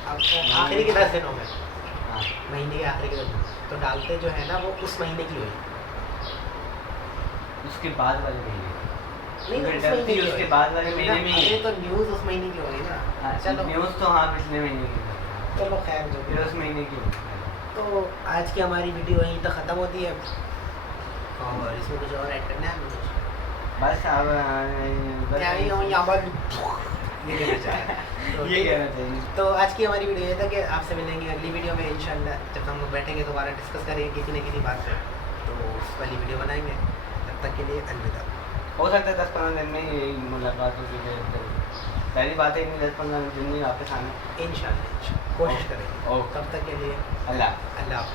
अब आखिरी के 10 दिनों में, हाँ, महीने के आखिरी के 10 दिन, तो डालते जो है ना वो उस महीने की हुई। उसके बाद वाले महीने नहीं फिर उस डरती महीने की उसके होगी। बाद वाले महीने में ही अरे तो न्यूज़ उस महीने की होगी ना। हाँ, चलो न्यूज़ तो हाँ पिछले महीने की है। चलो खैर जो भी फिर हो। उस महीने की होगी। तो आज की हमारी वीडियो यहीं तक ख़त्म होती है, और इसमें कुछ और ऐड करना है हमें? बस अब क्या ही हो यहाँ पर ये कहना चाह रहा है। तो ये कहना चाहिए। तो आज की हमारी वीडियो ये था कि आपसे मिलेंगे अगली वीडियो में इंशाल्लाह, जब हम लोग बैठेंगे दोबारा डिस्कस करेंगे किसी न किसी बात पे, तो उस वाली वीडियो बनाएंगे। तब तक के लिए अलविदा। हो सकता है 10-15 दिन में ही मुलाकात हो चुकी है। पहली बात है कि 10-15 दिन में वापस आना। इंशाल्लाह कोशिश करेंगे। ओके। तब तक के लिए अल्लाह। अल्लाह।